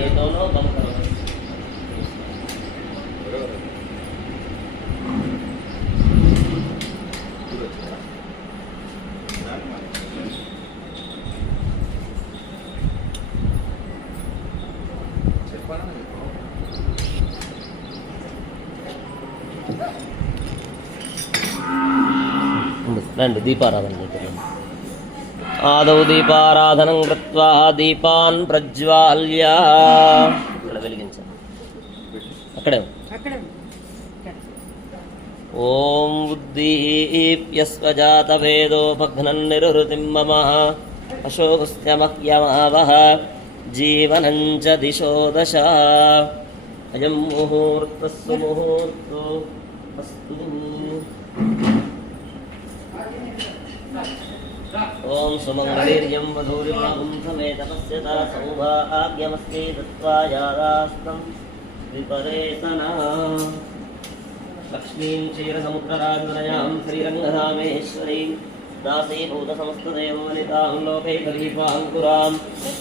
ये दोनों बम करो। రండి దీపారాధన చేద్దాం. ఆదౌ దీపారాధనం కృత్వా దీపాన్ ప్రజ్వాల్య ఇక్కడ వెలిగించండి. అక్కడే ఓం ఉద్దీప్యస్వజాతవేదో భగ్నం నిరుహృతిం మమ అశోకస్యమహ్యమావహ జీవనం చ దిశో దశ అయం ముహూర్తస్సు ముహూర్తో అస్తు. ఓం సుమంగళీర్యం వధూరిపాపం సమేతపస్యత సౌభాగ్యమస్తి దత్వాయాదాస్తం విపరేతనా. లక్ష్మీం క్షీరసముద్రరాజనయాం శ్రీరంగధామేశ్వరీం దాసీభూతసమస్తదేవవనితాం లోకైకదీపాంకురాం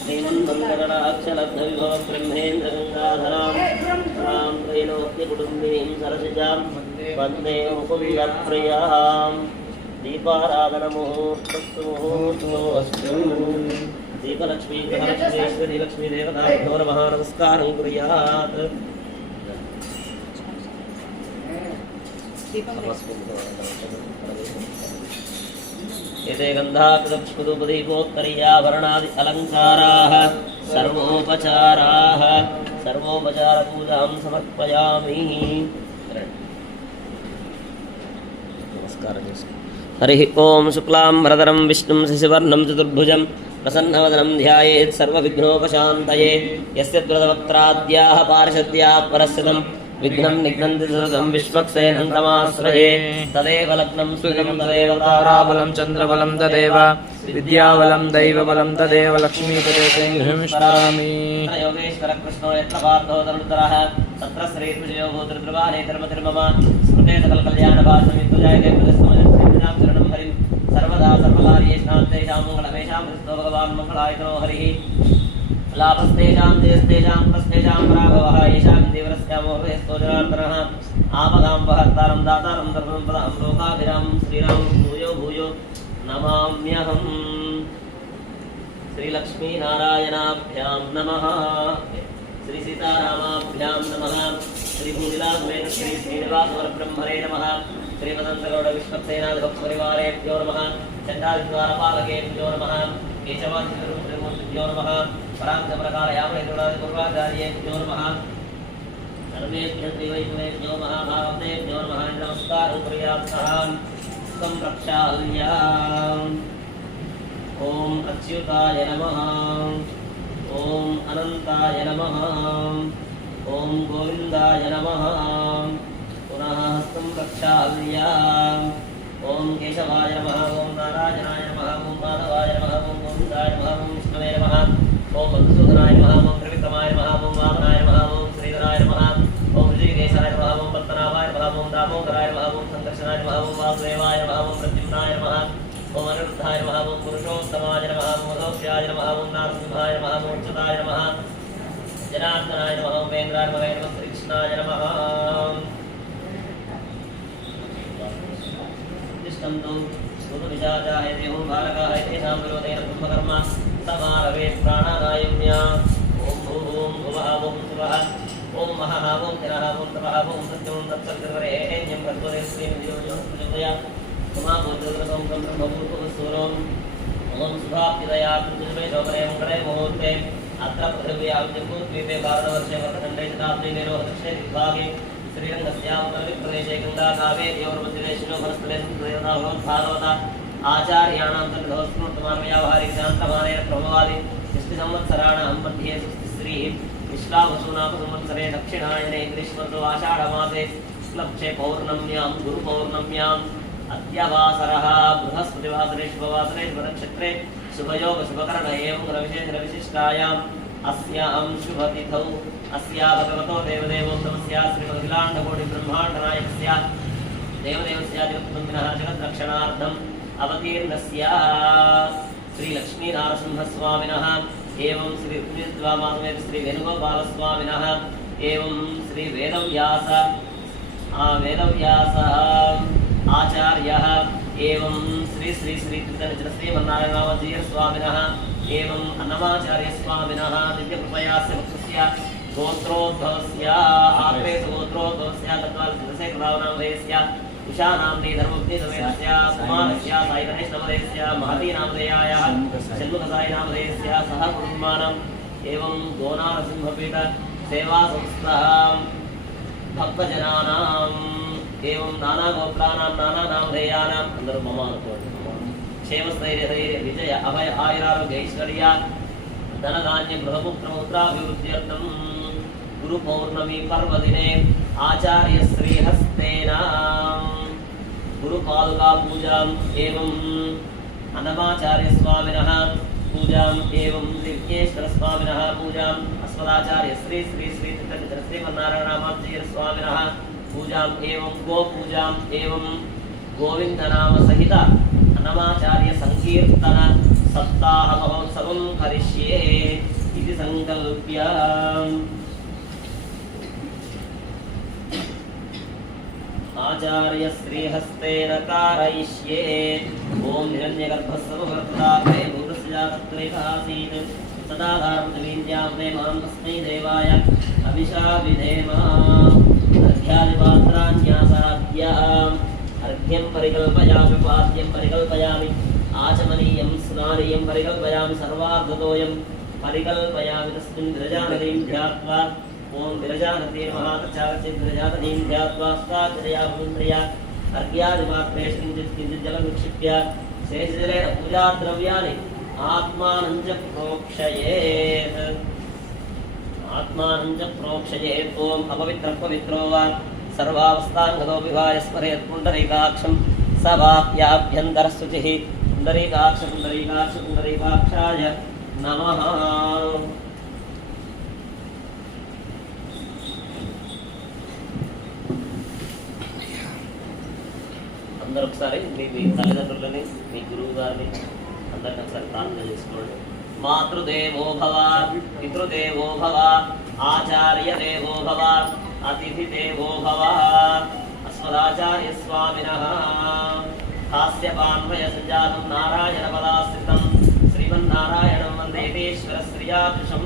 శ్రీమన్మంగళాక్షలబ్ధవిభవ బ్రహ్మేంద్రగంగాధరాం రాం త్రైలోక్యకుటుంబీం సరసిజాం వందే ముకుందప్రియాం. దీపారాధన ముహూర్తస్సు ముహూర్తో అస్తు. దీపలక్ష్మీ గ్రహలక్ష్మీశ్వరీ లక్ష్మీదేవతాభ్యో నమః నమస్కారం కుర్యాత్. एते गन्धाकृतपुष्पदीपोत्तरीयाभरणादि अलङ्काराः सर्वोपचाराः सर्वोपचारपूजां समर्पयामि. नमस्कारः. हरिः ओं. शुक्लां वरदरं विष्णुं शशिवर्णं चतुर्भुजं प्रसन्नवदनं ध्यायेत् सर्वविघ्नोपशान्तये. यस्य द्वरवक्त्राद्याः पार्षद्याः परस्यतं विघ्नं निघ्नन्ति सततं विश्वक्सेनन्तमाश्रये. तदेव लग्नं सुखं तदेव ताराबलं चन्द्रबलं तदेव विद्याबलं दैवबलं तदेव लक्ष्मीपदेशेन्द्रमिष्टामि. योगेश्वर कृष्णो यत्र पार्थो तरुणतरः तत्र श्रीर्विजयो भूतृद्रुवाणे धर्मतिर्मम स्मृते सकलकल्याणभाषमित्तुजायते प्रदस्तमजत्रिणां शरणं हरिं सर्वदा सर्वकार्येषां तेषां मङ्गलमेषां हृस्तो भगवान् मङ्गलायतनो हरिः. लाभस्तेषां तेस्तेषां पुरस्तेषां पराभवः येषां देवरस्यामोहयस्तो जनार्दनः आपदां वहर्तारं दातारं धर्मं पदां लोकाभिरामं श्रीरामं भूयो भूयो नमाम्यहम्. श्रीलक्ष्मीनारायणाभ्यां नमः. श्रीसीतारामाभ्यां नमः. श्रीभूमिलासमेत श्री श्रीनिवासवरब्रह्मणे नमः. श्रीमदन्तगौडविश्वक्सेनाधिपरिवारेभ्यो नमः. चण्डादिद्वारपालकेभ्यो नमः. केशवादिभ्यो नमः. पराङ्गप्रकालयामपूर्वाचार्येभ्यो नमः. सर्वेभ्यः श्रीवैष्णवेभ्यो महाभावतेभ्यो नमः. नमस्कारं कुर्यात्सः तं प्रक्षाल्याम्. ॐ अच्युताय नमः. ॐ अनन्ताय नमः. ॐ गोविन्दाय नमः. पुनः हस्तं प्रक्षाल्याम्. ॐ केशवाय नमः. ॐ नारायणाय नमः. ॐ माधवाय नमः. ॐ गोविन्दाय नमः. ॐ विष्णवे नमः. ॐ मधुसूदनाय नमः. ॐ त्रिविक्रमाय नमः. ॐ वामनाय नमः. ॐ श्रीधराय नमः. ॐ ऋषिकेशाय नमः. ॐ पद्मनाभाय नमः. ॐ दामोदराय नमः. ॐ संकर्षणाय नमः. ॐ वासुदेवाय नमः. ॐ प्रद्युम्नाय नमः. ॐ अनिरुद्धाय नमः. ॐ पुरुषोत्तमाय नमः. ॐ मधोक्षाय नमः. ॐ नारसिंहाय नमः. ॐ अच्युताय नमः. जनार्दनाय नमः. ॐ वेङ्कटाय नमः. श्रीकृष्णाय नमः. तिष्ठन्तु सुतविजाजायते. ॐ बालकाः तेषां विरोधेन ब्रह्मकर्म समारभे प्राणानायम्या. ॐ भूः भुवः ॐ सुवः ॐ महः ॐ जनः ॐ तपः ॐ सत्यं तत्सवितुर्वरेण्यं भर्गो श्रीमयोजोदया उमाभूतोदरसं ब्रह्मभूतोस्वरम्. ॐ शुभाभ्युदया शोभने मङ्गले मुहूर्ते अत्र पृथिव्यां जम्बूद्वीपे भारतवर्षे वर्षखण्डे शताब्दे निरोधक्षे दिग्भागे श्रीरङ्गस्यामुत्तरप्रदेशे गङ्गाकावेर्योर्मध्यदेशिनो भरस्थले संस्कृतदेवता भगवद्भागवता आचार्याणां तद्भवस्मृतमानव्यावहारिक शान्तमानेन प्रभवादि संवत्सराणां मध्ये श्रीः विश्वावसुनाम संवत्सरे दक्षिणायने ग्रीष्मर्तौ आषाढमासे शुक्लपक्षे पौर्णम्यां गुरुपौर्णम्याम् अद्यवासरः बृहस्पतिवासरे शुभवासरे शुभनक्षत्रे शुभयोग शुभकरण एवं रविशेषरविशिष्टायाम् अस्यां शुभतिथौ अस्या भगवतो देवदेवोत्तमस्या श्रीमदखिलाण्डकोटिब्रह्माण्डनायकस्या देवदेवस्या जगत्कुटुम्बिनः जगद्रक्षणार्थम् अवतीर्णस्या श्रीलक्ष्मीनारसिंहस्वामिनः एवं श्री द्वामासमेत श्री वेणुगोपालस्वामिनः एवं श्री वेदव्यास आचार्यः एवं श्री श्री श्री श्रीमन्नारायणजीय स्वामिनः एवं अन्नमाचार्य स्वामिनः दिव्यकृपयास्य भक्तस्य गोत्रोद्भवस्य आत्रेय गोत्रोद्भवस्य तत्कालशेखररावनामधेयस्य उषानाम्नि धर्मज्ञसमेतस्य कुमारस्य साईगणेशनामधेयस्य महतीनामधेयायाः षण्मुखसाईनामधेयस्य सह कुटुम्बानाम् एवं गोनारसिंहपीठ सेवासंस्थः भक्तजनानाम् एवं नाना गोत्राणां नाना नामधेयानाम् अंदरू मम क्षेमस्थैर्य विजय अभय आयुरारोग्य ऐश्वर्य धनधान्य गृहपुत्रमुद्राभिवृद्ध्यर्थं गुरु पौर्णमी पर्वदिने आचार्य श्रीहस्तेन गुरुपादुका पूजाम् एवं अन्नमाचार्य स्वामिनः पूजाम् एवं दिव्येश्वर स्वामिनः पूजाम् अस्मदाचार्य श्री श्री श्री श्रीमन्नारायणजीय स्वामिनः पूजाम् एवं गोपूजाम् एवं गोविंदनाम सहित अन्नमाचार्य संकीर्तन सप्ताह महोत्सवं करिष्ये इति संकल्प्य आचार्य श्रीहस्तेन कारयिष्ये ओम हिरण्यगर्भस्ववर्ततापे भूतस्यातत्रैकासीत् सदाधारपृथिवीन्द्यां मां तस्मै देवाय अभिषा विधेम अर्घ्यादिपात्रान्यासाद्याम् अर्घ्यं परिकल्पयामि पाद्यं परिकल्पयामि आचमनीयं स्नानीयं परिकल्पयामि सर्वार्धतोयं परिकल्पयामि तस्मिन् विरजानदीं ध्यात्वा ओम विरजानते महातचाचित् विरजानदीं ध्यात्वा स्ताचरया भून्द्रया अर्घ्यादिपात्रेषु किञ्चित् जलं निक्षिप्य शेषजलेन पूजाद्रव्याणि आत्मानं च प्रोक्षयेत् ओम अपवित्रपवित्रो वा सर्वावस्थांगतो विहाय स्मरेत् पुण्डरीकाक्षं स वाक्याभ्यन्तरशुचिः पुण्डरीकाक्षाय नमः। అందరూ ఒకసారి మీ తల్లిదండ్రులని మీ గురువు గారిని అందరిని ఒకసారి ప్రార్థన చేసుకోండి. मातृदेवो भव पितृदेवो भव आचार्य देवो भव अतिथि देवो भव अस्मदाचार्य स्वामिनः हास्यपान्वय संजातं नारायण पदाश्रितं श्रीमन्नारायणं वन्दे देश्वर श्रियाकृशं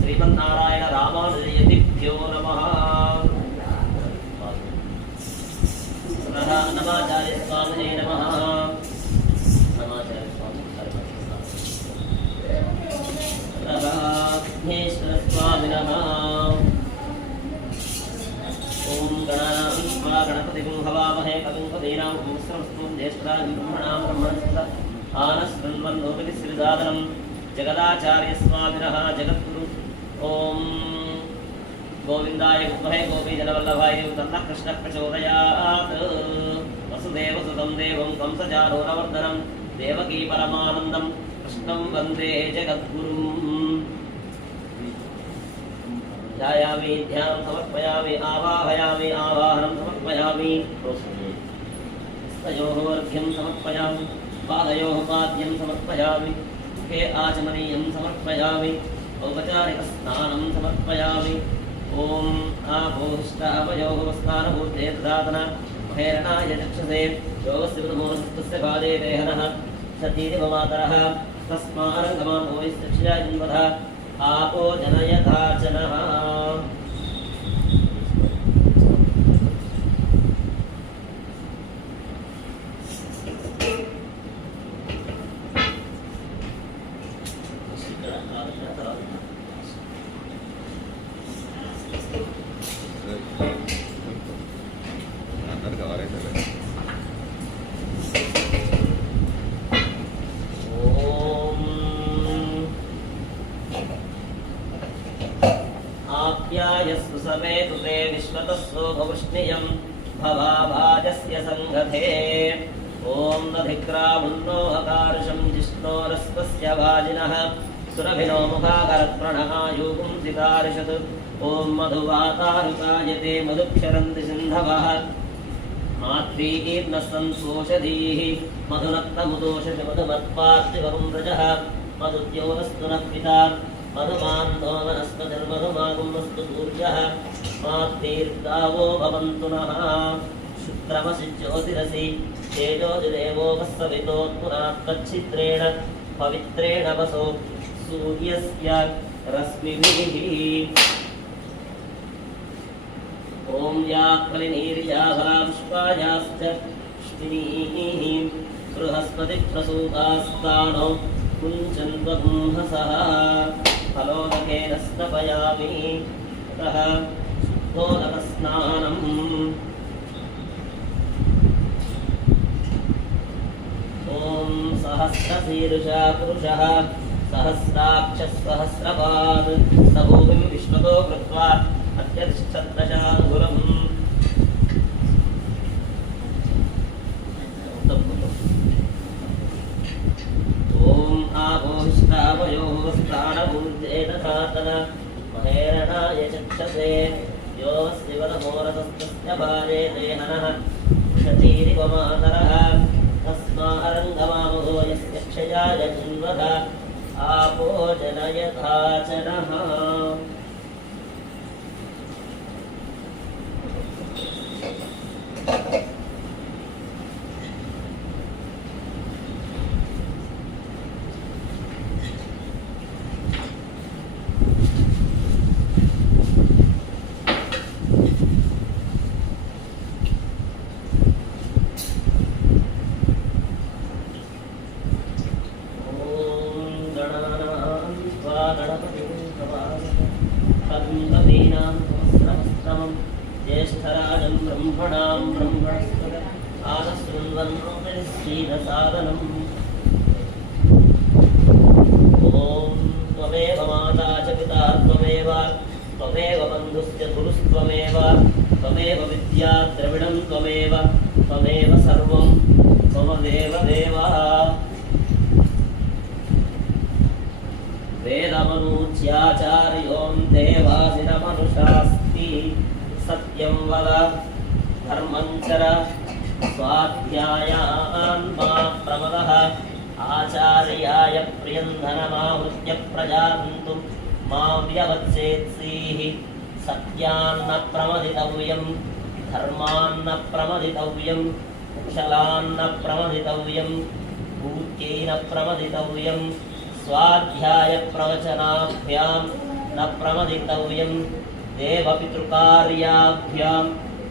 श्रीमन्नारायण रामानुजयतिभ्यो नमः। नमाचार्य स्वामिने नमः। विघ्नेश्वर स्वामिनः ओम गणानां गणपतिं हवामहे कविं पदीनां सहस्रमस्तु ज्येष्ठानां ब्रह्मणां ब्रह्मणस्पत आनश्रण्वन्नोतिश्रीदादनं जगदाचार्य स्वामिनः जगद्गुरु ओम गोविंदाय गुप्महे गोपीजनवल्लभाय तन्नः कृष्णः प्रचोदयात् वसुदेवसुतं देवं कंसचारूरवर्धनं देवकी परमानन्दं कृष्णं वन्दे जगद्गुरुम्। ध्यायामि ध्यानं समर्पयामि आवाहयामि आवाहनं समर्पयामि हस्तयोः अर्घ्यं समर्पयामि पादयोः पाद्यं समर्पयामि मुखे आचमनीयं समर्पयामि औपचारिकस्नानं समर्पयामि ओम आभूष्टावयोः स्नानभूते ददातना महेरणाय चक्षसे योगस्य प्रथमोऽस्तस्य पादे देहनः सतीरिवमातरः तस्मारङ्गमां भूयिश्चक्षया जिन्वधः आपो जनयथाचनः। आप्यायस्सु समेतु ते विश्वतस्सो भवुष्णियं भवाभाजस्य संगते ओम दधिक्रामुन्नो हकार्षं जिष्णोरस्तस्य भाजिनः सुरभिनो मुखाकरत्प्रणहायूगुं सितारिषत् ओम मधुवातारुकायते मधुक्षरन्ति सिन्धवः मात्रीर्नः सन्तोषधीः मधुनक्तमुदोषति मधुमत्पार्थिवं व्रजः मधुद्योगस्तु नः पिता मधुमान्नो वनस्पतिर्मधुमागुंस्तु सूर्यः माद्दीर्घावो भवन्तु नः शुक्रमसि ज्योतिरसि तेजोदिदेवो वस्सवितोत्पुनात्तच्छिद्रेण पवित्रेण वसो सूर्यस्य रश्मिभिः ॐ याक्वलिनीर्याभरापुष्पायाश्च पुष्टिनीः बृहस्पतिप्रसूतास्तानो कुञ्चन्वगुंहसः फलोदकेन स्नपयामि ततः शुद्धोदकस्नानम् ॐ सहस्रशीर्षा पुरुषः सहस्राक्षः सहस्रपात् स भूमिं विश्वतो कृत्वा अत्यतिष्ठद्दशाङ्गुलम् ॐ आपोहिष्टावयोः स्थानभूर्जेन धातन महेरणाय चक्षसे यो शिवनमोरतस्तस्य भारे देहनः क्षतीरिवमातरः तस्मारङ्गमामो यस्य क्षयाय जिन्वः आपो जनयथा च नः ज्येष्ठराजं ब्रह्मणां ब्रह्मणस्पद आनशृण्वन्नोतिश्रीनसादनम् ॐ त्वमेव माता च पिता त्वमेव बन्धुश्च गुरुस्त्वमेव त्वमेव विद्या द्रविणं त्वमेव सर्वं त्वमेव देवः वेदमनूच्याचार्यों देवासिनमनुषास्ति सत्यं वद धर्मं चर स्वाध्यायान् मा प्रमदः आचार्याय प्रियन्धनमावृत्य प्रजान्तु मा व्यवत्सेत्सीः सत्यान्न प्रमदितव्यं धर्मान्न प्रमदितव्यं कुशलान्न प्रमदितव्यं भूत्यैन प्रमदितव्यं स्वाध्याय प्रवचनाभ्यां न प्रमदितव्यं देवपितृकार्याभ्यां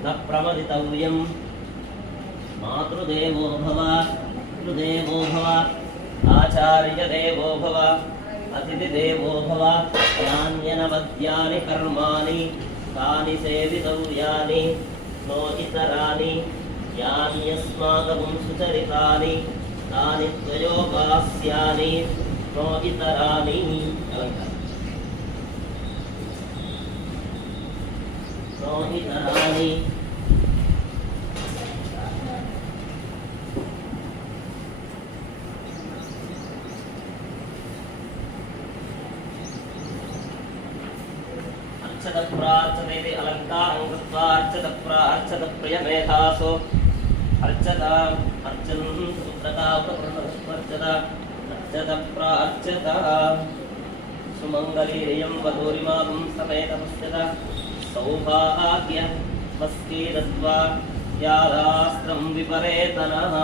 न प्रमदितव्यं मातृदेवो भव पितृदेवो भव आचार्यदेवो भव अतिथिदेवो भव यान्यनवद्यानि कर्माणि तानि सेवितव्यानि नो इतराणि यान्यस्माकं सुचरितानि तानि त्वयोगास्यानि नो इतराणि नो इतराणि अर्चतप्रार्चतेति अलङ्कारं कृत्वा अर्चतप्रियमेधासो अर्चता अर्चन् सुत्रकावतप्रणस्पर्चता अर्चतप्रार्चता सुमङ्गलीरियं वधूरिमागं समेतमस्यत सौभाग्यमस्कीदत्वा यादास्त्रं विपरेतनः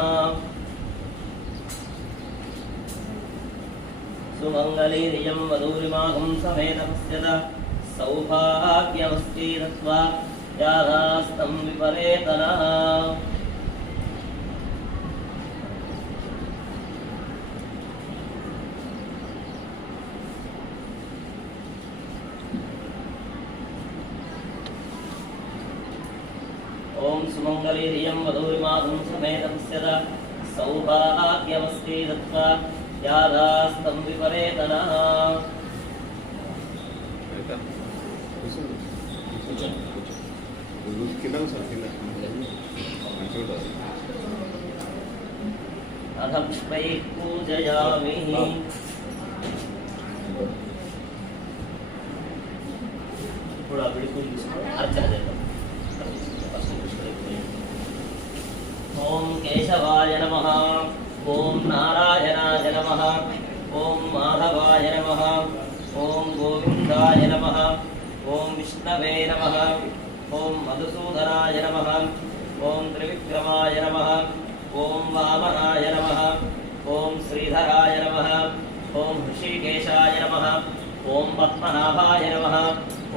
सुमङ्गलीरियं वधूरिमागं समेतमस्यत सौभाग्यमस्कीदत्वा यादास्त्रं विपरेतनः ओम सुमंगलीरियं वधूरिमागं समेतमस्यत सौभाग्यमस्ति दत्वा यादास्तं विपरेतनः अथ पुष्पैः पूजयामि थोड़ा बिल्कुल अर्चना देता ओम केशवाय नमः ओम नारायणाय नमः ఓం మాధవాయ నమః ఓం గోవిందాయ నమః ఓం విష్ణవే నమః ఓం మధుసూదనాయ నమః ఓం త్రివిక్రమాయ నమః ఓం వామనాయ నమః ఓం శ్రీధరాయ నమః ఓం హృషికేశాయ నమః ఓం పద్మనాభాయ నమః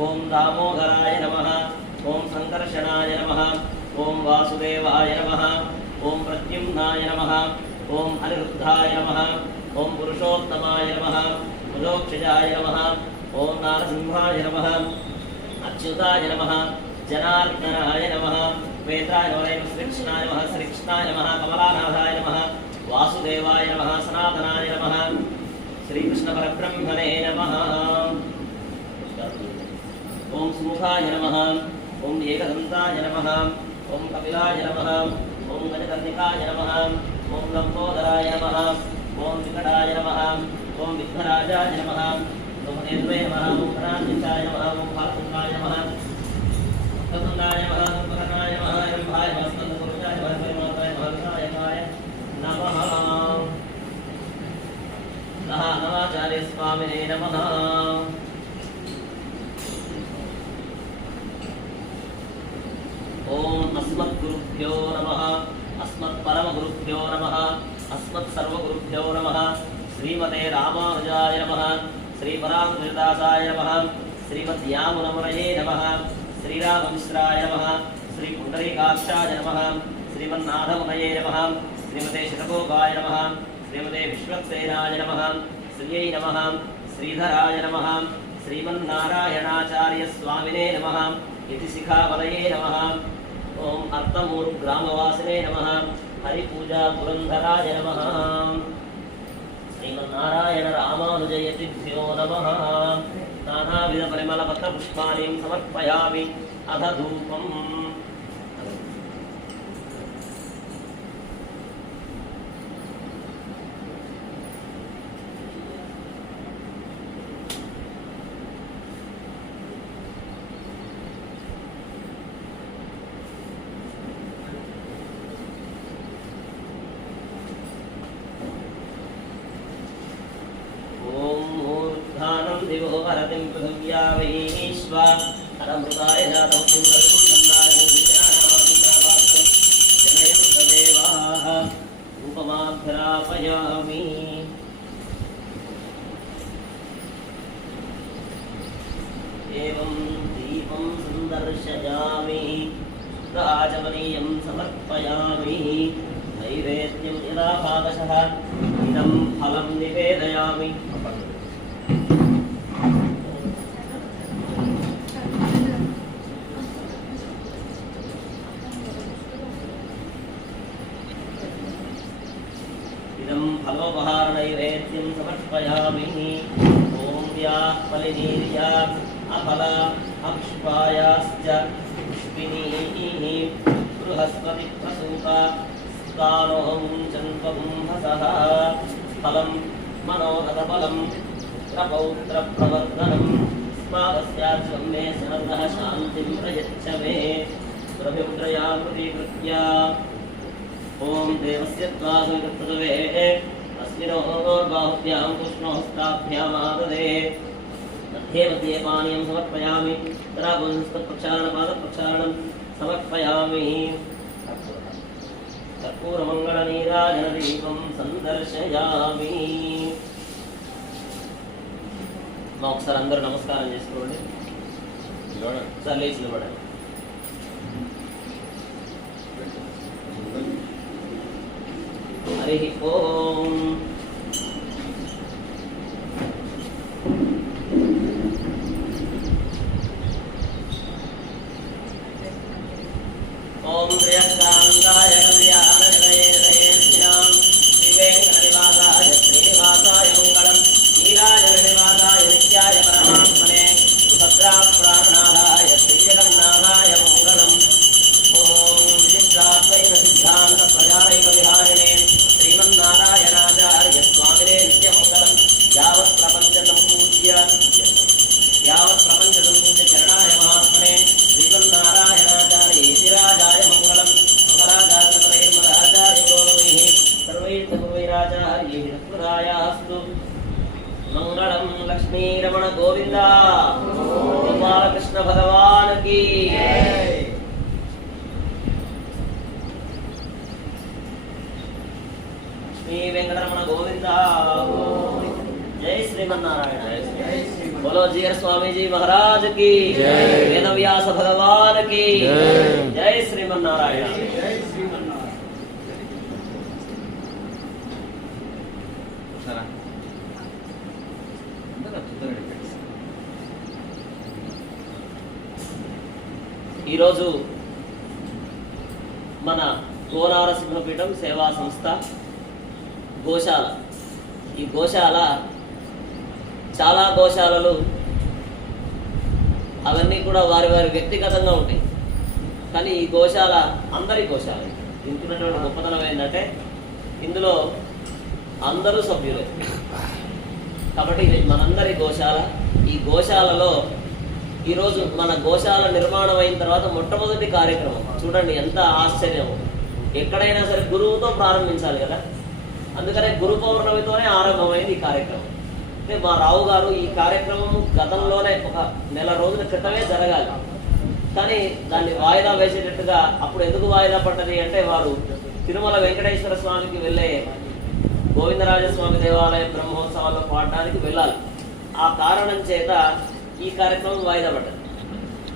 ఓం దామోదరాయ నమః ఓం సంకర్షణాయ నమః ఓం వాసుదేవాయ నమః ఓం ప్రద్యుమ్నాయ నమః ఓం అనిరుద్ధాయ నమః ఓం పురుషోత్తమాయ నమః ముదోక్షజాయ నమః ఓం నారసింహాయ నమః అచ్యుతాయ నమః జనార్దనాయ నమః వేదాయ నమః శ్రీకృష్ణాయ నమః శ్రీకృష్ణాయ నమః కమలానాథాయ నమః వాసుదేవాయ నమః సనాతనాయ నమః శ్రీకృష్ణ పరబ్రహ్మణే నమః ఓం సుముఖాయ నమః ఓం ఏకదంతాయ నమః ఓం కపిలాయ నమః ఓం గజకర్ణికాయ నమః ఓం లంబోదరాయ నమః ఓం వికటాయ నమః ఓం విఘ్నరాజాయ నమః ఓం నేత్రే నమః ఓం ప్రాణితాయ నమః ఓం భారతుండాయ నమః తతుండాయ నమః ఉపకరణాయ నమః రంభాయ నమః స్కందపురుషాయ నమః పరిమాతాయ నమః వినాయకాయ నమః నమాచార్య స్వామినే నమః ఓం అస్మద్గురుభ్యో నమః అస్మత్పరమగురుభ్యో నమః అస్మత్సర్వగురుభ్యో నమః శ్రీమతే రామానుజాయ నమః శ్రీపరాంకుశదాసాయ నమః శ్రీమద్యామునమునయే నమః శ్రీరామమిశ్రాయ నమః శ్రీపుండరీకాక్షాయ నమః శ్రీమన్నాథమునయే నమః శ్రీమతే శతకోపాయ నమః శ్రీమతే విశ్వక్సేనాయ నమః శ్రీయై నమః శ్రీధరాయ నమః శ్రీమన్నారాయణాచార్య స్వామినే నమః ఇతి శిఖావలయే నమః ఓం అర్థమూరు గ్రామవాసినే నమః హరిపూజా పురంధరాయ నమః శ్రీమన్నారాయణ రామానుజయతిభ్యో నమః నానావిధ పరిమళ పత్ర పుష్పాణి సమర్పయామి అథ ధూపం दिवो हरतिं पृथिव्या वैश्वा हरमृताय जातं सुन्दरसुन्दराय विज्ञानावादिनावाक्यं जनयन्तु देवाः रूपमाभ्रापयामि एवं दीपं सन्दर्शयामि राजमनीयं समर्पयामि नैवेद्यं यदा भागशः इदं फलं निवेदयामि फलोपहारनैवेद्यं समर्पयामि ॐ व्याःफलिनीर्या अफला अक्ष्पायाश्च पुष्पिनीः बृहस्पतिप्रसूता स्तानोऽहं चन्पकुम्भसः फलं मनोरथफलं प्रपौत्रप्रवर्धनं स्मादस्याच्वं मे सर्वः शान्तिं प्रयच्छ मे प्रभुत्रयामृतीकृत्य ओम देवस्य त्वासुकृतवे अस्मिनोर्बाहुभ्यां कृष्णोहस्ताभ्याम् आददे मध्ये मध्ये पानीयं समर्पयामि तदा पुंस्तप्रक्षालनपादप्रक्षालनं समर्पयामि कर्पूरमङ्गलनीराजनदीपं सन्दर्शयामि మా ఒకసారి అందరూ నమస్కారం చేసుకోండి సార్ లేచి నిలబడండి हरि ओम ओम श्रीयकांताय कल्याणनिलये निलयेभ्यां श्रीवेंकटनिवासाय श्रीनिवासाय मंगलम् नीलाचलनिवासाय नित्याय परमात्मने सुभद्राप्राणनाथाय श्रीजगन्नाथाय मंगलम् ओम विचित्राद्वैत सिद्धान्त प्रजारैकविहारिणे श्रीमन्नारायण భగవాన్ కి శ్రీ వెంకటరమణ గోవింద జై శ్రీమన్నారాయణ बोलो जीर स्वामी जी महाराज की वेदव्यास भगवान की जय श्रीमन्नारायण ఈరోజు మన కోనార సింహపీఠం సేవా సంస్థ గోశాల ఈ గోశాల చాలా గోశాలలు అవన్నీ కూడా వారి వారి వ్యక్తిగతంగా ఉంటాయి కానీ ఈ గోశాల అందరి గోశాల ఇంటున్నటువంటి గొప్పతనం ఏంటంటే ఇందులో అందరూ సభ్యులే కాబట్టి ఇది మనందరి గోశాల ఈ గోశాలలో ఈరోజు మన గోశాల నిర్మాణం అయిన తర్వాత మొట్టమొదటి కార్యక్రమం చూడండి ఎంత ఆశ్చర్యం ఎక్కడైనా సరే గురువుతో ప్రారంభించాలి కదా అందుకనే గురు పౌర్ణమితోనే ఆరంభమైంది ఈ కార్యక్రమం అంటే మా రావు గారు ఈ కార్యక్రమం గతంలోనే ఒక నెల రోజుల క్రితమే జరగాలి కానీ దాన్ని వాయిదా వేసేటట్టుగా అప్పుడు ఎందుకు వాయిదా పడ్డది అంటే వారు తిరుమల వెంకటేశ్వర స్వామికి వెళ్ళే గోవిందరాజస్వామి దేవాలయం బ్రహ్మోత్సవాల్లో పాడడానికి వెళ్ళాలి ఆ కారణం చేత ఈ కార్యక్రమం వాయిదా పడ్డది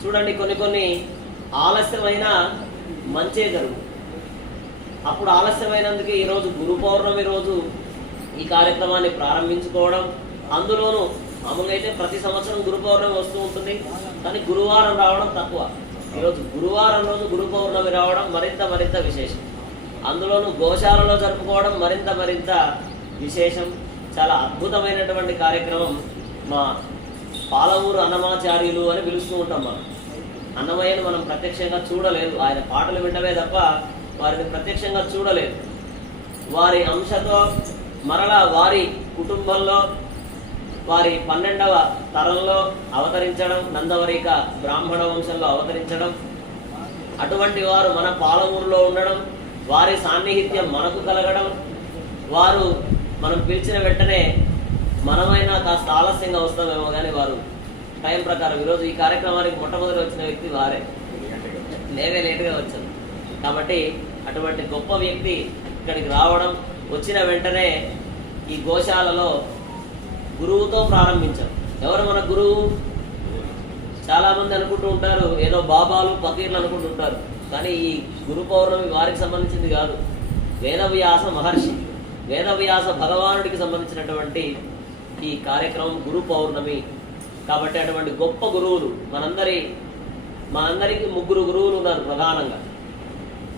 చూడండి కొన్ని ఆలస్యమైన మంచే జరుగు అప్పుడు ఆలస్యమైనందుకు ఈరోజు గురు పౌర్ణమి రోజు ఈ కార్యక్రమాన్ని ప్రారంభించుకోవడం అందులోనూ మామూలుగా అయితే ప్రతి సంవత్సరం గురు పౌర్ణమి వస్తూ ఉంటుంది కానీ గురువారం రావడం తక్కువ ఈరోజు గురువారం రోజు గురు పౌర్ణమి రావడం మరింత విశేషం అందులోనూ గోశాలలో జరుపుకోవడం మరింత విశేషం చాలా అద్భుతమైనటువంటి కార్యక్రమం మా పాలమూరు అన్నమాచార్యులు అని పిలుస్తూ ఉంటాం మనం అన్నమయ్యను మనం ప్రత్యక్షంగా చూడలేదు ఆయన పాటలు వినడమే తప్ప వారిని ప్రత్యక్షంగా చూడలేదు వారి అంశతో మరలా వారి కుటుంబంలో వారి 12వ తరంలో అవతరించడం నందవరిక బ్రాహ్మణ వంశంలో అవతరించడం అటువంటి వారు మన పాలమూరులో ఉండడం వారి సాన్నిహిత్యం మనకు కలగడం వారు మనం పిలిచిన వెంటనే మనమైనా కాస్త ఆలస్యంగా వస్తామేమో కానీ వారు టైం ప్రకారం ఈరోజు ఈ కార్యక్రమానికి మొట్టమొదటి వచ్చిన వ్యక్తి వారే లేటుగా వచ్చారు కాబట్టి అటువంటి గొప్ప వ్యక్తి ఇక్కడికి రావడం వచ్చిన వెంటనే ఈ గోశాలలో గురువుతో ప్రారంభించారు ఎవరు మన గురువు చాలా మంది అనుకుంటూ ఉంటారు ఏదో బాబాలు ఫకీర్లు అనుకుంటుంటారు కానీ ఈ గురు పౌర్ణమి వారికి సంబంధించింది కాదు వేదవ్యాస మహర్షి వేదవ్యాస భగవానుడికి సంబంధించినటువంటి ఈ కార్యక్రమం గురు పౌర్ణమి కాబట్టి అటువంటి గొప్ప గురువులు మనందరికీ 3 గురువులు ఉన్నారు ప్రధానంగా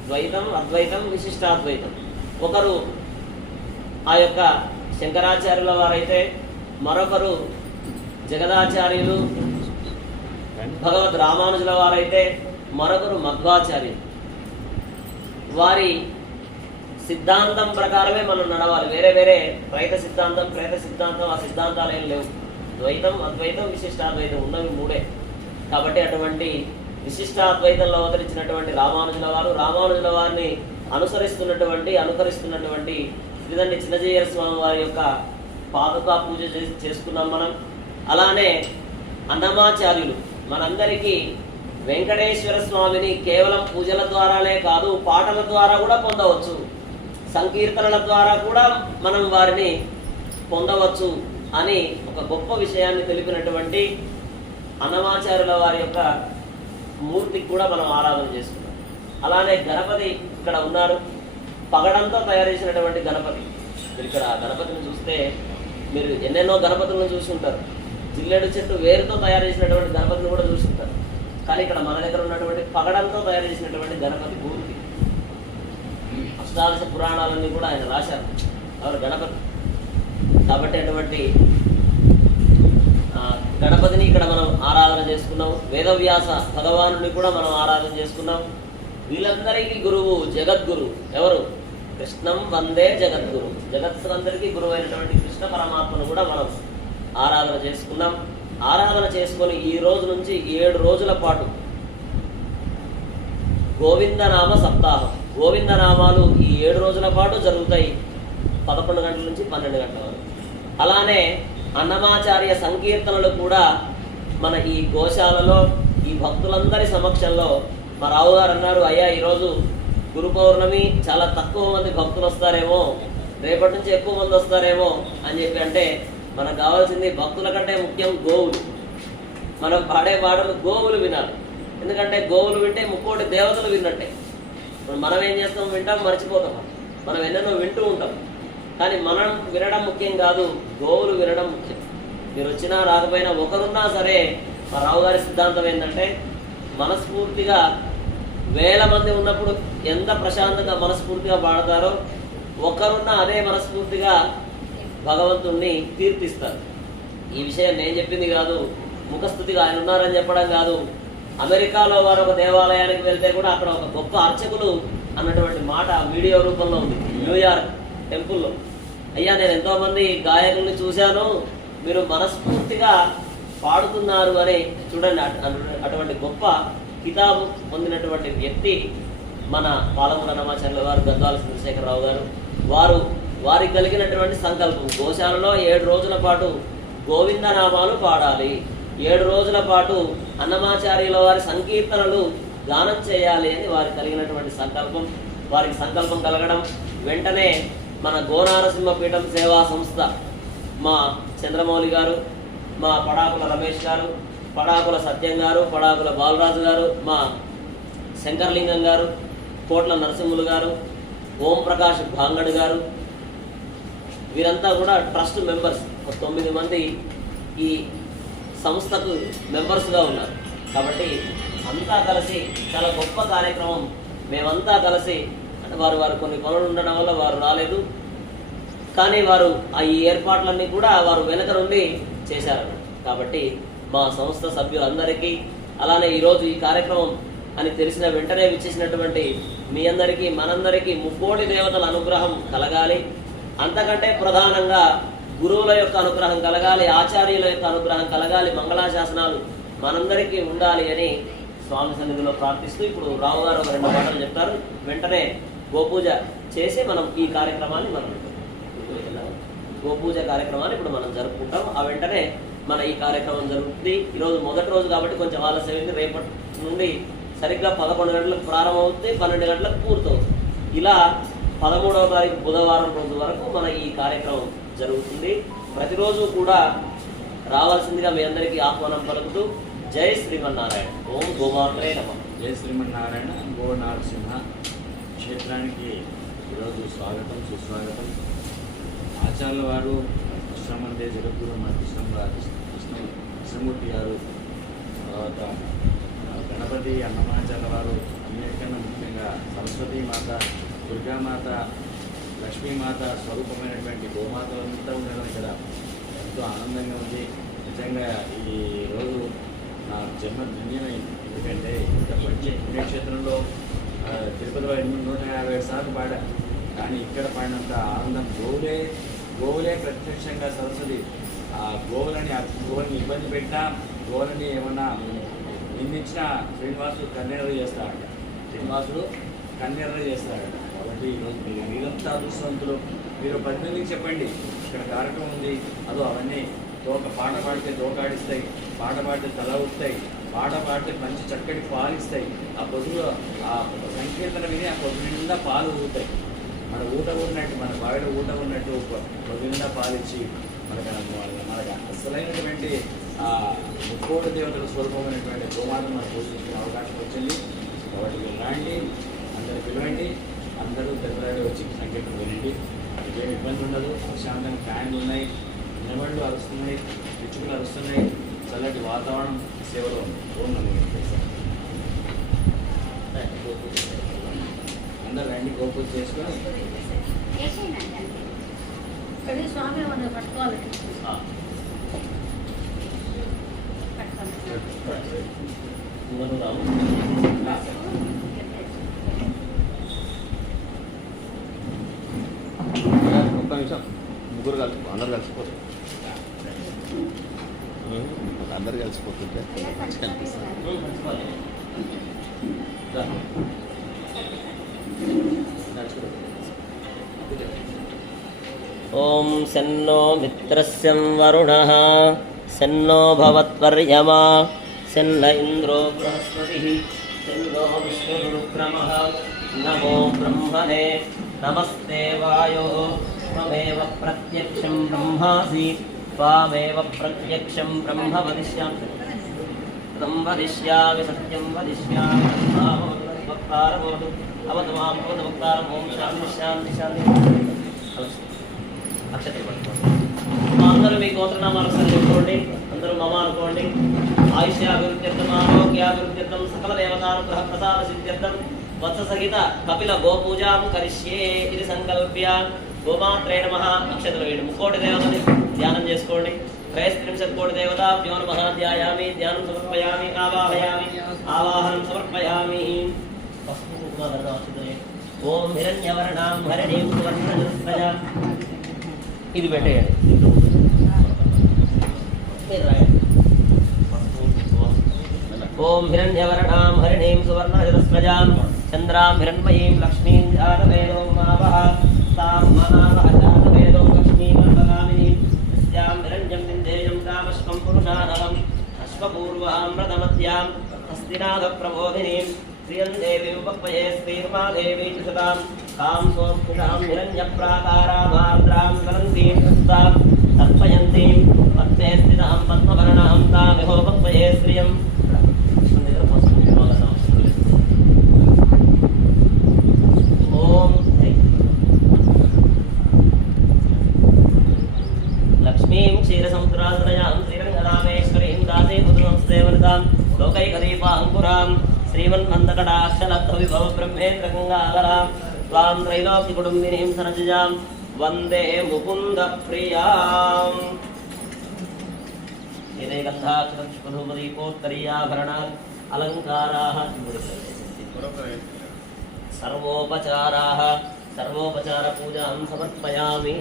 ద్వైతం అద్వైతం విశిష్టాద్వైతం ఒకరు ఆ యొక్క శంకరాచార్యుల వారైతే మరొకరు జగదాచార్యులు భగవద్ రామానుజుల వారైతే మరొకరు మధ్వాచార్యులు వారి సిద్ధాంతం ప్రకారమే మనం నడవాలి వేరే ద్వైత సిద్ధాంతం ప్రేత సిద్ధాంతం ఆ సిద్ధాంతాలు ఏం లేవు ద్వైతం అద్వైతం విశిష్టాద్వైతం ఉన్నవి 3 కాబట్టి అటువంటి విశిష్టాద్వైతంలో అవతరించినటువంటి రామానుజుల వారిని అనుకరిస్తున్నటువంటి శ్రీదండి చిన్నజీయర్ స్వామి వారి యొక్క పాదుకా పూజ చేసుకున్నాం మనం అలానే అన్నమాచార్యులు మనందరికీ వెంకటేశ్వర స్వామిని కేవలం పూజల ద్వారానే కాదు పాటల ద్వారా కూడా పొందవచ్చు సంకీర్తనల ద్వారా కూడా మనం వారిని పొందవచ్చు అని ఒక గొప్ప విషయాన్ని తెలిపినటువంటి అన్నమాచార్యుల వారి యొక్క మూర్తికి కూడా మనం ఆరాధన చేసుకున్నాం అలానే గణపతి ఇక్కడ ఉన్నారు పగడంతో తయారు చేసినటువంటి గణపతి మీరు ఇక్కడ గణపతిని చూస్తే మీరు ఎన్నెన్నో గణపతులను చూస్తుంటారు జిల్లేడు చెట్టు వేరుతో తయారు చేసినటువంటి గణపతిని కూడా చూస్తుంటారు కానీ ఇక్కడ మన దగ్గర ఉన్నటువంటి పగడంతో తయారు చేసినటువంటి గణపతి మూర్తి అష్టాదశ పురాణాలన్నీ కూడా ఆయన రాశారు ఎవరు గణపతి కాబట్టి అటువంటి గణపతిని ఇక్కడ మనం ఆరాధన చేసుకున్నాం వేదవ్యాస భగవానుని కూడా మనం ఆరాధన చేసుకున్నాం వీళ్ళందరికీ గురువు జగద్గురు ఎవరు కృష్ణం వందే జగద్గురు జగత్తులందరికీ గురువు అయినటువంటి కృష్ణ పరమాత్మను కూడా మనం ఆరాధన చేసుకున్నాం ఆరాధన చేసుకొని ఈ రోజు నుంచి 7 రోజుల పాటు గోవిందనామ సప్తాహం గోవిందనామాలు ఈ 7 రోజుల పాటు జరుగుతాయి 11 గంటల నుంచి 12 గంటల వరకు అలానే అన్నమాచార్య సంకీర్తనలు కూడా మన ఈ గోశాలలో ఈ భక్తులందరి సమక్షంలో మా రావు గారు అన్నారు, అయ్యా ఈరోజు గురు పౌర్ణమి, చాలా తక్కువ మంది భక్తులు వస్తారేమో, రేపటి నుంచి ఎక్కువ మంది వస్తారేమో అని చెప్పి అంటే మనకు కావాల్సింది భక్తుల కంటే ముఖ్యం గోవులు. మనం పాడే పాటలు గోవులు వినాలి. ఎందుకంటే గోవులు వింటే ముక్కోటి దేవతలు విన్నట్టే. మనం ఏం చేస్తాం, వింటాం, మర్చిపోతాం. మనం ఎన్నెన్నో వింటూ ఉంటాం, కానీ మనం వినడం ముఖ్యం కాదు, గోవులు వినడం ముఖ్యం. మీరు వచ్చినా రాకపోయినా ఒకరున్నా సరే, మా రావు గారి సిద్ధాంతం ఏంటంటే మనస్ఫూర్తిగా 1000 మంది ఉన్నప్పుడు ఎంత ప్రశాంతంగా మనస్ఫూర్తిగా పాడతారో, ఒకరున్న అదే మనస్ఫూర్తిగా భగవంతుణ్ణి కీర్తిస్తారు. ఈ విషయం నేను చెప్పింది కాదు, ముఖస్థుతిగా ఆయన ఉన్నారని చెప్పడం కాదు. అమెరికాలో వారు ఒక దేవాలయానికి వెళ్తే కూడా అక్కడ ఒక గొప్ప అర్చకులు అన్నటువంటి మాట వీడియో రూపంలో ఉంది. న్యూయార్క్ టెంపుల్లో, అయ్యా నేను ఎంతోమంది గాయకుల్ని చూశాను, మీరు మనస్ఫూర్తిగా పాడుతున్నారు అని చూడండి. అటువంటి గొప్ప కితాబు పొందినటువంటి వ్యక్తి మన పాలమూల అన్నమాచార్యుల వారు, గద్వాల చంద్రశేఖరరావు గారు. వారికి కలిగినటువంటి సంకల్పం, గోశాలలో 7 రోజుల పాటు గోవిందనామాలు పాడాలి, 7 రోజుల పాటు అన్నమాచార్యుల వారి సంకీర్తనలు గానం చేయాలి అని వారికి కలిగినటువంటి సంకల్పం. వారికి సంకల్పం కలగడం వెంటనే మన గోనారసింహపీఠం సేవా సంస్థ, మా చంద్రమౌళి గారు, మా పడాకుల రమేష్ గారు, పడాకుల సత్యం గారు, పడాకుల బాలరాజు గారు, మా శంకర్లింగం గారు, కోట్ల నరసింహులు గారు, ఓం ప్రకాష్ భాంగడ్ గారు, వీరంతా కూడా ట్రస్ట్ మెంబర్స్. 9 మంది ఈ సంస్థకు మెంబర్స్గా ఉన్నారు. కాబట్టి అంతా కలిసి చాలా గొప్ప కార్యక్రమం. మేమంతా కలిసి, అంటే వారు కొన్ని పనులు ఉండడం వల్ల వారు రాలేదు, కానీ వారు ఈ ఏర్పాట్లన్నీ కూడా వారు వెనక నుండి చేశారు. కాబట్టి మా సంస్థ సభ్యులందరికీ, అలానే ఈరోజు ఈ కార్యక్రమం అని తెలిసిన వెంటనే విచ్చేసినటువంటి మీ అందరికీ, మనందరికీ ముక్కోటి దేవతల అనుగ్రహం కలగాలి. అంతకంటే ప్రధానంగా గురువుల యొక్క అనుగ్రహం కలగాలి, ఆచార్యుల యొక్క అనుగ్రహం కలగాలి, మంగళాశాసనాలు మనందరికీ ఉండాలి అని స్వామి సన్నిధిలో ప్రార్థిస్తూ ఇప్పుడు రావు గారు ఒక 2 మాటలు చెప్తారు. వెంటనే గోపూజ చేసి మనం ఈ కార్యక్రమాన్ని గోపూజ కార్యక్రమాన్ని ఇప్పుడు మనం జరుపుకుంటాం. ఆ వెంటనే మన ఈ కార్యక్రమం జరుగుతుంది. ఈరోజు మొదటి రోజు కాబట్టి కొంచెం ఆలస్యమైంది. రేపటి నుండి సరిగ్గా 11 గంటలకు ప్రారంభమవుతుంది, 12 గంటలకు పూర్తవుతుంది. ఇలా 13వ తారీఖు బుధవారం రోజు వరకు మన ఈ కార్యక్రమం జరుగుతుంది. ప్రతిరోజు కూడా రావాల్సిందిగా మీ అందరికీ ఆహ్వానం పలుకుతూ జై శ్రీమన్నారాయణ. ఓం గోమాత్రే నమః. జై శ్రీమన్నారాయణ. గో నారసింహ క్షేత్రానికి ఈరోజు స్వాగతం, సుస్వాగతం. ఆచార్యుల వారు, కృష్ణమందే జగద్గురు మన కృష్ణమూర్తి గారు, తర్వాత గణపతి అన్నమాచార్యుల వారు, అన్నిటికన్నా ముఖ్యంగా సరస్వతీ మాత, దుర్గామాత, లక్ష్మీమాత స్వరూపమైనటువంటి గోమాతలంతా ఉండడం ఇక్కడ ఎంతో ఆనందంగా ఉంది. నిజంగా ఈ రోజు నా జన్మ ధన్యమైంది. ఎందుకంటే ఇంత మంచి పుణ్యక్షేత్రంలో తిరుపతిలో 157 సార్లు పాడా, కానీ ఇక్కడ పాడినంత ఆనందం గోవులే ప్రత్యక్షంగా సరస్వతి ఆ గోవులని ఇబ్బంది పెట్టినా, గోవులని ఏమన్నా నిందించినా శ్రీనివాసుడు కన్నెర్ర చేస్తాడట. కాబట్టి ఈరోజు మీరంతా అదృష్టవంతులు. మీరు 10 మందికి చెప్పండి ఇక్కడ కార్యక్రమం ఉంది, అదో అవన్నీ పాట పాడితే తోకాడిస్తాయి, పాట పాడితే తల ఊపుతాయి, పాట పాడితే మంచి చక్కటి పాలు ఇస్తాయి. ఆ పొద్దులో ఆ సంకీర్తన విని ఆ పొద్దు నిండా పాలు ఊగుతాయి. మన ఊట ఉన్నట్టు, మన బావిలో ఊట ఉన్నట్టు పొద్దు నిండా పాలు ఇచ్చి మనకు అసలైనటువంటి ఆ ముక్కోటి దేవతల స్వరూపమైనటువంటి గోమాతను మనం పూజించుకునే అవకాశం వచ్చింది. కాబట్టి మీరు రాండి, అందరు పిలవండి, అందరూ దగ్గర వచ్చి సంకీర్తన వినండి. ఏం ఇబ్బంది ఉండదు. ప్రశాంతంగా ఫ్యాన్లు ఉన్నాయి, నిలబళ్ళు అరుస్తున్నాయి, పిచ్చుకలు అరుస్తున్నాయి, చల్లటి వాతావరణం సేవలో ఉంది. అందరు రండి, గోపూజ చేసుకొని స్వామి పట్టుకోవాలి. ఒక్క నిమిషం, ముగ్గురు అందరు కలిసిపోతారు. అందరు కలిసిపోతుంటే ఓం శన్నో మిత్రస్యం వరుణః శన్నో భవత్వర్యమా शन्न इन्द्रो बृहस्पतिः चन्द्रो विष्णुरुक्रमः नमो ब्रह्मणे नमस्ते वायो त्वमेव प्रत्यक्षं ब्रह्मासि त्वामेव प्रत्यक्षं ब्रह्म वदिष्यामि सत्यं वदिष्यामि वक्तारमोदु अवतु मां वक्तारम् ओं शान्ति शान्ति शान्ति అక్షతలు అందరూ మీ గోత్రనామాలు చెప్పుకోండి. అందరూ మమ అనుకోండి. ఆయుష్యాభివృద్ధ్యర్థం ఆరోగ్యాభివృద్ధ్యర్థం సకల దేవతానుగ్రహ ప్రసాద సిద్ధ్యర్థం వత్ససహిత కపిల గోపూజాం కరిష్యే ఇది సంకల్ప్య గోమాత్రే నమః. అక్షతలు వేయండి. ముక్కోటి దేవతని ధ్యానం చేసుకోండి. 33 కోటి దేవతాభ్యో నమః. ధ్యాయామి, ధ్యానం సమర్పయామి, ఆవాహయామి, ఆవాహనం సమర్పయామి. పసుపు కుంకుమ గంధం అక్షతలు. ఓం హిరణ్యవర్ణాం హరిణీం సువర్ణజస్రజాం. ఇది పెట్టేయండి. ఓం హిరణ్యవర్ణాం హరిణీం సువర్ణజస్రజాం చంద్రాం హిరణ్మయీం లక్ష్మీం జాతవేదోం మావః తాం మనావః జాతవేదోం లక్ష్మీం వరదామినీం తస్యాం హిరణ్యం విందేయం కామశ్వం పురుషానహం అశ్వపూర్వామృతమధ్యాం హస్తినాథ ప్రబోధినీం శ్రియం దేవీం ఉపపయే శ్రీర్మా దేవీ సదాం కాం సోస్ఫుటాం హిరణ్యప్రాకారామార్ద్రాం జ్వలంతీం హస్తాం తర్పయంతీం పద్మే స్థితాం పద్మవర్ణాం తామిహోపపయే శ్రియం. ఓం లక్ష్మీం క్షీరసముద్రాశ్రయాం శ్రీరంగరామేశ్వరీం దాసీ పుత్రసంస్థేవనితాం లోకైకదీపాంకురాం శ్రీమన్మందకటాక్షలబ్ధవిభవ బ్రహ్మేంద్ర గంగాధరాం త్వాం త్రైలోక్య కుటుంబినీం సరజజాం వందే ముకుంద ప్రియాం. ఏదే గంధాక్షరపుష్పధూపదీపోత్తరీయాభరణాల్ అలంకారాః సర్వోపచారాः సర్వోపచార పూజాం సమర్పయామి.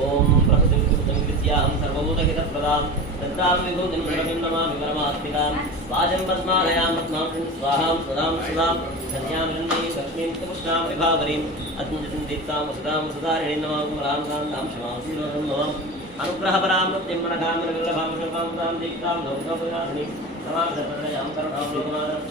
ఓం ప్రకృతిం కృతం విద్యాం సర్వభూతహితప్రదాం తత్రాం విభూతిం ప్రకృతిం నమామి పరమాత్మికాం వాజం పద్మాలయాం పద్మాం స్వాహాం సుధాం సుధాం ధన్యాం హిరణ్మయీ లక్ష్మీం పుష్ణాం విభావరీం అత్యంతం దీప్తాం వసుధాం వసుధారిణీం నమామి రాం కాంతాం శివాం శ్రీలోకం నమామి అనుగ్రహపరాం మృత్యుం మనకాం విల్లభాం శిల్పాం దీప్తాం లోకపరిహారిణీం నమామి సర్వదయాం కరుణాం లోకమాతరం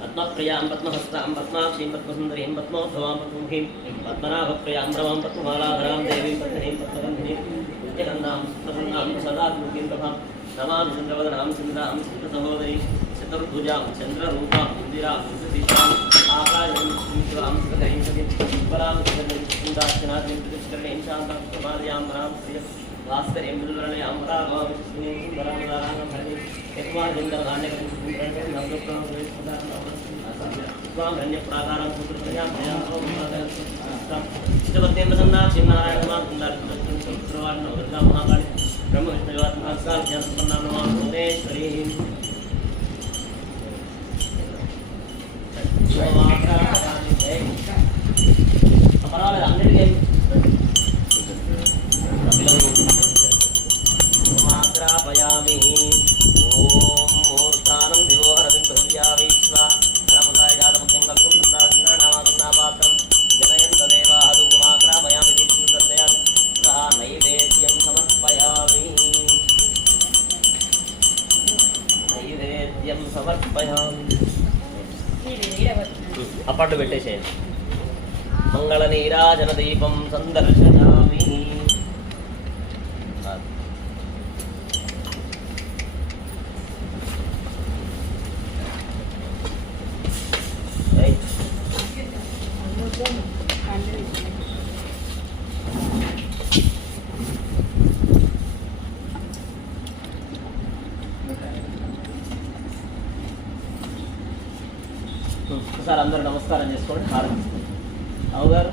పద్మప్రియాం పద్మహస్తాం పద్మాక్షీం పద్మసుందరీం పద్మోద్భవాం పద్మముఖీం పద్మనాభప్రియాం రమాం పద్మమాలాధరాం దేవీం పద్మనీం పద్మగంధినీం నిత్యగంధాం ప్రసన్నాం సదాత్మకీం ప్రభాం నమామి చంద్రవదనాం చంద్రాం చంద్రసహోదరీం చతుర్భుజాం చంద్రరూపాం ఇందిరాం ఇంద్రదీపాం ఆకాశం శివాం సుఖదరీం సతీం పరాం సుగంధార్చనాథీం ప్రతిష్కరణీం శాంతాం ప్రమాదయాం వరాం ప్రియం భాస్కరీం మృదులనయాం వరాభాం విష్ణునీం వరామదారాంగం హరిణీం యత్వార్జంగధాన్యకరీం సుందరం నవదుఃఖం హిరణ్యప్రాకారం పుత్రప్రజాం ఇష్టపత్యం ప్రసన్నాక్షిం నారాయణమార్గందార్వాణ దుర్గా మహాకాళి బ్రహ్మ విష్ణువాత్మకాల్యాసంపన్నాం నమామి భువనేశ్వరీం. పర్వాలేదు అన్నిటికీ మాత్రాపయామి. ఓం మూర్ధానం దివోహరతిం భృవ్యావీశ్వ నరముదాయ జాతముఖ్యం కల్పం సుందరనామాపాత్రం జనయంత దేవాః ధూపమాక్రాపయామి దీప్తిం దర్శయామి సహా నైవేద్యం సమర్పయామి. నైవేద్యం సమర్పయామి. అప్పట్లు పెట్టేసేయండి. మంగళ నీరాజన దీపం సందర్శయామి. ఒకసారి అందరూ నమస్కారం చేసుకోండి. హారతి అవు గారు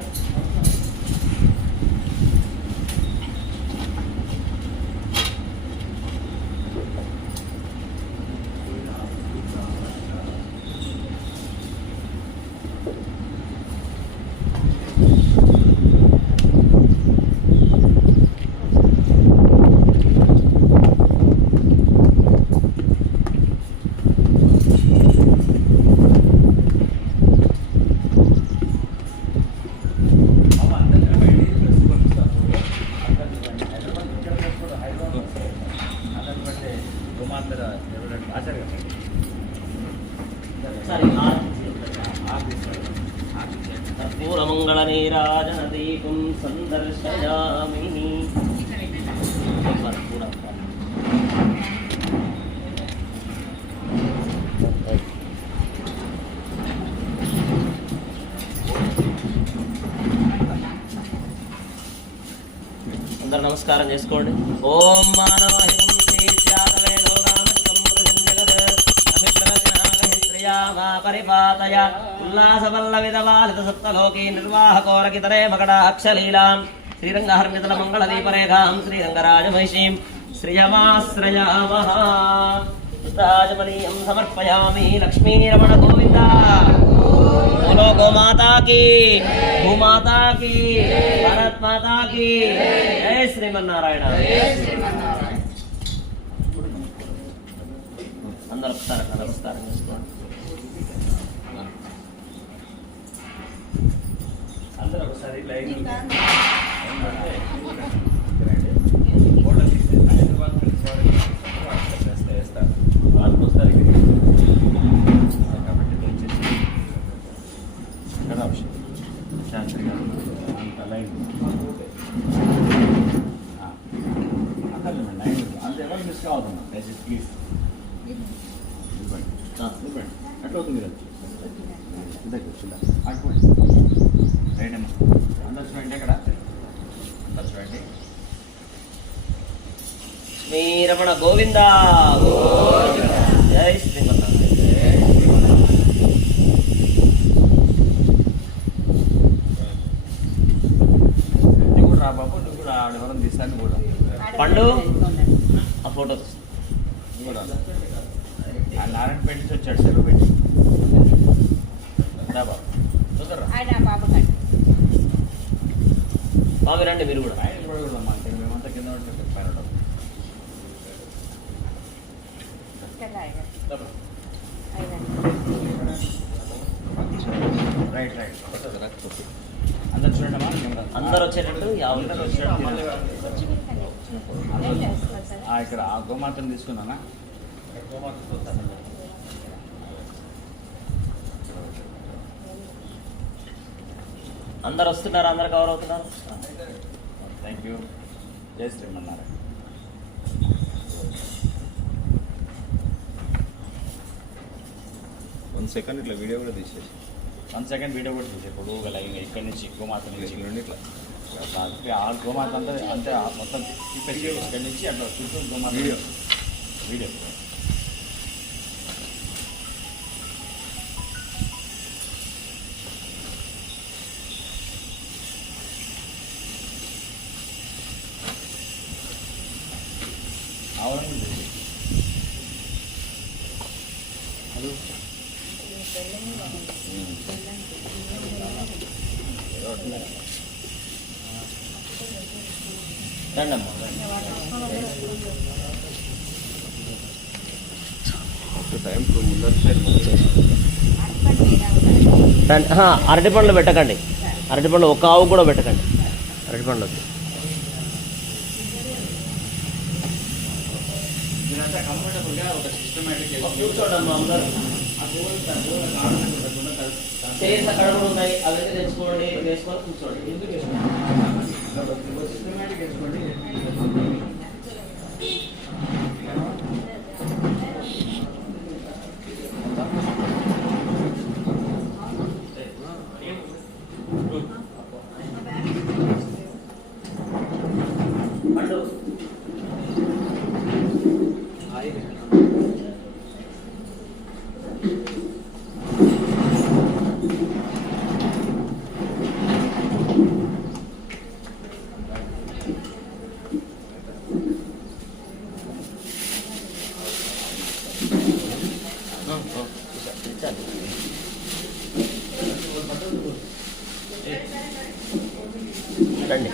గోమాతర ఎవరంటే ఆచార్య గారు సరే కర్పూరమంగళనీరాజనదీపం సందర్శయామి. అందరు నమస్కారం చేసుకోండి. ఓం మానవ పరిపాతయ ఉల్లాసవల్లవిదవాలిత సప్తలోకీ నిర్వాహకోరకితరే మకటాక్షలీలాం శ్రీరంగహర్మితల మంగళదీపరేఖాం శ్రీరంగరాజమహిషీం శ్రియమాశ్రయామః. రాజమణీయం సమర్పయామి. లక్ష్మీరమణ గోవింద. बोलो गौ माता की, भूमाता की, भारत माता की जय श्रीमन्नारायण. అందరూ ఒకసారి నమస్కారం చేసుకోండి. అందరూ ఒకసారి లైన్ అంతెవరు మిస్ కావద్దమ్మా దయచేసి ప్లీజ్ ఇవ్వండి ఎట్లా అవుతుంది కదా ఇద్దరికి వచ్చిందా ఆడుకోండి రైట్ అమ్మా అందరు చూడండి ఎక్కడ అందరు చూడండి. శ్రీరమణ గోవింద జై శ్రీమన్నారాయణ. నువ్వు కూడా రా బాబు, నువ్వు కూడా ఆడెవరం తీస్తాను కూడా పండు ఆ ఫోటో కూడా ఆ నారాయణపేట నుంచి వచ్చాడు సెలవు పెట్టి రా బాబు తొందరరా బాబు రండి మీరు కూడా. ఆయన చూడకూడదమ్మా అంటే మేమంతా కింద ఉంటుంది పైన ఉంటాం. రైట్ రైట్ అందరు చూడండి అమ్మా. అందరు వచ్చేటట్టు అందరూ వచ్చేటట్టు ఇక్కడ ఆ గోమాతను తీసుకున్నానా అందరు వస్తున్నారు. అందరు కవర్ అవుతున్నారు. Thank you. జై శ్రీమన్నారాయణ. 1 సెకండ్ ఇట్లా వీడియో కూడా తీసేసి 1 సెకండ్ వీడియో కూడా తీసే పొడుగుగా లైన్ ఇక్కడి నుంచి గోమాత నుంచి ఇట్లా ఆ గోమాత అంతా అంతే మొత్తం తిప్పేసి ఇక్కడి నుంచి అట్లా చుట్టూ గోమాత వీడియో అవునండి. రండమ్మా. టైం ముందర అరటి పండ్లు పెట్టకండి. అరటి పండ్లు ఒక ఆవు కూడా పెట్టకండి. అరటి పండ్లు వద్దు. దీనంతా కంఫర్టబుల్గా ఒక సిస్టమేటిక్ కూర్చోండమ్మా అందరూ. చైర్స్ అక్కడ కూడా ఉన్నాయి. అవన్నీ తెచ్చుకోండి, వేసుకొని కూర్చోండి. ఎందుకు సిస్టమేటిక్ వేసుకోండి. రండి.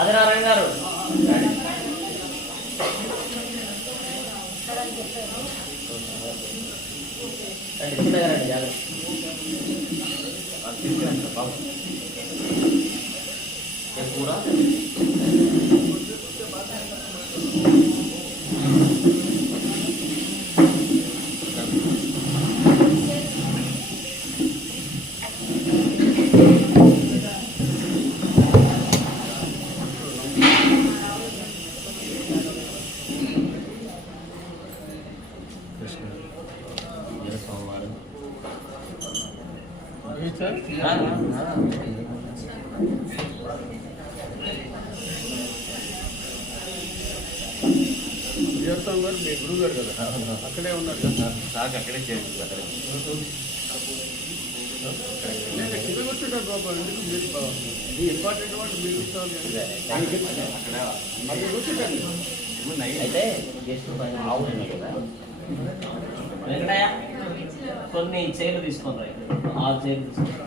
ఆదినారాయణ గారు రండి, చిన్నగా రండి, జాగ్రత్త. ఏం కూర? సోమవారం చేస్తాం గారు మీ గురువు గారు కదా అక్కడే ఉన్నారు కదా సార్ అక్కడే చేయండి అక్కడే నేను కిందకి వచ్చేటారు బాబా ఎందుకు మీరు మీ ఇంపార్టెంట్ వాళ్ళు మీరు అక్కడికి వచ్చేటండి అయితే గెస్ట్ ఆవులు ఉన్నాయి కదా వెంకటయ్య కొన్ని చైర్లు తీసుకొని రా, 6 చైర్లు తీసుకొని రా.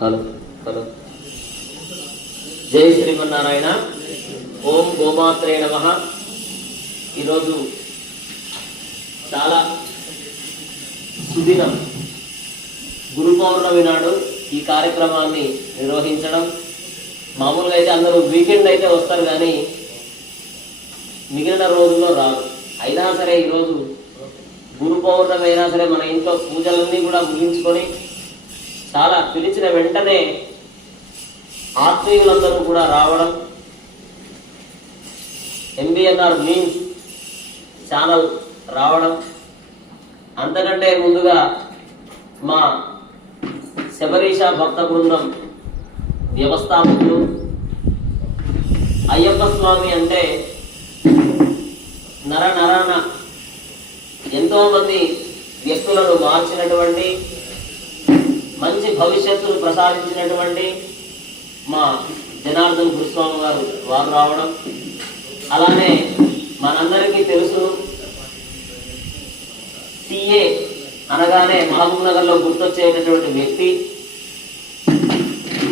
Hello hello. జై శ్రీమన్నారాయణ. ఓం గోమాత్రే నమః. ఈరోజు చాలా సుదినం, గురు పౌర్ణమి నాడు ఈ కార్యక్రమాన్ని నిర్వహించడం. మామూలుగా అయితే అందరూ వీకెండ్ అయితే వస్తారు, కానీ మిగిలిన రోజుల్లో రారు. అయినా సరే ఈరోజు గురు పౌర్ణమి అయినా సరే మన ఇంట్లో పూజలన్నీ కూడా ముగించుకొని చాలా పిలిచిన వెంటనే ఆత్మీయులందరూ కూడా రావడం, ఎంబీఎన్ఆర్ మీన్స్ ఛానల్ రావడం, అంతకంటే ముందుగా మా శబరీష భక్త బృందం వ్యవస్థాపకులు, అయ్యప్ప స్వామి అంటే నరనరాన ఎంతోమంది వ్యక్తులను మార్చినటువంటి, మంచి భవిష్యత్తును ప్రసాదించినటువంటి మా జనార్దన్ గురుస్వామి గారు వారు రావడం, అలానే మనందరికీ తెలుసు సిఏ అనగానే మహబూబ్ నగర్లో గుర్తొచ్చేటటువంటి వ్యక్తి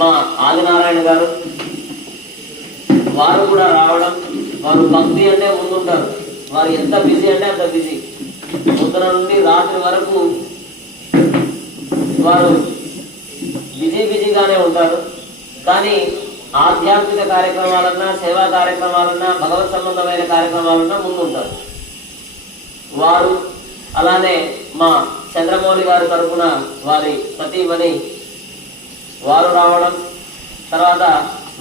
మా ఆదినారాయణ గారు. వారు కూడా రావడం. వారు భక్తి అంటే ముందుంటారు. వారు ఎంత బిజీ అంటే అంత బిజీ. పొద్దున నుండి రాత్రి వరకు వారు బిజీగానే ఉంటారు. కానీ ఆధ్యాత్మిక కార్యక్రమాలన్నా, సేవా కార్యక్రమాలన్నా, భగవత్ సంబంధమైన కార్యక్రమాలన్నా ముందుంటారు వారు. అలానే మా చంద్రమౌళి గారి తరఫున వారి సతీమణి వారు రావడం. తర్వాత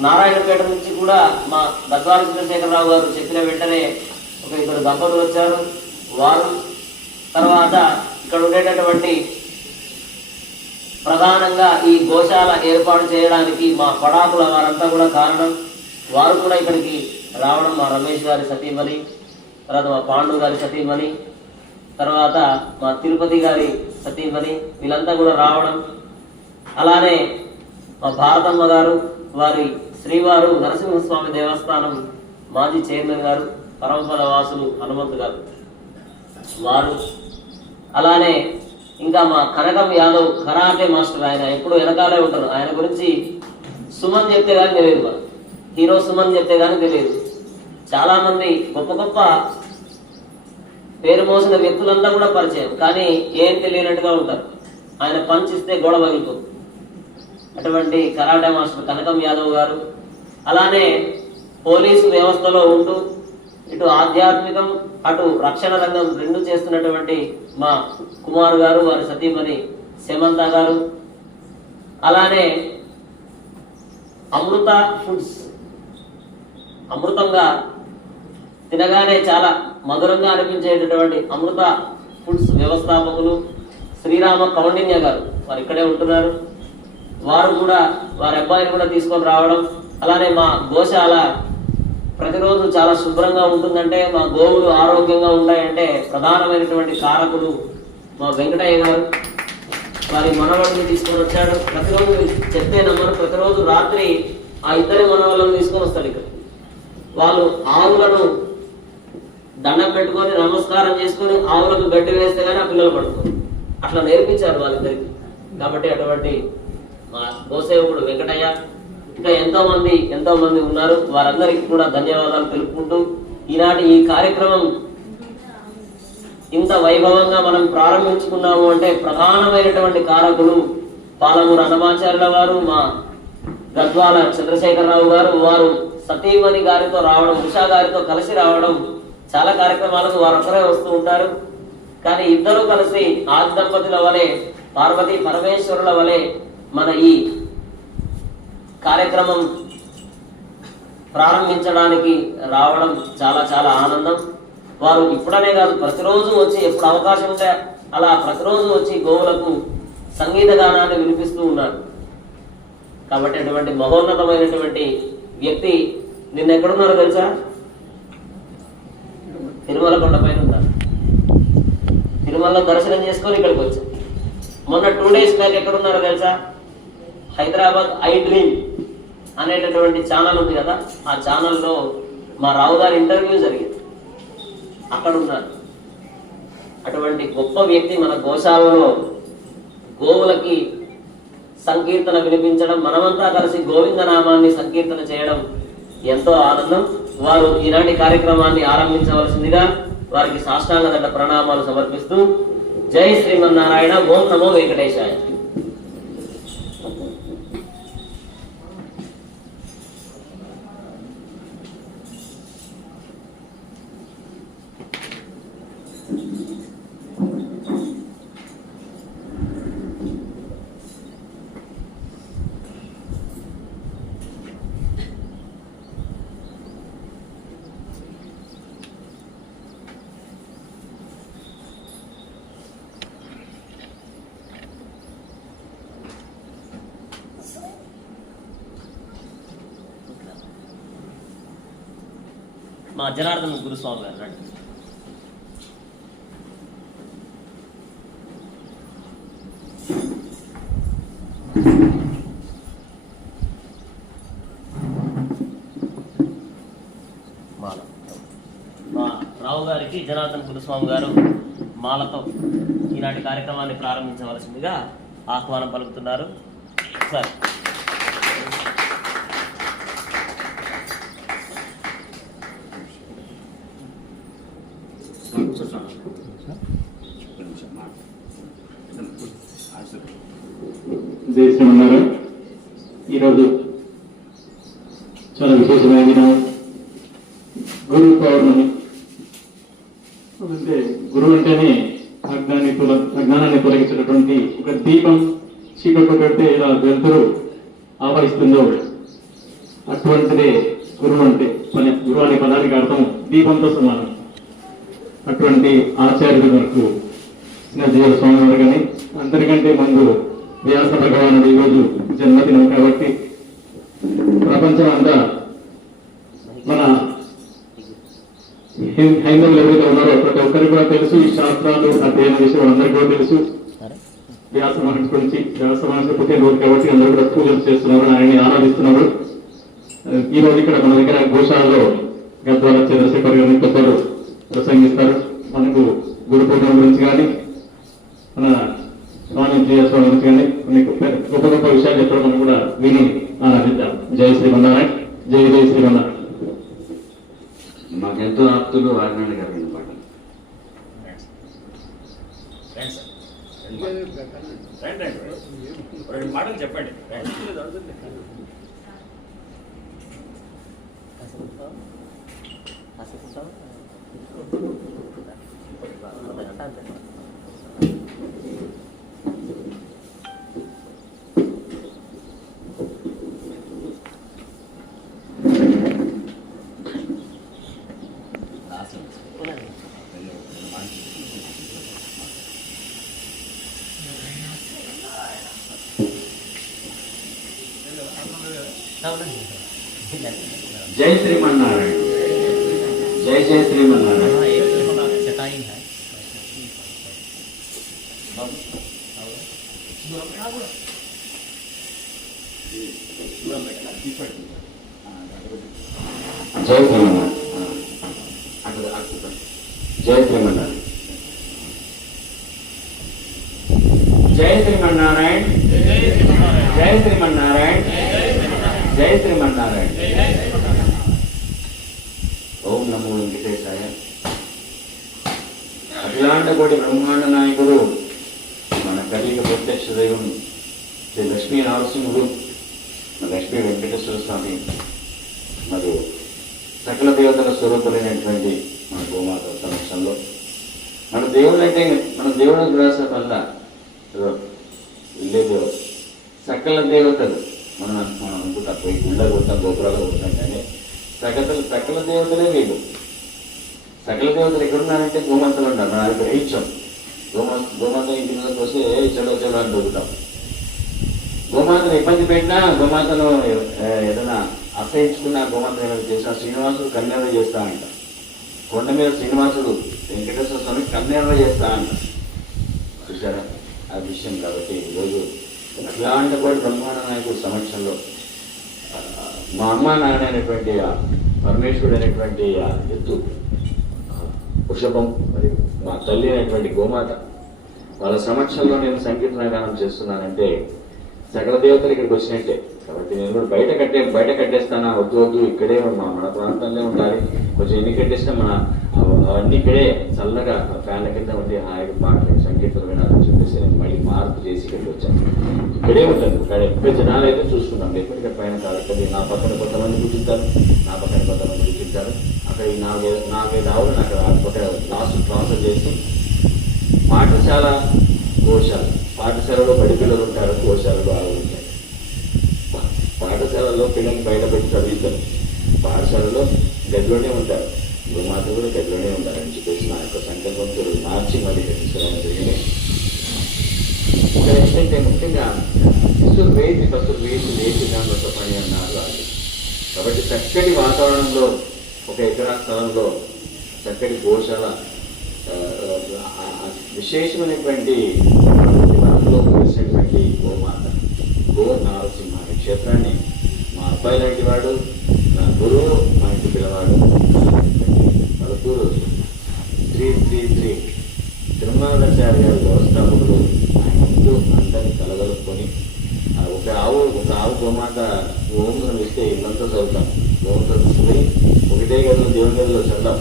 నారాయణపేట నుంచి కూడా మా గద్వాల చంద్రశేఖరరావు గారు చెప్పిన వెంటనే ఒక 2 దంపతులు వచ్చారు వారు. తర్వాత ఇక్కడ ఉండేటటువంటి ప్రధానంగా ఈ గోశాల ఏర్పాటు చేయడానికి మా పడాకుల వారంతా కూడా కారణం. వారు కూడా ఇక్కడికి రావడం. మా రమేష్ గారి సతీమణి, తర్వాత మా పాండు గారి సతీమణి, తర్వాత మా తిరుపతి గారి సతీమణి, వీళ్ళంతా కూడా రావడం. అలానే మా భారతమ్మ గారు, వారి శ్రీవారు నరసింహస్వామి దేవస్థానం మాజీ చైర్మన్ గారు, పరమపద వాసులు హనుమంతు గారు వారు. అలానే ఇంకా మా కనకం యాదవ్ కరాటే మాస్టర్, ఆయన ఎప్పుడు వెనకాలే ఉంటారు. ఆయన గురించి సుమన్ చెప్తే కానీ తెలియదు, మన హీరో సుమన్ చెప్తే కానీ తెలియదు. చాలా మంది గొప్ప గొప్ప పేరు మోసిన వ్యక్తులంతా కూడా పరిచయం, కానీ ఏం తెలియనట్టుగా ఉంటారు. ఆయన పంచిస్తే గోడ పగిలిపోతుంది. అటువంటి కరాటే మాస్టర్ కనకం యాదవ్ గారు. అలానే పోలీసు వ్యవస్థలో ఉంటూ ఇటు ఆధ్యాత్మికం అటు రక్షణ రంగం రెండు చేస్తున్నటువంటి మా కుమార్ గారు, వారి సతీమణి సెమంత గారు. అలానే అమృత ఫుడ్స్ అమృతంగా తినగానే చాలా మధురంగా అనిపించేటటువంటి అమృత ఫుడ్స్ వ్యవస్థాపకులు శ్రీరామ కౌండిన్య గారు, వారు ఇక్కడే ఉంటున్నారు. వారు కూడా వారి అబ్బాయిని కూడా తీసుకొని రావడం, అలానే మా గోశాల ప్రతిరోజు చాలా శుభ్రంగా ఉంటుందంటే, మా గోవులు ఆరోగ్యంగా ఉంటాయంటే ప్రధానమైనటువంటి కారకులు మా వెంకటయ్య గారు. వారి మనవడిని తీసుకొని వచ్చాడు. ప్రతిరోజు చెప్తే నమ్మరు, ప్రతిరోజు రాత్రి ఆ ఇద్దరి మనవలను తీసుకొని వస్తాడు ఇక్కడ. వాళ్ళు ఆవులను దండం పెట్టుకొని నమస్కారం చేసుకొని ఆవులకు గడ్డి వేస్తే కానీ ఆ పిల్లలు పడుకోరు. అట్లా నేర్పించారు వాళ్ళిద్దరికి. కాబట్టి అటువంటి మా గోసేవకుడు వెంకటయ్య, ఇంకా ఎంతో మంది ఉన్నారు. వారందరికీ కూడా ధన్యవాదాలు తెలుపుకుంటూ ఈనాటి ఈ కార్యక్రమం ఇంత వైభవంగా మనం ప్రారంభించుకున్నాము అంటే ప్రధానమైనటువంటి కారకులు పాలమూరు అన్నమాచార్యుల వారు, మా గద్వాల చంద్రశేఖరరావు గారు. వారు సతీమణి గారితో రావడం, ఉషా గారితో కలిసి రావడం, చాలా కార్యక్రమాలకు వారొక్కరే వస్తూ ఉంటారు. కానీ ఇద్దరు కలిసి ఆది దంపతుల వలె, పార్వతీ పరమేశ్వరుల వలె మన ఈ కార్యక్రమం ప్రారంభించడానికి రావడం చాలా చాలా ఆనందం. వారు ఇప్పుడనే కాదు, ప్రతిరోజు వచ్చి, ఎప్పుడు అవకాశం ఉంటే అలా ప్రతిరోజు వచ్చి గోవులకు సంగీత గానాన్ని వినిపిస్తూ ఉన్నారు. కాబట్టి అటువంటి మహోన్నతమైనటువంటి వ్యక్తి నిన్న ఎక్కడున్నారో తెలుసా? తిరుమల కొండ పైన ఉన్నారు. తిరుమలలో దర్శనం చేసుకొని ఇక్కడికి వచ్చారు. మొన్న 2 days బ్యాక్ ఎక్కడున్నారో తెలుసా? హైదరాబాద్ ఐ డ్రీమ్ అనేటటువంటి ఛానల్ ఉంది కదా, ఆ ఛానల్లో మా రావు గారి ఇంటర్వ్యూ జరిగింది, అక్కడ ఉన్నారు. అటువంటి గొప్ప వ్యక్తి మన గోశాలలో గోవులకి సంకీర్తన వినిపించడం, మనమంతా కలిసి గోవింద నామాన్ని సంకీర్తన చేయడం ఎంతో ఆనందం. వారు ఈనాటి కార్యక్రమాన్ని ఆరంభించవలసిందిగా వారికి సాష్టాంగ దండ ప్రణామాలు సమర్పిస్తూ, జై శ్రీమన్నారాయణ, ఓం నమో వెంకటేశాయ. మా జనార్దన్ గురుస్వామి గారు రండి. మా రావు గారికి జనార్దన్ గురుస్వామి గారు మాలతో ఈనాటి కార్యక్రమాన్ని ప్రారంభించవలసిందిగా ఆహ్వానం పలుకుతున్నారు. సార్ జై శ్రీమన్నారాయణ. ఈరోజు చాలా విశేషమైన దినం, గురు పౌర్ణమి. అంటే గురువు అంటేనే అజ్ఞానాన్ని తొలగించేటటువంటి ఒక దీపం. చీకట్లో పెడితే ఇలా వెలుతురు ఆవహిస్తుందో అటువంటిదే గురువు అంటే. గురువు అనే పదానికి అర్థం దీపంతో సమానం. అటువంటి ఆచార్యుల వరకు శ్రీజీవ స్వామి వారు కానీ, అందరికంటే ముందు వ్యాస భగవానుడు ఈరోజు జన్మదినం కాబట్టి ప్రపంచం అంతా మన హైందవులు ఎవరైతే ఉన్నారో ప్రతి ఒక్కరికి కూడా తెలుసు. ఈ శాస్త్రాలు అధ్యయన విషయం అందరికీ కూడా తెలుసు. వ్యాస మహర్షి గురించి, వ్యాస మహర్షి పుట్టినరోజు కాబట్టి అందరూ కూడా పూజలు చేస్తున్నారు, ఆయన్ని ఆరాధిస్తున్నారు. ఈ రోజు ఇక్కడ మన దగ్గర గోశాలలో గద్వాల చంద్రశేఖర్ గారిని కొత్తలు ప్రసంగిస్తారు. మనకు గురు పూర్ణం గురించి కానీ, మన స్వామి జీవస్వామి గురించి కానీ కొన్ని గొప్ప గొప్ప విషయాలు చెప్పడం మనం కూడా విని ఆనందిద్దాం. జై శ్రీమన్నారాయణ, జై జై శ్రీమన్నారాయణ. మాకెంతో ఆప్తులు ఆడినాడు గారు అన్నమాట. మాటలు చెప్పండి. జై శ్రీమన్నారాయణ. జై జై శ్రీమన్నారాయణ. జై శ్రీమన్నారాయణ. జై శ్రీమన్నారాయణ. జై శ్రీమన్నారాయణ. జై శ్రీమన్నారాయణ. జై శ్రీమన్నారాయణ. ఓం నమో వెంకటేశాయ. అఖిలాండ కోటి బ్రహ్మాండ నాయకుడు మన కలియుగ ప్రత్యక్ష దైవం శ్రీ లక్ష్మీ నరసింహుడు, లక్ష్మీ వెంకటేశ్వర స్వామి మరియు సకల దేవతల స్వరూపులైనటువంటి మన గోమాత సమక్షంలో మన దేవుడు అంటే మన దేవుడు రాసే వల్ల లేదు సకల దేవతలు మనం అనుకుంటా పోయి గుళ్ళ కొట్టాం గోపురాలు కొట్టాం కానీ సకల దేవతలే వీళ్ళు. సకల దేవతలు ఎక్కడున్నారంటే గోమాతలు ఉంటారు. మన అది గ్రహించాం. గోమాత ఇంటి మీదకి వస్తే చెడో చెడో అని దొరుకుతాం. గోమాతను ఇబ్బంది పెట్టినా, గోమాతను ఏదైనా అసహించుకున్న గోమాత ఏమైనా చేసినా శ్రీనివాసుడు కన్యార చేస్తా అంట. కొండ మీద శ్రీనివాసుడు వెంకటేశ్వర స్వామి కన్యార చేస్తా అంట. చూసారా ఆ విషయం. కాబట్టి ఈరోజు అఖిలాండ కోటి బ్రహ్మాండ నాయకుడు సమక్షంలో మా అమ్మ నాన్న అనేటువంటి పరమేశ్వరుడు అనేటువంటి ఎత్తు వృషభం మరియు మా తల్లి అయినటువంటి గోమాత వాళ్ళ సమక్షంలో నేను సంకీర్తన గానం చేస్తున్నానంటే సకల దేవతలు ఇక్కడికి వచ్చినట్టే. కాబట్టి నేను కూడా బయట కట్టేస్తానా, వద్దు ఇక్కడే మన ప్రాంతంలో ఉండాలి, కొంచెం ఎన్ని కట్టేస్తే మన అన్ని ఇక్కడే చల్లగా ఫ్యాన్ల కింద ఉండి హాయిగా పాటలు సంకీర్తన వినాలని చెప్పేసి నేను మళ్ళీ మార్పు చేసి ఇక్కడికి వచ్చాను. ఇక్కడే ఉంటాను. ఇక్కడ జనాలు అయితే చూసుకున్నాం. లేకపోతే ఇక్కడ పైన కాబట్టి నా పక్కన కొంతమంది కూర్చుంటారు, నా పక్కన కొంతమంది కూర్చుంటారు. అక్కడ ఈ 4-5 ఆవులను అక్కడ ఒక లాస్ట్ ట్రాన్స్ఫర్ చేసి పాఠశాల గోశాల, పాఠశాలలో బడి పిల్లలు ఉంటారు, గోశాలలో ఆవులు ఉంటాయి. పాఠశాలలో పిల్లల్ని బయట పెట్టి చదివిస్తారు, పాఠశాలలో గదిలోనే ఉంటారు. గోమాత కూడా గదిలోనే ఉంటారని చెప్పేసి నా యొక్క సంకల్పంతో మార్చి మళ్ళీ తీసుకురావడం జరిగింది. ఇక్కడ ఏంటంటే ముఖ్యంగా కసురు వేసి దాంట్లో పని అన్నారు వాళ్ళు. కాబట్టి చక్కటి వాతావరణంలో 1 ఎకరా స్థలంలో చక్కటి గోశాల, విశేషమైనటువంటి మనలో కలిసినటువంటి గోమాత గో నారసింహ అనే క్షేత్రాన్ని మా అబ్బాయి లాంటి వాడు, నా గురువు, మా ఇంటి పిల్లవాడు పలుకూరు శ్రీ తిరుమలాచార్య గారి వ్యవస్థాపకుడు ఆయన ముందు అందరినీ కలగలుపుకొని ఒక ఆవు గోమాత గోములను ఇస్తే ఇల్లంతా చదువుతాం. గోముతో తీసుకుని ఒకటే గదిలో దేవుని గదిలో చల్లాం.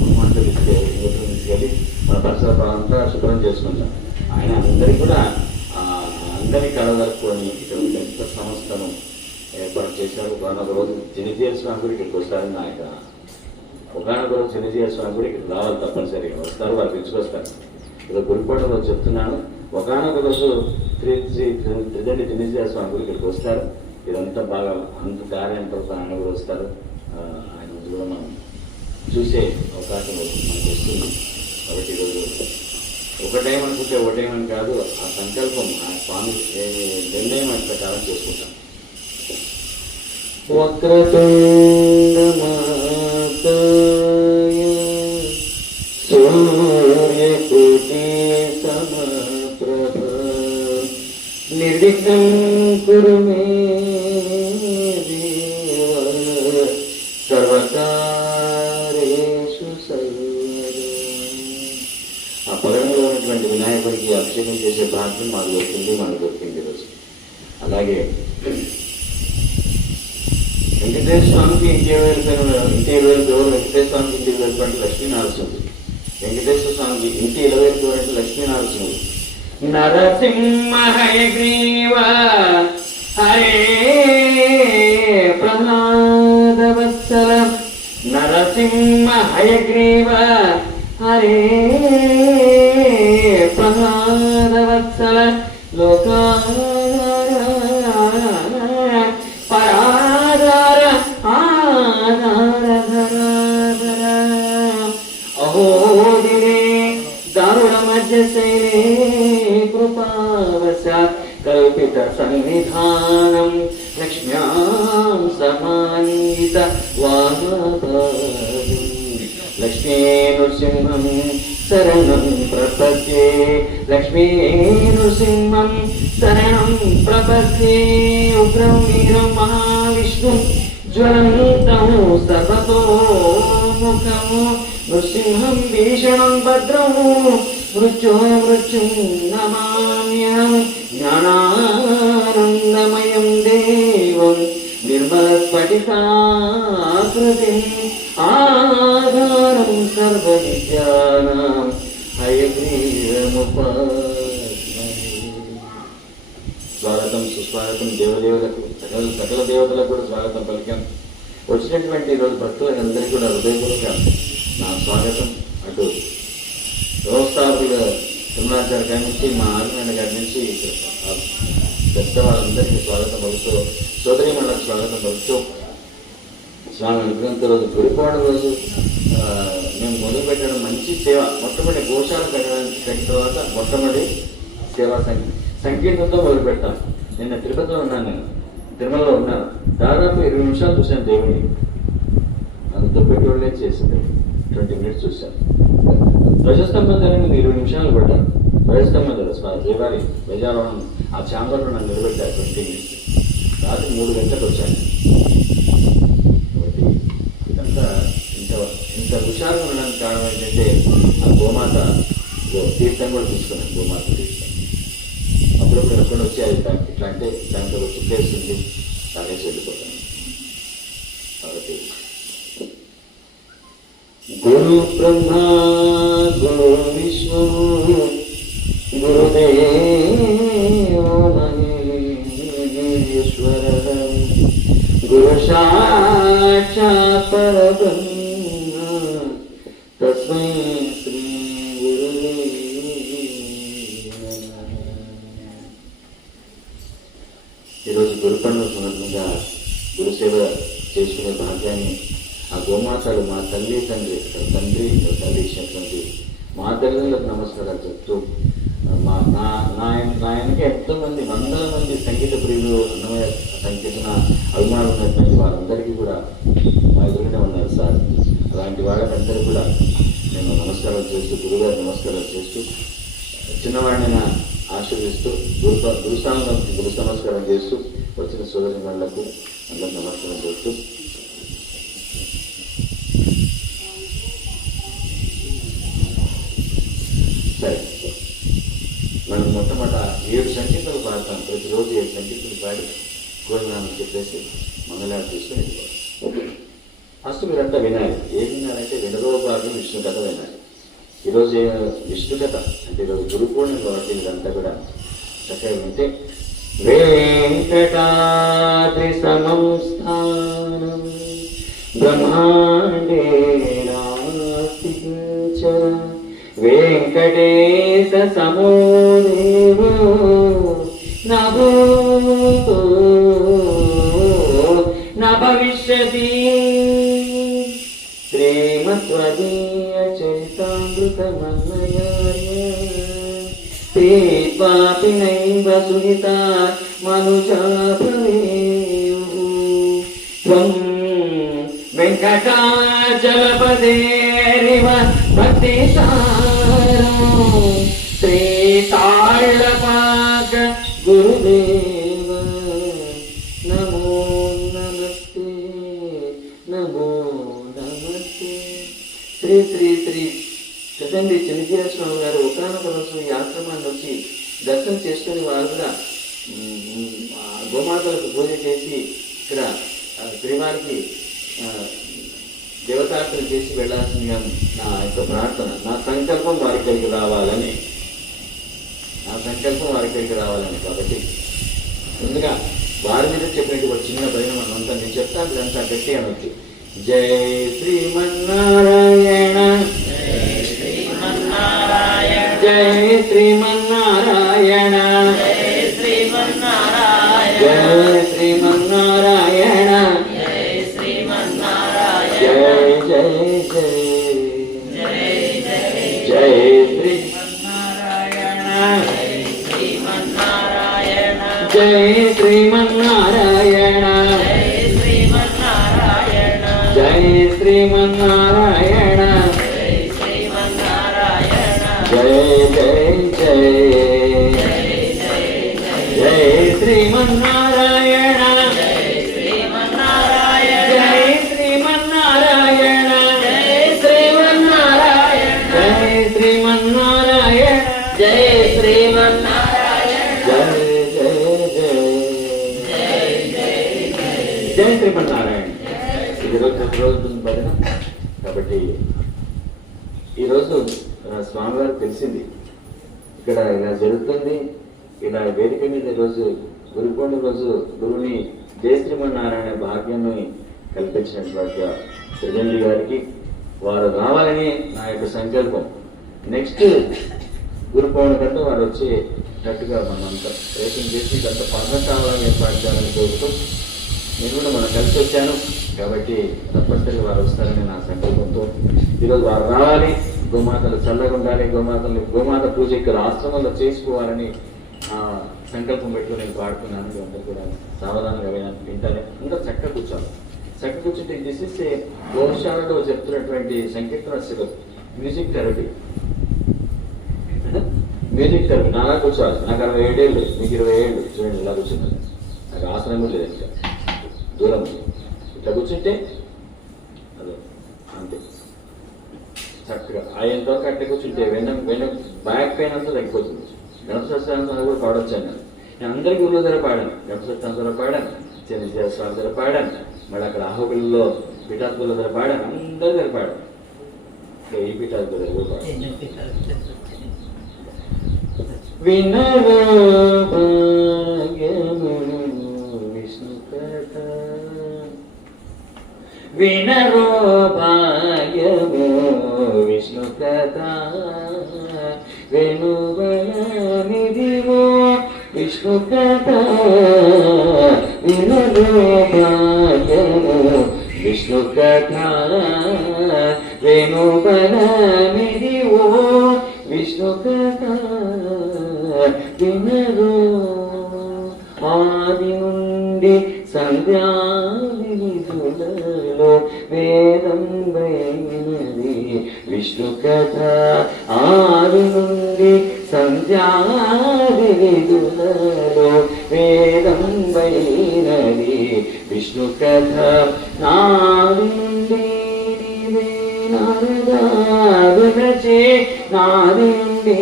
గోమాత తీసుకెళ్ళి మన పరిసర అంతా శుభ్రం చేసుకుంటాం. ఆయన అందరికీ కూడా అందరినీ కలగలుపుకొని ఇక్కడ పెద్ద సంస్థను ఏర్పాటు చేశారు. ఒకనొక రోజు జనజీయ స్వామి కూడా ఇక్కడికి వస్తారని నా యొక్క ఒకనొక రోజు జనజీయ స్వామి కూడా ఇక్కడికి రావాలి, తప్పనిసరిగా వస్తారు, వాళ్ళు పిలుచుకొస్తారు. ఇలా గురిపడంలో చెప్తున్నాను. ఒకనొక రోజు త్రిదండి జనజీయ స్వామి కూడా ఇక్కడికి వస్తారు. ఇదంతా బాగా అంత దారి అయిన తర్వాత ఆయన కూడా వస్తారు. ఆయన కూడా మనం చూసే అవకాశం మనకు వస్తుంది. కాబట్టి ఈరోజు ఒకటేం అనుకుంటే ఒకటేమని కాదు, ఆ సంకల్పం ఆ స్వామి నిర్ణయం అనే ప్రకారం చేసుకుంటాం. వక్రతుండమాతాయ సూర్యకోటి సమప్రభ నిర్విఘ్నం కురు మే దేవ సర్వకార్యేషు సర్వదా. ఆ పగడంలో ఉన్నటువంటి వినాయకుడికి అభిషేకం చేసే భాగ్యం మాకు దొరికింది ఈరోజు. అలాగే వెంకటేశ్వర స్వామికి ఇంటి ఎవరు వెంకటేశ్వర స్వామికి ఇంటి వెళ్ళినటువంటి లక్ష్మీనరసింహుడు, వెంకటేశ్వర స్వామికి ఇంటి 20 లక్ష్మీనరసింహుడు. నరసింహ హయగ్రీవ హరే ప్రహ్లాదవత్సల, నరసింహ హయగ్రీవ హరే ప్రహ్లాదవత్సల, లోకాధార పరాధార ఆధారధరాధర, అహోదినే దారుణ మధ్య శైలే కృపావశాత్ కల్పిత సన్నిధానం లక్ష్మ్యా లక్ష్మీ నృసింహం శరణం ప్రపద్యే లక్ష్మీ నృసింహం శరణం ప్రపద్యే ఉగ్రం వీరం మహావిష్ణు జ్వలంతం సర్వతోముఖం నృసింహం భీషణం భద్రం మృత్యుం నమామ్యహం జ్ఞానానందమయం దేవం నిర్మలస్ఫటికాకృతిం ఆధారం సర్వవిద్యానాం హయగ్రీవముపాస్మహే. స్వాగతం సుస్వాగతం దేవదేవులకు సకల దేవతలకు కూడా స్వాగతం పలికాం. వచ్చినటువంటి ఈరోజు భక్తులందరికీ కూడా హృదయపూర్వక నా స్వాగతం. అటు వ్యవస్థాపకులు తిరుమలాచార్య గారి నుంచి మా ఆదినారాయణ గారి నుంచి పెద్దవాళ్ళందరికీ స్వాగతం పలుకుతూ సోదరి మండలకు స్వాగతం పలుకుతూ స్వామి అనుగ్రహంతో రోజు గుడిపోవడం రోజు మేము మొదలుపెట్టడం మంచి సేవ. మొట్టమొదటి గోశాల కట్టిన తర్వాత మొట్టమొదటి సేవా సంకీర్ణంతో మొదలు పెడతాం. నిన్న తిరుపతిలో ఉన్నాను, నేను తిరుమలలో ఉన్నాను. దాదాపు 20 నిమిషాలు చూశాను దేవుని. అది తొప్పెట్టి వాళ్ళే చేసింది. 20 minutes చూశాను. ధ్వజస్తంభం దగ్గర 20 నిమిషాలు పడ్డాను. ధ్వజస్తంభం దగ్గర దేవాలయం బజారోహం ఆ ఛాంబర్లో నన్ను నిలబెట్టారు 20 minutes. రాత్రి 3 గంటలకు వచ్చాను. కాబట్టి ఇదంతా ఇంత హుషారుగా ఉండడానికి కారణం ఏంటంటే ఆ గోమాత తీర్థం కూడా తీసుకున్నాను. గోమాత తీర్థం అప్పుడప్పుడు ఎక్కడ వచ్చి అది ఇట్లా అంటే దాంట్లో చుట్టేస్తుంది, తాగేసి వెళ్ళిపోతాను. కాబట్టి గురు బ్రహ్మ గురు విష్ణు గురుదేవో మహేశ్వర గురు సాక్షాత్ పరబ్రహ్మ తస్మై శ్రీ గురువే నమః. ఈరోజు గురు పండుగ సందర్భంగా గురుసేవ చేసుకునే భాగ్యాన్ని ఆ గోమాతలు మా తల్లి తండ్రి తల్లి ఇచ్చినటువంటి మా తల్లిదండ్రులకు నమస్కారాలు చెప్తూ నా ఆయనకి ఎంతోమంది 100 మంది సంగీత ప్రియులు అన్నమయ్య సంకీర్తన అభిమానులు ఉన్నటువంటి వారందరికీ కూడా మా ఎదురుగానే ఉన్నారు సార్. అలాంటి వాళ్ళకందరూ కూడా నేను నమస్కారాలు చేస్తూ గురుగారు నమస్కారాలు చేస్తూ చిన్నవాడిని ఆశీర్దిస్తూ గురుస్థానంలో గురు నమస్కారం చేస్తూ వచ్చిన సోదరి వాళ్ళకు అందరూ నమస్కారం చేస్తూ సరే మనం మొట్టమొదట 7 సంగీతాలు పాడతాం. ప్రతిరోజు 7 సంగీతాలు పాడి గోవిందాన్ని చెప్పేసి మంగళాలు తీసుకుని వెళ్ళిపోవాలి. ఫస్ట్ మీరంతా వినాలి. ఏం వినాలంటే 2వ భాగం విష్ణు కథ వినాలి. ఈరోజు విష్ణు కథ అంటే ఈరోజు గురు పూర్ణిమ కాబట్టి ఇదంతా కూడా చక్కగా వింటే వెంకటాద్రి సమం స్థానం బ్రహ్మాండే నాస్తి కించన వెంకటేశ సమో దేవో న భూతో న భవిష్యతి శ్రీమద్వదీయ చరితామృతమన్మయాయ పీత్వాపి నైవ సుహితా మనుజా భవేయుః త్వం వెంకటాచలపదేరివ భక్తిసారో శ్రీతాళపాక గురుదేవ నమో నమస్తే నమో నమస్తే. శ్రీ శ్రీ శ్రీ కదండి చెన్నకేశ్వర స్వామి గారు ఒకనొక రోజు ఈ ఆశ్రమాన్ని వచ్చి దర్శనం చేసుకుని వారు కూడా గోమాతలకు పూజ చేసి ఇక్కడ శ్రీవారికి దేవతార్చన చేసి వెళ్ళాల్సిందిగా నా యొక్క ప్రార్థన. నా సంకల్పం వారి ఇక్కడికి రావాలని కాబట్టి ముందుగా వారి మీద చెప్పినట్టు ఒక చిన్న భయం అంతా నేను చెప్తాను. ఇదంతా గట్టి అనొచ్చు. జై శ్రీమన్నారాయణ జై శ్రీమన్నారాయణ జై శ్రీమన్నారాయణ జై జై జై జై శ్రీమన్నారాయణ జై శ్రీమన్నారాయణ జై జై శ్రీమన్నారాయణ జై జై జై జై శ్రీమన్నారాయణ జై శ్రీమన్నారాయణ జై శ్రీమన్నారాయణ జై శ్రీమన్నారాయణ జై శ్రీమన్నారాయణ. ఇది రోజు భజన కాబట్టి ఈరోజు స్వామివారు తెలిసింది ఇక్కడ ఇలా జరుగుతుంది. ఇలా వేదిక మీద ఈరోజు గురుపౌర్ణమి రోజు గురువుని జయ శ్రీమన్నారాయణ భాగ్యాన్ని కల్పించినటువంటి సృజన్జీ గారికి వారు రావాలని నా యొక్క సంకల్పం. నెక్స్ట్ గురుపౌర్ణమి కంటే వారు వచ్చేటట్టుగా మనంతా ప్రయత్నం చేసి గత పర్ణశాలను ఏర్పాటు చేయాలని కోరుతూ నేను కూడా మనం కలిసి వచ్చాను కాబట్టి తప్పనిసరిగా వారు వస్తారని నా సంకల్పంతో ఈరోజు వారు రావాలి. గోమాతలు చల్లగా ఉండాలి, గోమాత పూజ ఇక్కడ ఆశ్రమంలో చేసుకోవాలని సంకల్పం పెట్టుకుని నేను పాడుతున్నాను. అందరూ కూడా సావధానంగా వింటారు. అందరూ చక్కగా కూర్చోవాలి. చక్కగా కూర్చుంటే చేసేస్తే గోశాలలో చెప్తున్నటువంటి సంకీర్తన మ్యూజిక్ థెరపీ నాలా కూర్చోవాలి. నాకు 67 ఏళ్ళు, మీకు 20 ఏళ్ళు. చూడండి ఇలా కూర్చుంటాను. నాకు ఆసనం కూడా లేదు, ఇంకా దూరం ఇట్లా కూర్చుంటే అదే అంతే చక్కగా ఎంతవరకు అట్లా కూర్చుంటే వెన్న బ్యాక్ పెయిన్ అంతా తగ్గిపోతుంది. గణపతి సత్యానంద కూడా పాడొచ్చాను. నేను అందరికీ ఊళ్ళో దగ్గర పాడాను. గణపతి సత్యానంద దగ్గర పాడాను, చంద్రశేఖర స్వామి దగ్గర పాడాను, మళ్ళీ అక్కడ అహోబిల్లో పీఠాత్మల దగ్గర పాడాను, అందరి దగ్గర పాడాను. ఈ పీఠాత్మల దగ్గర కూడా పాడాను. వినరో భాగ్యము విష్ణు కథ, వినరో భాగ్యము విష్ణు కథ, వేణువనిదివో విష్ణు కథ, వినరో భాగ్యము విష్ణు కథ, వేణువనిదివో విష్ణు కథ, వినరో ఆది నుండి సంధ్యావిధులలో వేదం వైనది విష్ణు కథ, ఆది నుండి సంధ్యావిధులలో వేదం వైనది విష్ణు కథ, నాది నుండి నారదాదులచే, నాది నుండి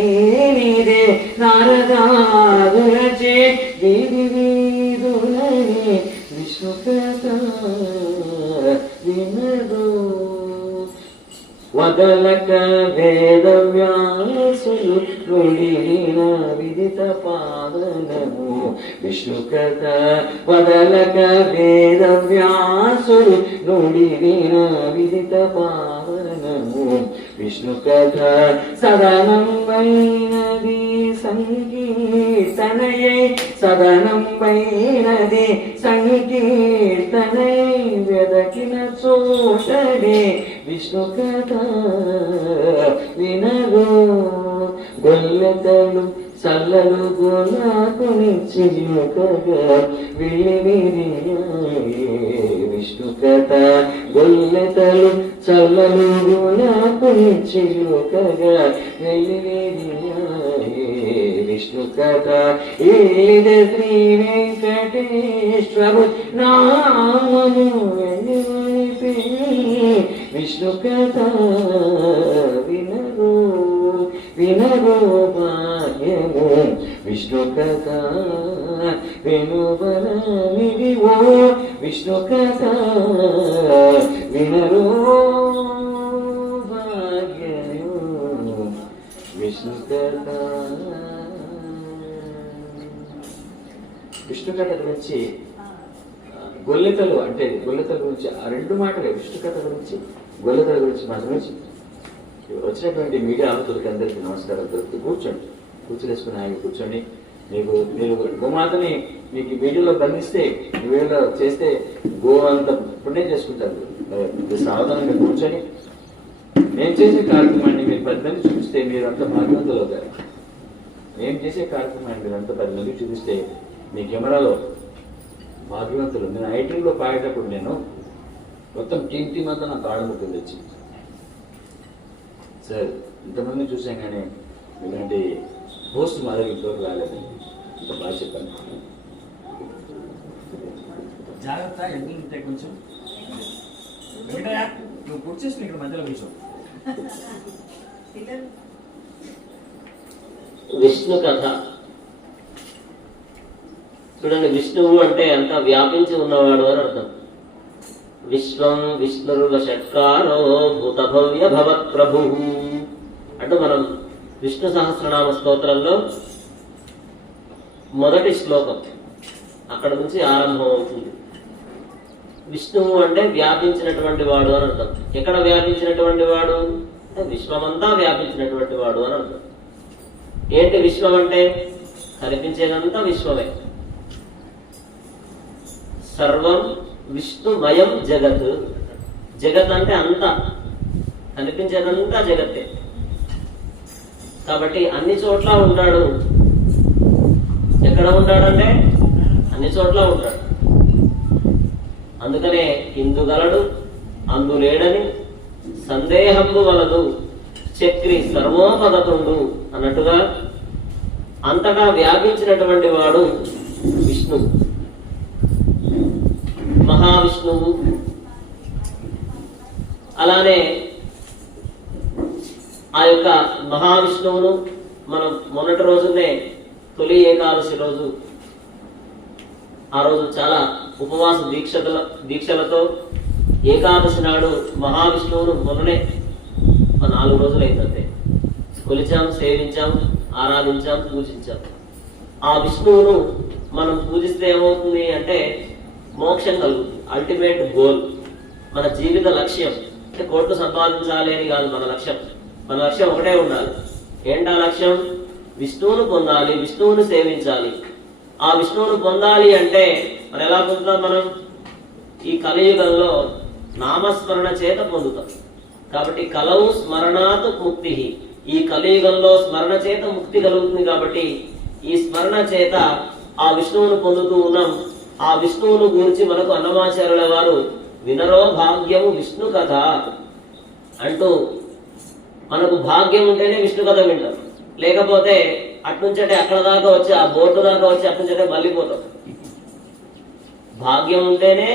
నీదే నారదాదులచే వీధి వీధులని విష్ణు కథ వినరు. వదలక వేదవ్యాసులు నుడిన విదిత పావనము విష్ణు కథ, వదలక వేదవ్యాసులు నుడిన విదిత పావనము విష్ణు కథ, సదనం వైనది సంకీర్తనయై, సదనం వైనది సంకీర్తనై వెదకిన చోటనే విష్ణు కథ వినరు. గొల్లెతలు చల్లలు గోలాకుని చిలుకగా విలివిరియాయే విష్ణు కథ, గొల్లెతలు చల్లలు గోలాకుని చిలుకగా విలివిరియాయే విష్ణు కథ, ఏద శ్రీ వెంకటేశ్వరు నామము విష్ణు కథ వినరు. వినరో భాగ్యము విష్ణు కథ, వినువనిదివో విష్ణు కథ, వినరో భాగ్యము విష్ణు కథ. విష్ణు కథ గురించి గొల్లెతలు అంటే గొల్లెతల గురించి ఆ రెండు మాటలే. విష్ణు కథ గురించి గొల్లెతల గురించి మాత్రమే వచ్చినటువంటి మీడియా ఆలోచనకి అందరికీ నమస్కారం. దొరికి కూర్చోండి, కూర్చునేసుకుని ఆయన కూర్చోండి. మీరు గోమాతని మీకు వీడియోలో బంధిస్తే వీడియోలో చేస్తే గో అంత పుణ్యం చేసుకుంటారు. సావధానంగా కూర్చొని నేను చేసే కార్యక్రమాన్ని మీరు 10 మంది చూపిస్తే మీరు అంత భాగ్యవంతులు అవుతారు. నేను చేసే కార్యక్రమాన్ని మీరు అంత 10 మందికి చూపిస్తే మీ కెమెరాలో భాగ్యవంతులు. నేను ఐటీలో పాడేటప్పుడు నేను మొత్తం టీం అంతా నా కాళ్ళ ముక్కింది వచ్చి. సార్ ఇంతమంది చూసాం కానీ ఇలాంటి పోస్ట్ మా దగ్గర ఇంతవరకు రాలేదు. ఇంత బాగా చెప్పాను. జాగ్రత్త ఎందుకు ఉంటే కొంచెం వెంకటయ్య నువ్వు కూర్చేసి ఇక్కడ మధ్యలో కూర్చో. విష్ణు కథ చూడండి. విష్ణువు అంటే అంత వ్యాపించి ఉన్నవాడు అని అర్థం. విశ్వం విష్ణుర్వషట్కారో భూత భవ్య భవత్ ప్రభు అంటూ మనం విష్ణు సహస్రనామ స్తోత్రంలో మొదటి శ్లోకం అక్కడ నుంచి ఆరంభం అవుతుంది. విష్ణువు అంటే వ్యాపించినటువంటి వాడు అని అర్థం. ఎక్కడ వ్యాపించినటువంటి వాడు అంటే విశ్వమంతా వ్యాపించినటువంటి వాడు అని అర్థం. ఏంటి విశ్వం అంటే? కనిపించేదంతా విశ్వమే. సర్వం విష్ణుమయం జగత్. జగత్ అంటే అంతా, కనిపించేదంతా జగత్తే. కాబట్టి అన్ని చోట్ల ఉంటాడు. ఎక్కడ ఉంటాడంటే అన్ని చోట్ల ఉంటాడు. అందుకనే ఇందుగలడు అందులేడని సందేహంబు వలదు చక్రి సర్వోపగతుండు అన్నట్టుగా అంతటా వ్యాపించినటువంటి వాడు విష్ణువు, మహావిష్ణువు. అలానే ఆ యొక్క మహావిష్ణువును మనం మొన్నటి రోజునే తొలి ఏకాదశి రోజు, ఆ రోజు చాలా ఉపవాస దీక్షలతో ఏకాదశి నాడు మహావిష్ణువును మొన్ననే 4 రోజులైందంటే కొలిచాం, సేవించాం, ఆరాధించాం, పూజించాం. ఆ విష్ణువును మనం పూజిస్తే ఏమవుతుంది అంటే మోక్షం కలుగుతుంది. అల్టిమేట్ గోల్, మన జీవిత లక్ష్యం. అంటే కోట్లు సంపాదించాలి అని కాదు మన లక్ష్యం. మన లక్ష్యం ఒకటే ఉండాలి. ఏంటా లక్ష్యం? విష్ణువును పొందాలి, విష్ణువును సేవించాలి. ఆ విష్ణువును పొందాలి అంటే మరి ఎలా పొందుతాం? మనం ఈ కలియుగంలో నామస్మరణ చేత పొందుతాం. కాబట్టి కలవు స్మరణాత్ ముక్తి. ఈ కలియుగంలో స్మరణ చేత ముక్తి కలుగుతుంది. కాబట్టి ఈ స్మరణ చేత ఆ విష్ణువును పొందుతూ ఉన్నాం. ఆ విష్ణువును గురించి మనకు అన్నమాచార్యుల వారు వినరో భాగ్యము విష్ణు కథ అంటూ, మనకు భాగ్యం ఉంటేనే విష్ణు కథ వింటాం. లేకపోతే అట్నుంచటే అక్కడ దాకా వచ్చి ఆ బోర్డు దాకా వచ్చి అట్నుంచటే మళ్ళీపోతాం. భాగ్యం ఉంటేనే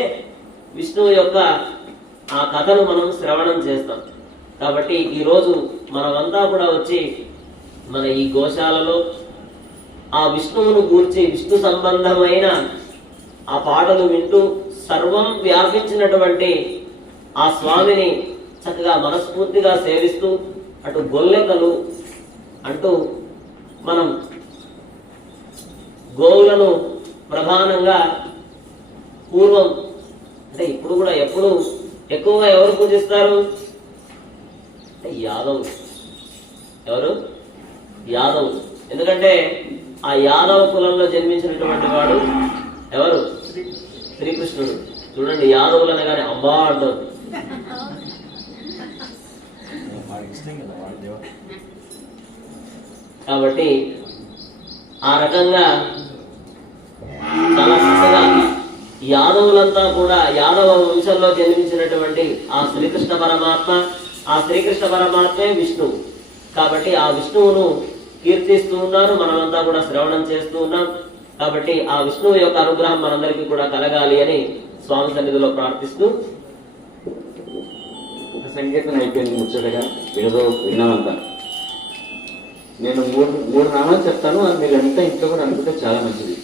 విష్ణువు యొక్క ఆ కథను మనం శ్రవణం చేస్తాం. కాబట్టి ఈరోజు మనమంతా కూడా వచ్చి మన ఈ గోశాలలో ఆ విష్ణువును గూర్చి విష్ణు సంబంధమైన ఆ పాటలు వింటూ సర్వం వ్యాపించినటువంటి ఆ స్వామిని చక్కగా మనస్ఫూర్తిగా సేవిస్తూ అటు గొల్లెకలు అంటూ మనం గోవులను ప్రధానంగా పూర్వం అంటే ఇప్పుడు కూడా ఎప్పుడు ఎక్కువగా ఎవరు పూజిస్తారు అంటే యాదవులు. ఎవరు? యాదవులు. ఎందుకంటే ఆ యాదవ కులంలో జన్మించినటువంటి వాడు ఎవరు? శ్రీకృష్ణుడు. చూడండి, యాదవులు అనగానే అంబా అంటారు. కాబట్టి ఆ రకంగా చాలా చక్కగా యాదవులంతా కూడా యాదవ వంశంలో జన్మించినటువంటి ఆ శ్రీకృష్ణ పరమాత్మ, ఆ శ్రీకృష్ణ పరమాత్మే విష్ణువు. కాబట్టి ఆ విష్ణువును కీర్తిస్తూ ఉన్నారు, మనమంతా కూడా శ్రవణం చేస్తూ ఉన్నాం. కాబట్టి ఆ విష్ణువు యొక్క అనుగ్రహం మనందరికీ కూడా కలగాలి అని స్వామి సన్నిధిలో ప్రార్థిస్తూ సంగీతం అయిపోయింది. ముచ్చటగా విన్నామంతా. నేను మూడు నామాలు చెప్తాను, అది మీరు అంతా ఇంట్లో కూడా అనుకుంటే చాలా మంచిది.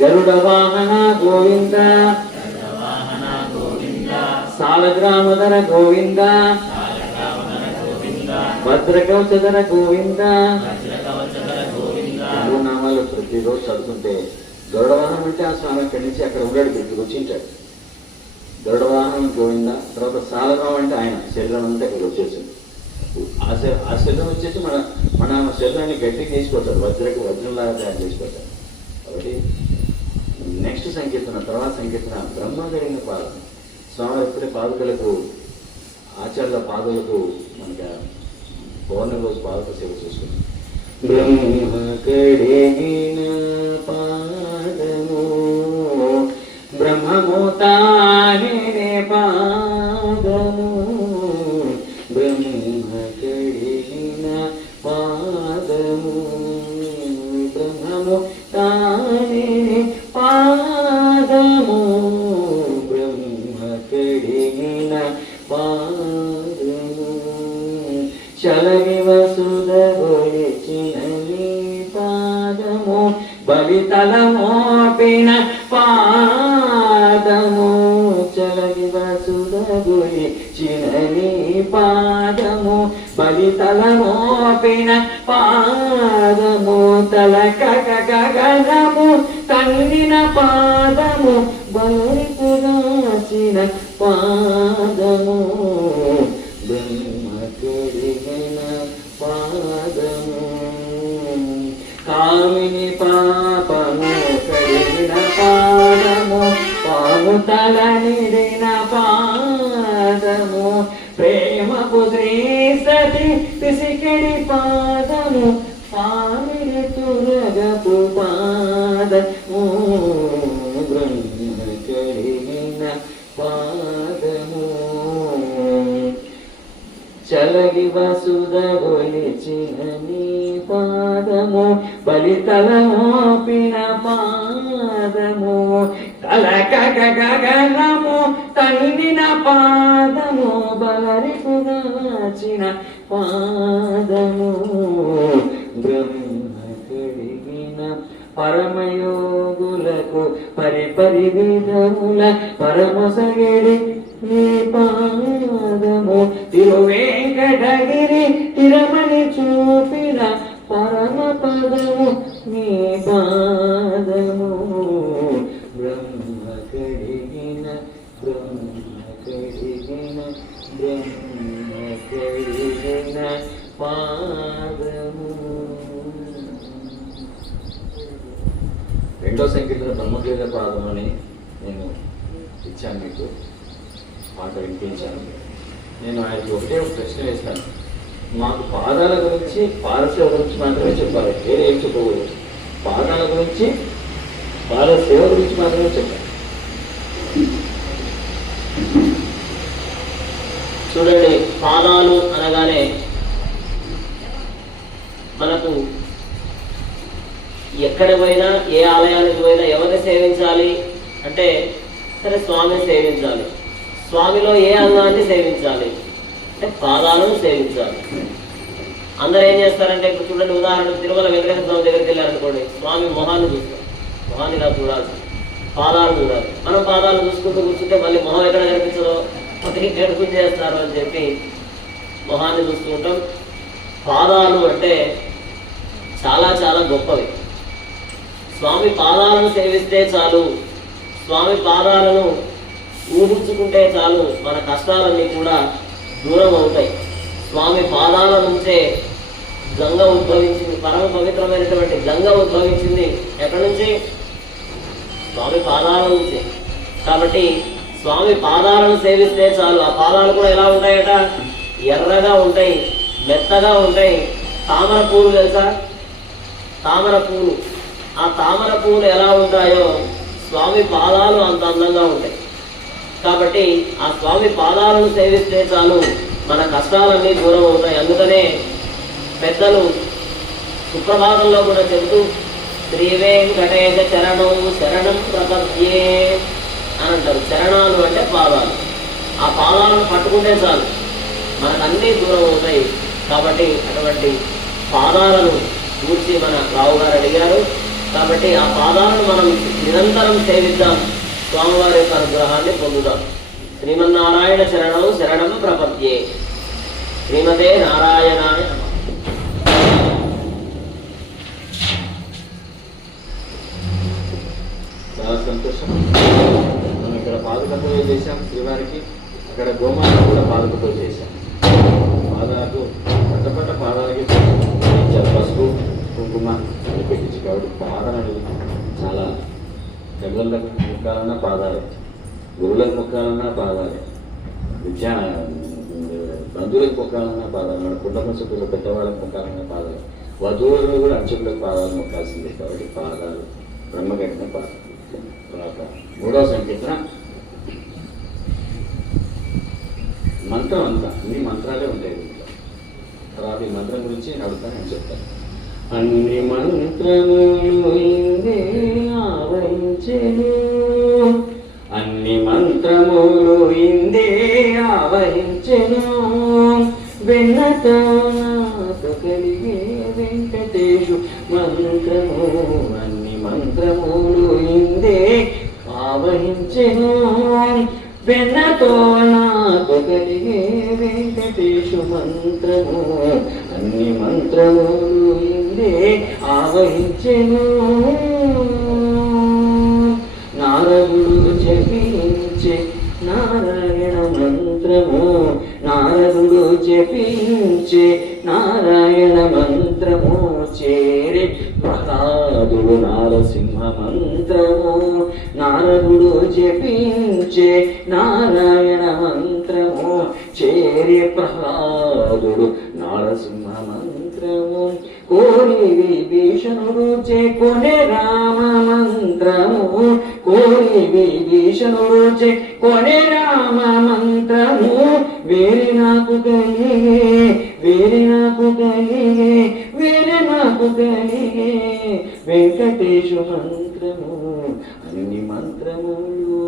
గరుడ వాహన గోవింద, సాలగ్రామధర గోవింద, భద్రకవచధర గోవింద. మూడు నామాలు ప్రతిరోజు చదువుతుంటే గరుడవాహనం అంటే ఆ స్వామి అక్కడి నుంచి అక్కడ ఉన్నాడు, ఇక్కడికి వచ్చింటాడు. గరుడవాహనం గోవింద. తర్వాత సాలగ్రామం అంటే ఆయన శరీరం అంతా ఇక్కడ వచ్చేసింది. ఆ శరీరం వచ్చేసి మన శరీరాన్ని గట్టిగా తీసుకొస్తాడు, వజ్రంలాగా తయారు చేసుకొస్తాడు. కాబట్టి నెక్స్ట్ సంకీర్తన, తర్వాత సంకీర్తన బ్రహ్మగరిగిన పాదం. స్వామి ఎప్పుడే పాదుకలకు, ఆచార్యుల పాదులకు మనకి పౌర్ణమి రోజు పాదుక సేవ చేసుకుంటాం. బ్రహ్మ కడిగిన పాదము బ్రహ్మముతానే పాదము చలగి వసుద గొలిచిన నీ పాదము బలితల మోపిన పాదము చలగి వసుద గొలిచిన నీ పాదము బలితల మోపిన పాదము తలక గగనము తన్నిన పాదము బలిపురాచిన పాదము బ్రహ్మ కడిగిన పాదము కామిని పాపము కడిగిన పాదము పాము తల నిడిన పాదము ప్రేమపు శ్రీ సతి పిసికిడి పాదము పామిడి తురగపు పాదము బ్రహ్మ కడిగిన పాదము చలగి వసుద గొలిచిన నీ పాదము బలితల మోపిన పాదము కలక గగనము తన్నిన పాదము బలరిపుగాచిన పాదము బ్రహ్మ కడిగిన పరమయోగులకు పరిపరి విధముల పరమసగిడి నీ పాదము తిరువేంకటగిరి తిరమణి చూపిన పరమ పదము నీ పాదము బ్రహ్మ కడిగిన పాదము. రెండో సంకీర్తన బ్రహ్మదేవ పాదం అని నేను ఇచ్చాను, మీకు మాట వినిపించాను. నేను ఆయనకి ఒకటే ఒక ప్రశ్న వేస్తాను. మాకు పాదాల గురించి పాదసేవ గురించి మాత్రమే చెప్పాలి, వేరే ఏం చెప్పకూడదు. పాదాల గురించి పాదసేవ గురించి మాత్రమే చెప్పాలి. చూడండి, పాదాలు అనగానే మనకు ఎక్కడ పోయినా ఏ ఆలయానికి పోయినా ఎవరిని సేవించాలి అంటే సరే స్వామిని సేవించాలి. స్వామిలో ఏ అంగాన్ని సేవించాలి అంటే పాదాలను సేవించాలి. అందరూ ఏం చేస్తారంటే ఇప్పుడు చూడండి, ఉదాహరణకు తిరుమల వెంకటేశ్వర స్వామి దగ్గరికి వెళ్ళారనుకోండి, స్వామి మొహాన్ని చూస్తాం, మొహాన్ని కాదు చూడాలి, పాదాలు చూడాలి. మనం పాదాలు చూసుకుంటూ కూర్చుంటే మళ్ళీ మొహం ఎక్కడ కనిపించదో ఎక్కడ చేస్తారు అని చెప్పి మొహాన్ని చూస్తూ ఉంటాం. పాదాలు అంటే చాలా చాలా గొప్పవి. స్వామి పాదాలను సేవిస్తే చాలు, స్వామి పాదాలను ఊహించుకుంటే చాలు, మన కష్టాలన్నీ కూడా దూరం అవుతాయి. స్వామి పాదాల నుంచే గంగ ఉద్భవించింది, పరమ పవిత్రమైనటువంటి గంగ ఉద్భవించింది. ఎక్కడి నుంచి? స్వామి పాదాల నుంచి. కాబట్టి స్వామి పాదాలను సేవిస్తే చాలు. ఆ పాదాలు కూడా ఎలా ఉంటాయట? ఎర్రగా ఉంటాయి, మెత్తగా ఉంటాయి. తామర పూలు తెలుసా? తామర పూలు, ఆ తామర పూలు ఎలా ఉంటాయో స్వామి పాదాలు అంత అందంగా ఉంటాయి. కాబట్టి ఆ స్వామి పాదాలను సేవిస్తే చాలు, మన కష్టాలన్నీ దూరం అవుతాయి. అందుకనే పెద్దలు సుప్రభాతంలో కూడా చెబుతూ శ్రీ వెంకటేశ చరణం శరణం ప్రపద్యే అని అంటారు. చరణాలు అంటే పాదాలు. ఆ పాదాలను పట్టుకుంటే చాలు, మనకన్నీ దూరం అవుతాయి. కాబట్టి అటువంటి పాదాలను కూర్చి మన రావు గారు అడిగారు. కాబట్టి ఆ పాదాలను మనం నిరంతరం సేవిద్దాం, స్వామివారి యొక్క అనుగ్రహాన్ని పొందుదాం. శ్రీమన్నారాయణ శరణం శరణం ప్రపద్యే. శ్రీమతే నారాయణాయ నమః. చాలా సంతోషం. మనం ఇక్కడ పాదుకతో చేశాం శ్రీవారికి, అక్కడ గోమాత కూడా పాదుకతో చేశాం. పాదాలకు పట్టపట్ట పాదాలకి పసుపు కుంకుమ పెట్టించి. కాబట్టి పాదం అనేది చాలా పెద్దలకు ముక్కాలన్నా పాదాలే, గురువులకు ముక్కాలన్నా పాదాలే, విద్యా బంధువులకు మొక్కాలన్నా పాదాలు, మన కుటుంబ సభ్యులు పెద్దవాళ్ళకి మొక్కాలన్నా పాదాలు, వధువులు కూడా అంచుకులకు పాదాలు మొక్కాల్సిందే. కాబట్టి పాదాలు బ్రహ్మగట్టిన పాదాలు. తర్వాత మూడవ సంకీర్తన మంత్రం అంతా అన్ని మంత్రాలే ఉంటాయి దీంట్లో. తర్వాత ఈ మంత్రం గురించి నడుపుతాను, నేను చెప్తాను. అన్ని మంత్రములు ఇందే ఆవహించెను, అన్ని మంత్రములు ఇందే ఆవహించెను, వెన్నతో కలిగే వెంకటేశు మంత్రము అన్ని మంత్రములు ఇందే ఆవహించెను వెన్నతో నాకు కలిగే వెంకటేశు మంత్రము అన్ని మంత్రములు ఇందే ఆవహించెను నారదుడు జపించే నారాయణ మంత్రము నారదుడు జపించే నారాయణ మంత్రము చేరే ప్రహ్లాదుడు నారసింహ మంత్రము నారదుడు జపించే నారాయణ మంత్రము చేరే ప్రహ్లాదుడు నారసింహ మంత్రము కోరి విభీషణుడు చేకొనే రామ మంత్రము కోరి విభీషణుడు చేకొనే రామ మంత్రము వేరే నాకు కలిగే వేరే నాకు కలిగే వేరే నాకు కలిగే వెంకటేశు మంత్రము అన్ని మంత్రములు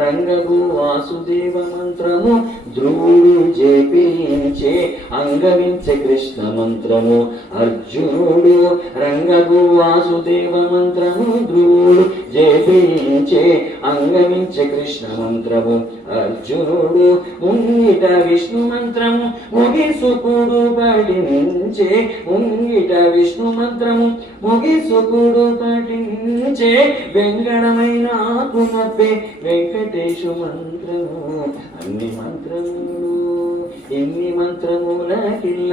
రంగగు వాసుదేవ మంత్రము ధ్రువుడు జపించే అంగవించే కృష్ణ మంత్రము అర్జునుడు రంగగు వాసుదేవ మంత్రము ధ్రువుడు జపించే అంగవించే కృష్ణ మంత్రము అర్జునుడు ముంగిట విష్ణు మంత్రము ముగిసుకుడు పఠించే ముంగిట విష్ణు మంత్రము ముగిసుకుడు పఠించే వెంకటమైన పునప్పే వెంకటేశు మంత్రము అన్ని మంత్రములు ఎన్ని మంత్రములకిల్ల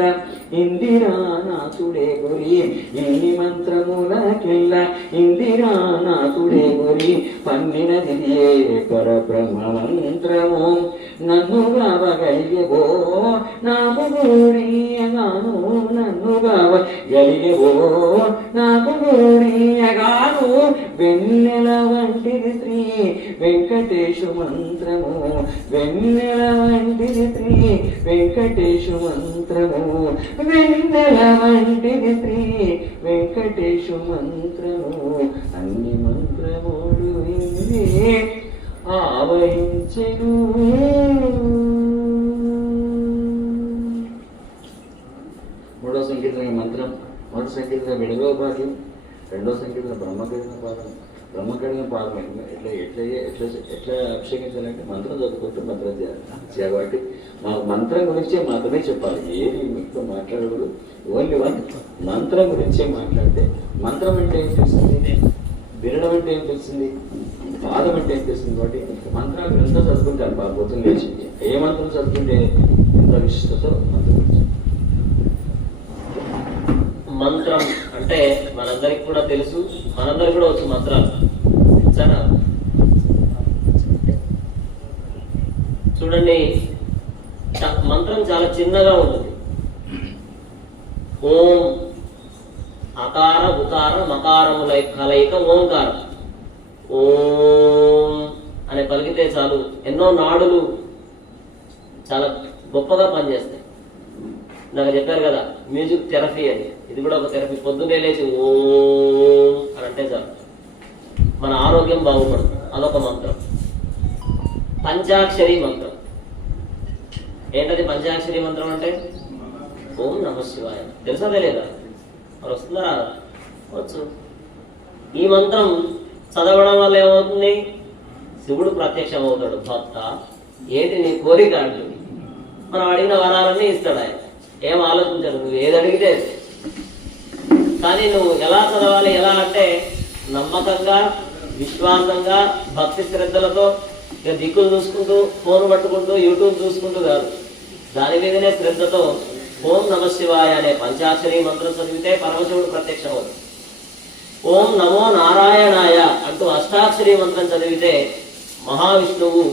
ఇందిరానాథుడే గురి ఎన్ని మంత్రములకిల్ల ఇందిరానాథుడే గురి పన్నినది పరబ్రహ్మ మంత్రము నన్ను గావగలిగేవో నాకు గూడియగాను నన్ను గావగలిగేవో నాకు గూడియగాను వెన్నెల వంటిది శ్రీ వెంకటేశు మంత్రము వెన్నెల వంటిది శ్రీ వెంకటేశు మంత్రము వెన్నెల వంటిది శ్రీ వెంకటేశు మంత్రము అన్ని మంత్రములు ఇందే ఆవహించెను మూడో సంకీర్తన మంత్రం మొదటి సంకీర్తన విడుదల భాగ్యం రెండో సంకీర్తన బ్రహ్మకడిగిన పాదం బ్రహ్మకడిగిన పాదం ఎట్లా ఎట్లా ఎట్లా ఎట్లా అభిషేకించాలంటే మంత్రం చదువుకుంటూ మంత్రం చేయాలి కాబట్టి మా మంత్రం గురించే మాత్రమే చెప్పాలి ఏది మీకు మాట్లాడకూడదు ఓన్లీ వన్ మంత్రం గురించే మాట్లాడితే మంత్రం అంటే ఏం తెలిసింది వినడం అంటే ఏం తెలిసింది పాదం అంటే ఏం తెలిసింది కాబట్టి మంత్రాలు ఎంతో చదువుకుంటారు బాగా పొద్దున్న లేచి ఏ మంత్రం చదువుకుంటే ఎంత విశిష్టతో మంత్రం మంత్రం అంటే మనందరికి కూడా తెలుసు మనందరికి కూడా వచ్చు మంత్రాలు సరే చూడండి మంత్రం చాలా చిన్నగా ఉంటుంది ఓం అకార ఉకార మకారముల కలయిక ఓంకారం ఓం అని పలికితే చాలు ఎన్నో నాడులు చాలా గొప్పగా పనిచేస్తాయి నాకు చెప్పారు కదా మ్యూజిక్ థెరపీ అని ఇది కూడా ఒక థెరపీ పొద్దున్నే లేచి ఓం అని అంటే చాలు మన ఆరోగ్యం బాగుపడుతుంది అదొక మంత్రం పంచాక్షరి మంత్రం ఏంటది పంచాక్షరి మంత్రం అంటే ఓం నమః శివాయ తెలుసా తెలియదా మరి వస్తుందా వచ్చు ఈ మంత్రం చదవడం వల్ల ఏమవుతుంది శివుడు ప్రత్యక్షం అవుతాడు భక్త ఏంటి నీ కోరిక అంటుంది మనం అడిగిన వరాలన్నీ ఇస్తాడు ఆయన ఏం ఆలోచించాడు నువ్వు ఏది అడిగితే కానీ నువ్వు ఎలా చదవాలి ఎలా అంటే నమ్మకంగా విశ్వాసంగా భక్తి శ్రద్ధలతో ఇక దిక్కులు చూసుకుంటూ ఫోన్ పట్టుకుంటూ యూట్యూబ్ చూసుకుంటూ కాదు దాని మీదనే శ్రద్ధతో ఓం నమః శివాయ అనే పంచాక్షరి మంత్రం చదివితే పరమశివుడు ప్రత్యక్షం అవుతుంది ఓం నమో నారాయణాయ అంటూ అష్టాక్షరి మంత్రం చదివితే మహావిష్ణువు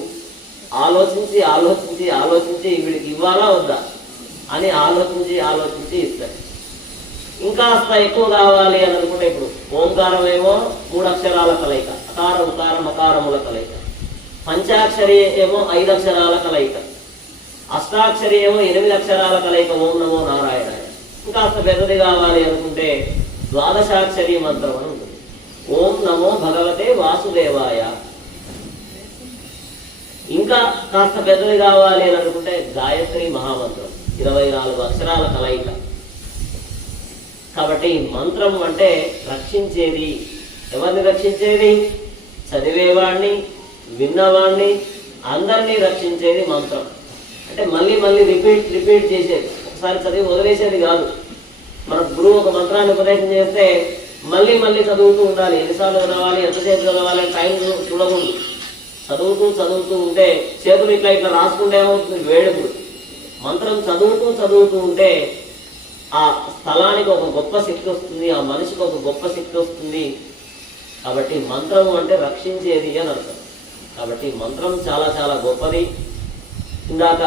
ఆలోచించి ఆలోచించి ఆలోచించి వీడికి ఇవ్వాలా వద్దా అని ఆలోచించి ఆలోచించి ఇస్తాడు ఇంకాస్త ఎక్కువ కావాలి అని అనుకుంటే ఇప్పుడు ఓంకారం ఏమో 3 అక్షరాల కలయిక అకార ఉకార మకారముల కలయిక పంచాక్షరి ఏమో 5 అక్షరాల కలయిక అష్టాక్షరి ఏమో 8 అక్షరాల కలయిక ఓం నమో నారాయణాయ ఇంకాస్త పెద్దది కావాలి అనుకుంటే ద్వాదశాక్షరి మంత్రం అని ఉంటుంది ఓం నమో భగవతే వాసుదేవాయ ఇంకా కాస్త పెద్దది కావాలి అని అనుకుంటే గాయత్రి మహామంత్రం 24 అక్షరాల కలయిక కాబట్టి మంత్రం అంటే రక్షించేది. ఎవరిని రక్షించేది? చదివేవాడిని, విన్నవాడిని, అందరినీ రక్షించేది మంత్రం. అంటే మళ్ళీ మళ్ళీ రిపీట్ చేసేది, ఒకసారి చదివి వదిలేసేది కాదు. మన గురువు ఒక మంత్రాన్ని ఉపదేశం చేస్తే మళ్ళీ మళ్ళీ చదువుతూ ఉండాలి. ఎన్నిసార్లు చదవాలి, ఎంతసేపు చదవాలి అని టైం చూడకూడదు. చదువుతూ ఉంటే చేతులు ఇట్లా రాసుకుంటే ఏమవుతుంది? వేడుకుడు. మంత్రం చదువుతూ ఉంటే ఆ స్థలానికి ఒక గొప్ప శక్తి వస్తుంది, ఆ మనిషికి ఒక గొప్ప శక్తి వస్తుంది. కాబట్టి మంత్రము అంటే రక్షించేది అని అర్థం. కాబట్టి మంత్రం చాలా చాలా గొప్పది. ఇందాక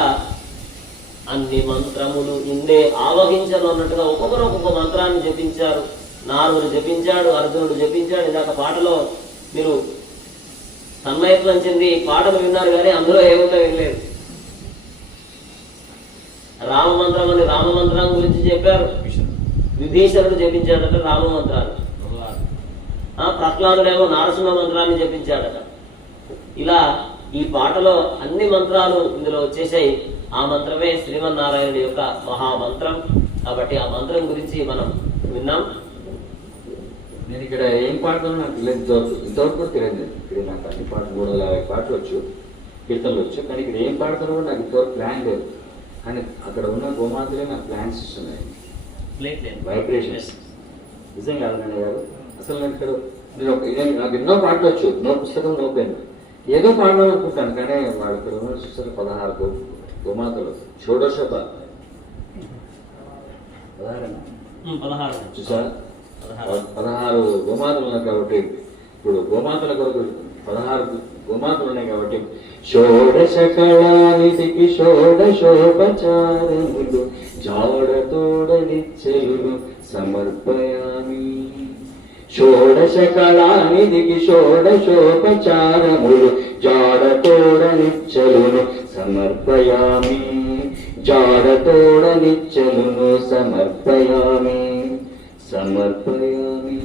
అన్ని మంత్రములు ఇందే ఆవహించను అన్నట్టుగా ఒక్కొక్కరు ఒక్కొక్క మంత్రాన్ని జపించారు. నారదుడు జపించాడు, అర్జునుడు జపించాడు. ఇందాక పాటలో మీరు తన్మయత్వం చెంది పాటలు విన్నారు, కానీ అందులో ఏముందో వినలేదు. రామమంత్రం అని రామమంత్రం గురించి చెప్పారు. విభీషణుడు జపించాడట రామమంత్రాలు. ప్రహ్లాదుడేమో నారసింహ మంత్రాన్ని జపించాడట. ఇలా ఈ పాటలో అన్ని మంత్రాలు ఇందులో వచ్చేసాయి. ఆ మంత్రమే శ్రీమన్నారాయణుడి యొక్క మహామంత్రం. కాబట్టి ఆ మంత్రం గురించి మనం విన్నాం. నేను ఇక్కడ ఏం పాటలు నాకు ఇంతవరకు కూడా తెలియదు. ఇక్కడ నాకు అన్ని పాటలు 350 పాటలు వచ్చు, కీర్తనలు వచ్చు, కానీ ఇక్కడ ఏం పాడతారో కూడా నాకు ఇంతవరకు ప్లాన్ లేదు. కానీ అక్కడ ఉన్న గోమాతలే నాకు ప్లాన్స్ ఇస్తున్నాయి, వైబ్రేషన్స్. నిజం కాదండి గారు, అసలు నేను ఇక్కడ నాకు ఎన్నో పాటలు వచ్చు, నో పుస్తకం నో పెన్, ఏదో పాడదాం అనుకుంటాను. కానీ వాళ్ళు ఇక్కడ ఉన్న చూస్తారు 16 గోమాతలు, షోడశ 16 చూసారా, 16 గోమాతలు ఉన్నాయి. కాబట్టి ఇప్పుడు గోమాతల కొరకు 16 గోమాతలు ఉన్నాయి. కాబట్టి షోడశ కళానిధికి షోడశోపచారములు జాడతోడనిచ్చెలును సమర్పయామి. షోడశ కళానిధికి షోడశోపచారములు జాడతోడనిచ్చెలును సమర్పయామి. జాడతోడనిచ్చెలును సమర్పయామి. సమర్పయామి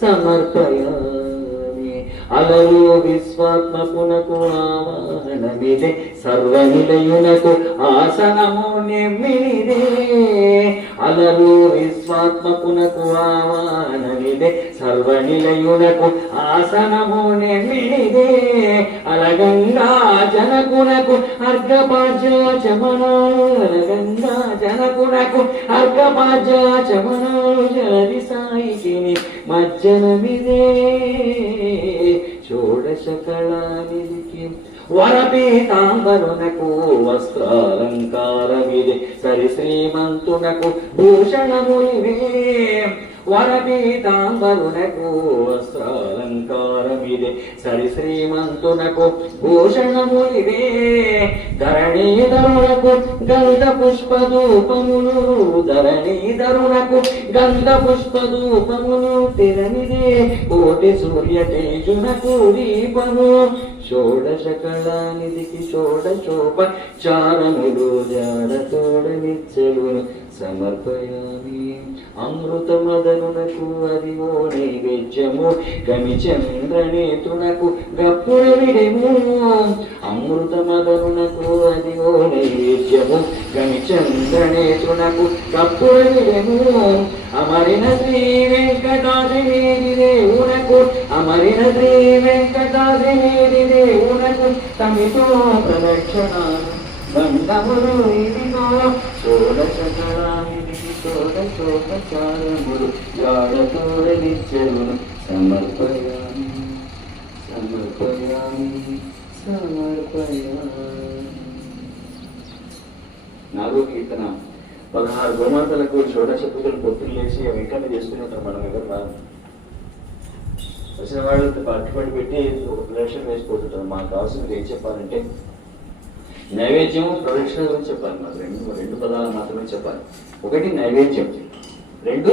సమర్పయామి. అలలు విశ్వాత్మకునకు ఆవాహనమిదే, సర్వనిలయునకు ఆసనము నెమ్మిదే. అలలు విశ్వాత్మకునకు ఆవాహనమిదే, సర్వనిలయునకు ఆసనము నెమ్మిదే. అలగంగా జనకునకు అర్ఘపాద్యాచమనో, అలగంగా జనకునకు అర్ఘపాద్యాచమనో. జలది సాయికిని మజ్జనమిదే. షోడశ కళానిధికి వరపీతాంబరునకు వస్త్రాలంకారమిదే, సరి శ్రీమంతునకు భూషణములివే. వరపీతాంబరునకు వస్త్రాలంకారమిదే, సరి శ్రీమంతునకు భూషణములివే. ధరణీధరునకు గంధ పుష్పధూపములు, ధరణీధరునకు గంధ పుష్పధూపములు తెరనిదే. కోటి సూర్య తేజునకు దీపము. షోడశ కళానిధికి షోడశోపచారములు జాడతోడనిచ్చెలును సమర్పయామి. అమృతమదనునకు అదివో నైవేద్యము, గమిచంద్రనేతునకు గప్పుల విడెము. అమృతమదనునకు అదివో నైవేద్యము, గమిచంద్రనేతునకు గప్పుల విడెము. అమరిన శ్రీ వెంకటాద్రివేది దేవునకు, అమరిన శ్రీ వెంకటాద్రివేది దేవునకు తమితో ప్రదక్షిణాలు బంధములు ఇదిగో. షోడశ కళానిధికి షోడశోపచారములు జాడతోడనిచ్చెలును సమర్పయామి. సమర్పయామి సమర్పయామి. 4వ కీర్తన. 16 గోమాతలకు షోడశ పూజలు పొత్తులు లేచి వెంకన్న చేసుకుని ఉంటారు. మనం ఎవరు రాదు, వచ్చిన వాళ్ళు పట్టుబడి పెట్టి ఒక ప్రదక్షిణ వేసిపోతుంటారు. మాకు కావాల్సింది ఏం చెప్పాలంటే నైవేద్యము ప్రదక్షిణ గురించి చెప్పాలి. మాకు రెండు పదాలు మాత్రమే చెప్పాలి. ఒకటి నైవేద్యం, 2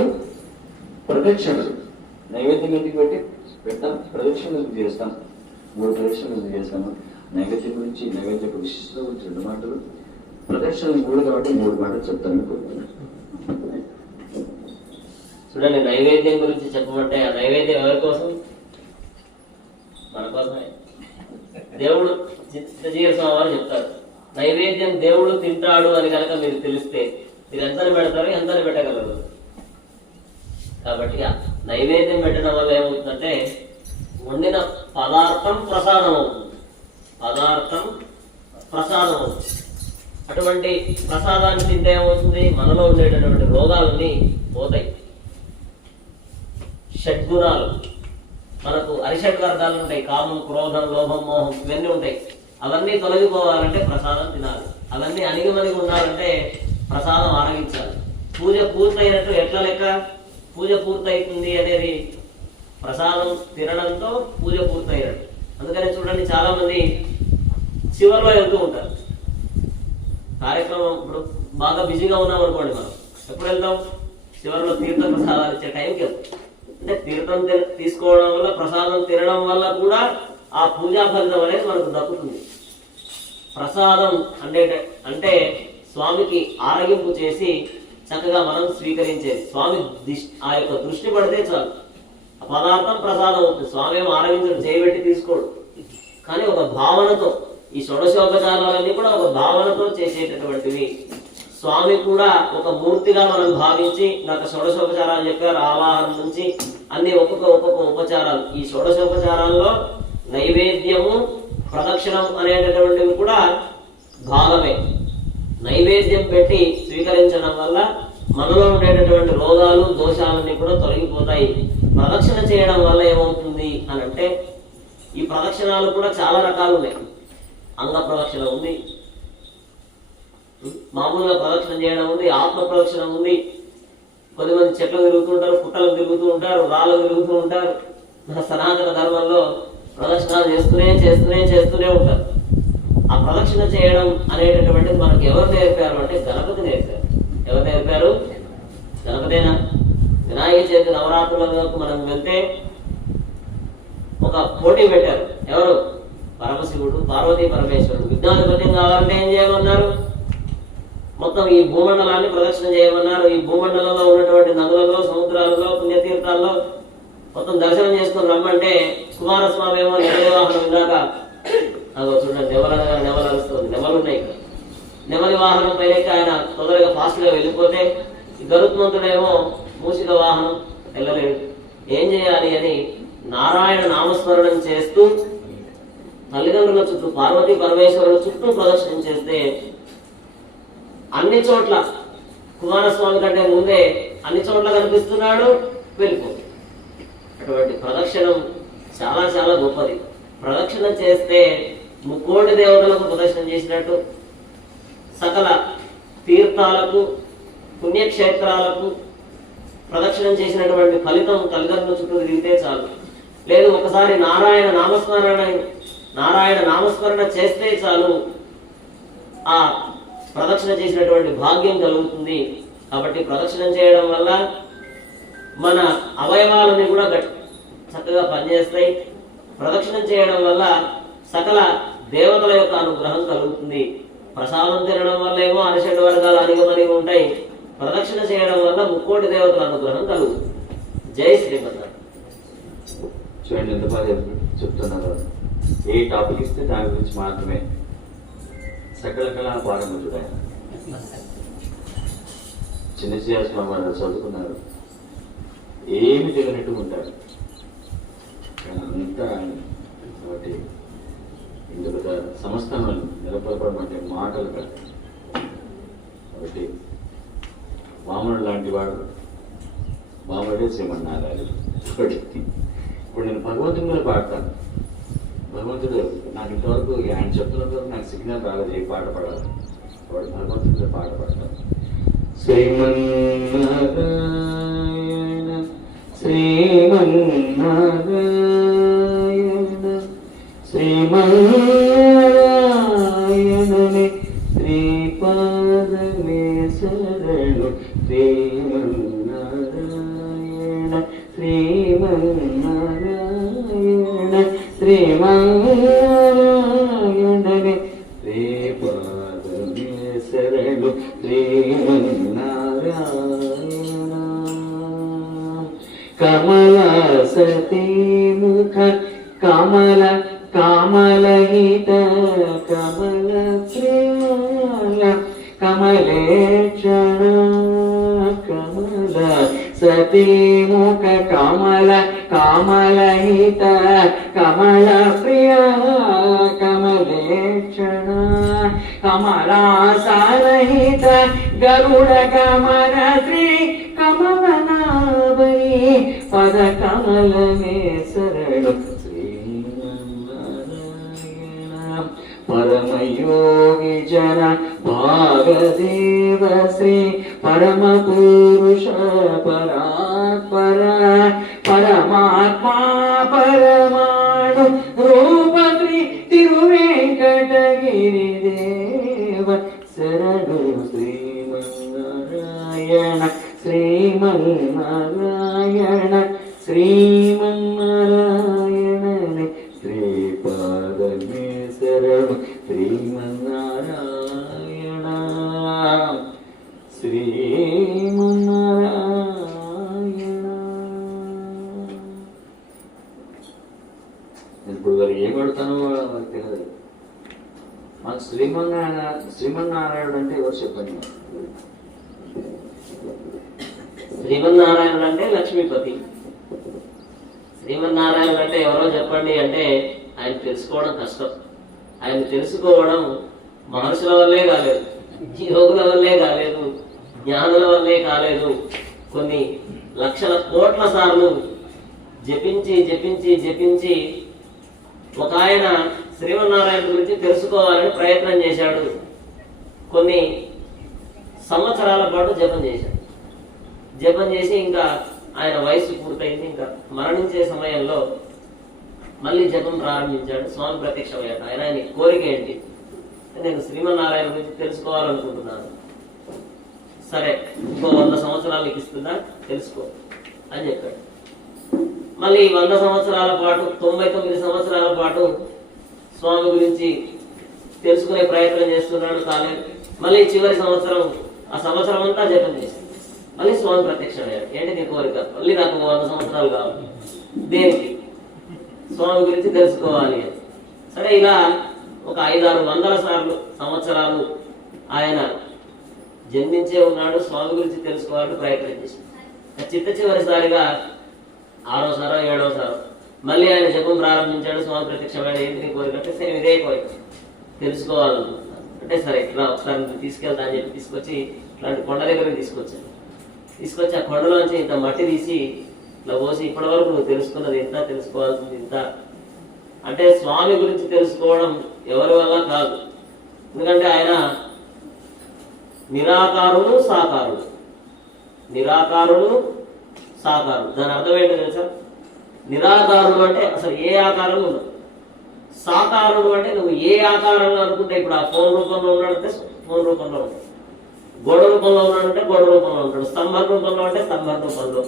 ప్రదక్షిణలు. నైవేద్యం ఎందుకు పెడతాం, ప్రదక్షిణలు చేస్తాం. 3 ప్రదక్షిణలు చేస్తాము. నైవేద్యం గురించి, నైవేద్య విశిష్టత గురించి 2 మాటలు, ప్రదక్షిణలు 3 కాబట్టి 3 మాటలు చెప్తాను. చూడండి, నైవేద్యం గురించి చెప్పమంటే ఆ నైవేద్యం ఎవరి కోసం? మన కోసమే. దేవుడు చిత్తజీవ స్వామి వారు చెప్తారు, నైవేద్యం దేవుడు తింటాడు అని కనుక మీరు తెలిస్తే మీరు ఎంతని పెడతారు, ఎంతని పెట్టగలరు? కాబట్టి నైవేద్యం పెట్టడం వల్ల ఏమవుతుందంటే వండిన పదార్థం ప్రసాదం అవుతుంది. పదార్థం ప్రసాదం అవుతుంది. అటువంటి ప్రసాదాన్ని తింటే ఏమవుతుంది? మనలో ఉండేటటువంటి రోగాలన్నీ పోతాయి. షడ్గుణాలు, మనకు అరిషడ్ వర్గాలు ఉంటాయి. కామం, క్రోధం, లోభం, మోహం ఇవన్నీ ఉంటాయి. అవన్నీ తొలగిపోవాలంటే ప్రసాదం తినాలి. అవన్నీ అణిగిమణిగి ఉండాలంటే ప్రసాదం ఆరగించాలి. పూజ పూర్తయినట్టు ఎట్లా లెక్క? పూజ పూర్తయితుంది అనేది ప్రసాదం తినడంతో పూజ పూర్తయినట్టు. అందుకని చూడండి, చాలా మంది చివరిలో వెళ్తూ ఉంటారు. కార్యక్రమం ఇప్పుడు బాగా బిజీగా ఉన్నాం అనుకోండి, మనం ఎప్పుడు వెళ్తాం? చివరిలో తీర్థ ప్రసాదాలు ఇచ్చే టైంకి వెళ్తాం. అంటే తీర్థం తీసుకోవడం వల్ల, ప్రసాదం తినడం వల్ల కూడా ఆ పూజా ఫలితం అనేది మనకు దక్కుతుంది. ప్రసాదం అంటే స్వామికి ఆరగింపు చేసి చక్కగా మనం స్వీకరించేది. స్వామి ఆ యొక్క దృష్టి పడితే చాలు, ఆ పదార్థం ప్రసాదం అవుతుంది. స్వామి ఏమో ఆరగించడం చేయబెట్టి తీసుకోడు, కానీ ఒక భావనతో, ఈ షోడశోపచారాలన్నీ కూడా ఒక భావనతో చేసేటటువంటివి. స్వామి కూడా ఒక మూర్తిగా మనం భావించి, నాకు షోడశోపచారాలు చెప్పారు, ఆవాహన నుంచి అన్ని ఒక్కొక్క ఉపచారాలు. ఈ షోడశోపచారాల్లో నైవేద్యము, ప్రదక్షిణం అనేటటువంటివి కూడా భాగమే. నైవేద్యం పెట్టి స్వీకరించడం వల్ల మనలో ఉండేటటువంటి రోగాలు, దోషాలన్నీ కూడా తొలగిపోతాయి. ప్రదక్షిణ చేయడం వల్ల ఏమవుతుంది అని అంటే, ఈ ప్రదక్షిణాలు కూడా చాలా రకాలు ఉన్నాయి. అంగ ప్రదక్షిణ ఉంది, మామూలుగా ప్రదక్షిణ చేయడం ఉంది, ఆత్మ ప్రదక్షిణ ఉంది. కొద్దిమంది చెట్లు తిరుగుతుంటారు, పుట్టలు తిరుగుతూ ఉంటారు, రాళ్ళు తిరుగుతూ ఉంటారు. మన సనాతన ధర్మంలో ప్రదక్షిణాలు చేస్తూనే ఉంటారు. ఆ ప్రదక్షిణ చేయడం అనేటటువంటిది మనకు ఎవరు నేర్పారు అంటే గణపతి నేర్పారు. ఎవరు నేర్పారు? గణపతేనా? వినాయక చవితి నవరాత్రులకు మనం వెళ్తే ఒక పోటీ పెట్టారు. ఎవరు? పరమశివుడు, పార్వతీ పరమేశ్వరుడు. విజ్ఞానపత్యం కావాలంటే ఏం చేయమన్నారు? మొత్తం ఈ భూమండలాన్ని ప్రదక్షిణ చేయమన్నారు. ఈ భూమండలంలో ఉన్నటువంటి నదులలో, సముద్రాలలో, పుణ్యతీర్థాల్లో మొత్తం దర్శనం చేసుకుని రమ్మంటే కుమారస్వామి ఏమో నెమలి వాహనం ఇందాక అదో చూడండి, నెమలు అరుస్తుంది. నెమలు ఉన్నాయి ఇక్కడ. నెమలి వాహనం పైన ఆయన తొందరగా ఫాస్ట్ గా వెళ్ళిపోతే, గరుత్మంతుడేమో మూసిక వాహనం వెళ్ళలేడు. ఏం చేయాలి అని నారాయణ నామస్మరణం చేస్తూ తల్లిదండ్రుల చుట్టూ, పార్వతీ పరమేశ్వరుల చుట్టూ ప్రదర్శన చేస్తే అన్ని చోట్ల కుమారస్వామి కంటే ముందే అన్ని చోట్ల కనిపిస్తున్నాడు, వెళ్ళిపోతుంది. అటువంటి ప్రదక్షిణం చాలా చాలా గొప్పది. ప్రదక్షిణ చేస్తే ముక్కోటి దేవతలకు ప్రదక్షిణం చేసినట్టు, సకల తీర్థాలకు, పుణ్యక్షేత్రాలకు ప్రదక్షిణం చేసినటువంటి ఫలితం తల్లిదండ్రుల చుట్టూ తిరిగితే చాలు. లేదు, ఒకసారి నారాయణ నామస్మరణ చేస్తే చాలు, ఆ ప్రదక్షిణ చేసినటువంటి భాగ్యం కలుగుతుంది. కాబట్టి ప్రదక్షిణం చేయడం వల్ల మన అవయవాలని కూడా చక్కగా పనిచేస్తాయి. ప్రదక్షిణం చేయడం వల్ల సకల దేవతల యొక్క అనుగ్రహం కలుగుతుంది. ప్రసాదం తినడం వల్ల ఏమో అరిషడ్ వర్గాలు అణిగమణిగి ఉంటాయి. ప్రదక్షిణ చేయడం వల్ల ముక్కోటి దేవతల అనుగ్రహం కలుగుతుంది. జై శ్రీమన్నారాయణ. చూడండి ఎంత బాగా చెప్తున్నారు. ఏ టాపిక్ ఇస్తే దాని గురించి మాత్రమే. సకల కళా పారముడు ఆయన. చిన్న శ్రీనివాసరావు వారు చదువుకున్నారు, ఏమి తెలియనట్టు ఉంటారు అంతా ఆయన. కాబట్టి ఇందుకు సంస్థను నిలబడడం అంటే మాటలు కాదు. కాబట్టి వామనుడు లాంటి వాడు, వామనుడే శ్రీమన్నారాయణ. ఇప్పుడు నేను భగవంతుని మీద పాడతాను. భగవంతుడు నాకు ఇంతవరకు ఆయన చెప్తున్నంత వరకు నాకు సిగ్నల్ రాలేదు ఏ పాట పాడాలి. వాడు భగవంతుడి మీద పాట పాడతాను. శ్రీమన్నారాయణ శ్రీమన్నారాయణ శ్రీమన్నారాయణనే శ్రీపాదమే శరణు. శ్రీమన్నారాయణ శ్రీమన్నారాయణ శ్రీమన్నారాయణనే శ్రీపాదమే శరణు. శ్రీమన్నారాయణ కమల సతీ ముఖ కమల కామలహిత కమల ప్రియ కమలేక్షణ కమల सती मुख कमल कमलहित कमल प्रिय कमलेक्षण कमलासनहित गरुड़ कमल श्री कमलनाभरी पद कमल में शरण परमयोगी जन भागदेव श्री परम पुरुष परात्पर परमात्मा परमाणु रूप श्री तिरुवेंकटगिरि देव शरणु श्रीमन्नारायण श्रीमन्नारायण श्रीमन्नारायण श्रीपादमे शरण श्रीमन्नारायण శ్రీమన్నారాయణ. ఇప్పుడు వారు ఏం పెడతానో వాళ్ళకి తెలియదు. మాకు శ్రీమన్నారాయణుడు అంటే ఎవరు చెప్పండి? శ్రీమన్నారాయణుడు అంటే లక్ష్మీపతి. శ్రీమన్నారాయణుడు అంటే ఎవరో చెప్పండి అంటే ఆయన తెలుసుకోవడం కష్టం. ఆయన తెలుసుకోవడం మహర్షుల వల్లే కాలేదు, యోగుల వల్లే కాలేదు, జ్ఞానుల వల్లే కాలేదు. కొన్ని లక్షల కోట్ల సార్లు జపించి జపించి జపించి ఒక ఆయన శ్రీమన్నారాయణ గురించి తెలుసుకోవాలని ప్రయత్నం చేశాడు. కొన్ని సంవత్సరాల పాటు జపం చేశాడు. జపం చేసి ఇంకా ఆయన వయసు పూర్తయింది. ఇంకా మరణించే సమయంలో మళ్ళీ జపం ప్రారంభించాడు. స్వామి ప్రత్యక్షమయ్యాడు. ఆయన కోరిక ఏంటి? నేను శ్రీమన్నారాయణ గురించి తెలుసుకోవాలనుకుంటున్నాను. సరే, ఇంకో 100 సంవత్సరాలు నీకు ఇస్తుందా, తెలుసుకో అని చెప్పాడు. మళ్ళీ 100 సంవత్సరాల పాటు 99 సంవత్సరాల పాటు స్వామి గురించి తెలుసుకునే ప్రయత్నం చేస్తున్నాడు, కాలేదు. మళ్ళీ చివరి సంవత్సరం, ఆ సంవత్సరం అంతా జపం చేశాడు. మళ్ళీ స్వామి ప్రత్యక్షమయ్యాడు. ఏంటి నీ కోరిక? మళ్ళీ నాకు 100 సంవత్సరాలు కావాలి. దేనికి? స్వామి గురించి తెలుసుకోవాలి అని. సరే, ఇలా ఒక 500-600 సార్లు సంవత్సరాలు ఆయన జన్మించే ఉన్నాడు. స్వామి గురించి తెలుసుకోవాలని ప్రయత్నం చేశాడు. చిట్ట చివరిసారిగా 6వ సారో 7వ సారో మళ్ళీ ఆయన జపం ప్రారంభించాడు. స్వామి ప్రత్యక్షమైన ఏంటి నీ కోరిక అంటే సేమ్ ఇదే కోరిక, తెలుసుకోవాలనుకుంటున్నాను అంటే సరే ఇట్లా ఒకసారి తీసుకెళ్తా అని చెప్పి తీసుకొచ్చి ఇట్లాంటి కొండ దగ్గరికి తీసుకొచ్చాను. తీసుకొచ్చి ఆ కొండలోంచి ఇంత మట్టి తీసి ఇట్లా పోసి ఇప్పటి వరకు నువ్వు తెలుసుకున్నది ఇంత, తెలుసుకోవాల్సింది ఇంత అంటే స్వామి గురించి తెలుసుకోవడం ఎవరి వల్ల కాదు. ఎందుకంటే ఆయన నిరాకారుడు సాకారుడు, నిరాకారుడు సాకారుడు. దాని అర్థం ఏంటో తెలుసా? నిరాకారుడు అంటే అసలు ఏ ఆకారం ఉండదు. సాకారుడు అంటే నువ్వు ఏ ఆకారంలో అనుకుంటే, ఇప్పుడు ఆ ఫోన్ రూపంలో ఉన్నాడంటే ఫోన్ రూపంలో ఉంటాడు, గోడ రూపంలో ఉన్నాడంటే గోడ రూపంలో ఉంటాడు, స్తంభం రూపంలో అంటే స్తంభం రూపంలో,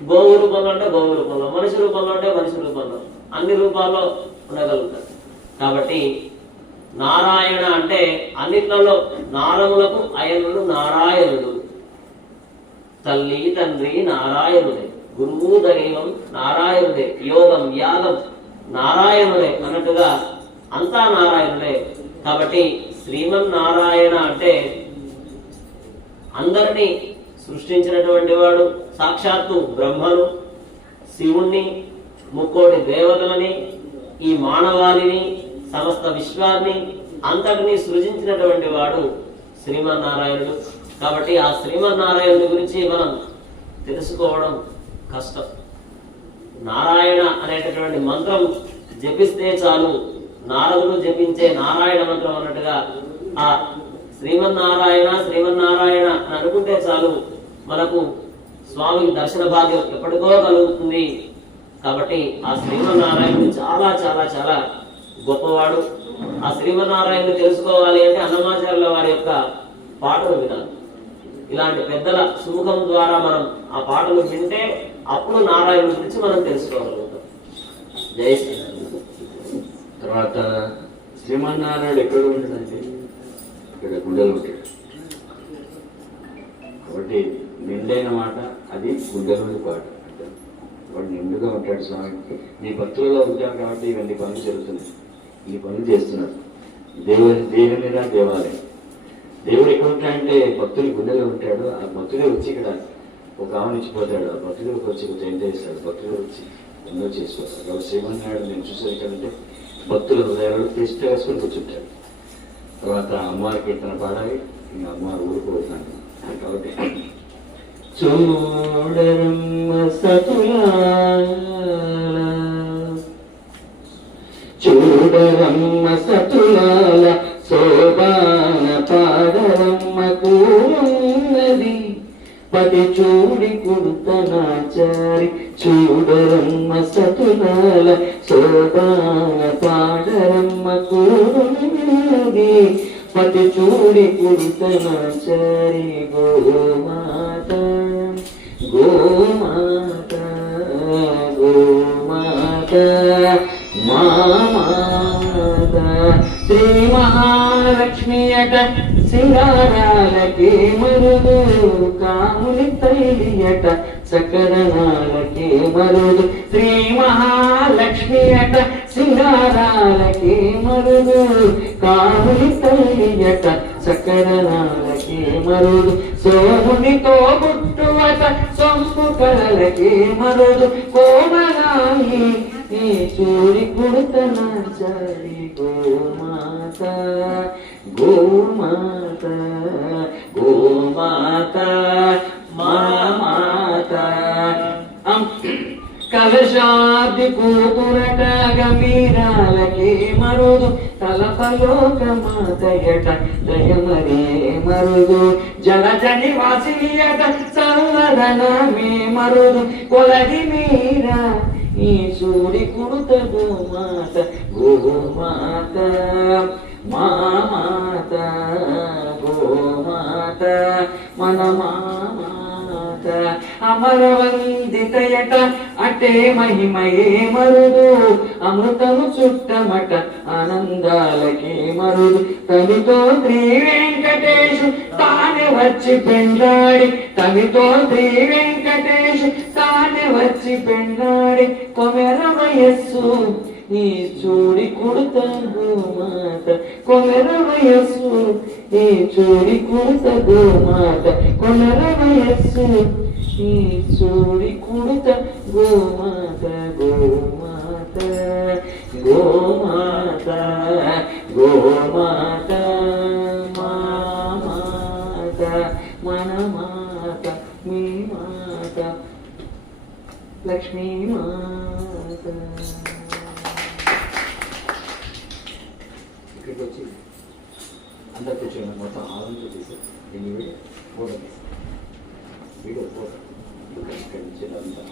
గోవు రూపంలో అంటే గోవు రూపంలో, మనిషి రూపంలో అంటే మనిషి రూపంలో, అన్ని రూపాల్లో ఉండగలుగుతాడు. కాబట్టి నారాయణ అంటే అన్నిట్లలో నారములకు అయనుడు నారాయణుడు. తల్లి తండ్రి నారాయణుడే, గురువు దైవం నారాయణుడే, యోగం యాగం నారాయణుడే అన్నట్టుగా అంతా నారాయణుడే. కాబట్టి శ్రీమన్నారాయణ అంటే అందరినీ సృష్టించినటువంటి వాడు, సాక్షాత్తు బ్రహ్మను, శివుణ్ణి, ముక్కోటి దేవతలని, ఈ మానవాళిని, సమస్త విశ్వాన్ని అంతటినీ సృజించినటువంటి వాడు శ్రీమన్నారాయణుడు. కాబట్టి ఆ శ్రీమన్నారాయణుడి గురించి మనం తెలుసుకోవడం కష్టం. నారాయణ అనేటటువంటి మంత్రం జపిస్తే చాలు, నారదుడు జపించే నారాయణ మంత్రం అన్నట్టుగా ఆ శ్రీమన్నారాయణ శ్రీమన్నారాయణ అని అనుకుంటే చాలు, మనకు స్వామికి దర్శన భాగ్యం ఎప్పటికో కలుగుతుంది. కాబట్టి ఆ శ్రీమన్నారాయణుడు చాలా చాలా చాలా గొప్పవాడు. ఆ శ్రీమన్నారాయణుడు తెలుసుకోవాలి అంటే అన్నమాచార్యుల వారి యొక్క పాటలు వినాలి. ఇలాంటి పెద్దల సుముఖం ద్వారా మనం ఆ పాటలు వింటే అప్పుడు నారాయణుడి గురించి మనం తెలుసుకోగలుగుతాం. జై శ్రీరామ్. తర్వాత శ్రీమన్నారాయణుడు ఎక్కడ ఉంటాడంటే ఇక్కడ గుండెలు ఉంటాడు. కాబట్టి నిండైన మాట అది గుండెలోని పాట. వాడు నిండుగా ఉంటాడు స్వామి. నీ భక్తులలో ఉంటారు కాబట్టి ఇవన్నీ పనులు జరుగుతున్నాయి, ఈ పనులు చేస్తున్నారు. దేవుని మీద దేవాలయం. దేవుడు ఎక్కడ ఉంటాడంటే భక్తుని గుండెలో ఉంటాడు. ఆ భక్తుడే వచ్చి ఇక్కడ ఒక ఆమెనిచ్చిపోతాడు, ఆ భక్తులకు వచ్చి ఒక జయంతి వేస్తాడు, భక్తులు వచ్చి ఎన్నో చేసుకోవాలి. కాబట్టి శ్రీమన్నాయుడు నేను చూసేది ఎక్కడంటే భక్తుల హృదయాలు టెస్ట్ వేసుకొని కూర్చుంటాడు. తర్వాత అమ్మవారి కీర్తన పాడాలి, ఇంకా అమ్మవారు ఊరుకోతున్నాను. కాబట్టి చూడరమ్మ సతులాల, చూడరమ్మ సతులాల, శోభాన పాడరమ్మ కూరున్నది, పది చూడి కుడుతనాచారి. చూడరమ్మ సతులాల, శోభాన పాడరమ్మ కూరున్నది, పతి చూడి కుడుతనాచారి. గోమాత గోమాత గోమాత మామాత. శ్రీ మహాలక్ష్మి అట సింగారాలకే మరుదు, కాముని తల్లియట సకరణాలకే మరుదు. శ్రీ మహాలక్ష్మి అట సింగారాలకే మరుదు, కాముని తల్లియట సకరణాలకే మరుదు. సోమునితో పుట్టువట సొంపు కళలకే మరుదు, కోమలాయి నీ చూడి కుడుతనాచారి. గోమాత గోమాత గోమాత మామాత. కలశాది కూతురట గంభీరాలకే మరుదు, తలపలోకమాతయట దయమరే మరుదు. జలజని వాసియట చల్లదనమే మరుదు, కొలది మీరా ఈ చూడి కుడుత. గోమాత గోమాత మామాత గోమాత మన మామాత. అమరవందితయట అటే మహిమయే మరుదు, అమృతము చుట్టమట ఆనందాలకే మరుదు. తమితో శ్రీ వెంకటేశు తానే వచ్చి పెండాడి, తమితో శ్రీ వెంకటేశు తానే వచ్చి పెండాడి. కొమెర వయస్సు ఈ చూడి కుడుత. గోమాత కొమెర వయస్సు ఈ చూడి కుడుత. గోమాత కొమెర వయస్సు ఈ చూడి కుడుత. గోమాత గోమాత గోమాత గోమాత మామాత మన మాత మీ మాత లక్ష్మీ మాత. ఇక్కడికి వచ్చి అందరు కూర్చొని మొత్తం ఆలోచన చేశారు. దీన్ని ఫోటో తీశారు, వీడియో ఫోటో ఇక్కడి నుంచి అంతా.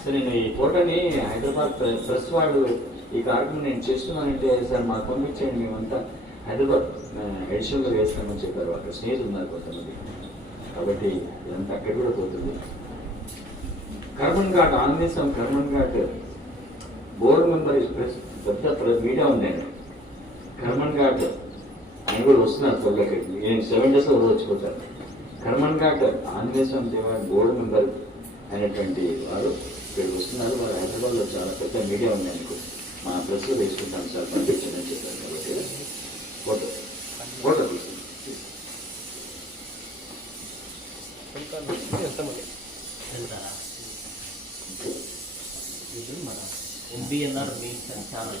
సో నేను ఈ ఫోటోని హైదరాబాద్ ప్రెస్ వాళ్ళు ఈ కార్యక్రమం నేను చేస్తున్నానంటే, సార్ మాకు పంపించేయండి, మేమంతా హైదరాబాద్ ఎడిషన్లో వేస్తామని చెప్పారు. అక్కడ స్నేహితులు ఉన్నారు కొంతమంది, కాబట్టి ఇదంతా అక్కడ కూడా పోతుంది. కర్మన్ ఘాట్ ఆంధ్రదేశం కర్మన్ ఘాట్ బోర్డు మెంబర్ పెద్ద మీడియా ఉందండి. కర్మన్ ఘాట్ ఆయన కూడా వస్తున్నారు త్వరలోకి. నేను 7 days వచ్చిపోతాను. Karman ghat Andhradesam board member అయినటువంటి వారు ఇక్కడికి వస్తున్నారు. వారు హైదరాబాద్లో చాలా పెద్ద మీడియా ఉంది అనుకో, మా ప్రెస్లో వేసుకుంటాను సార్ పంపించండి అని చెప్పారు. కాబట్టి ఫోటో ఫోటో తీసుకుంటాం. మన MBNR మీన్స్ ఛానల్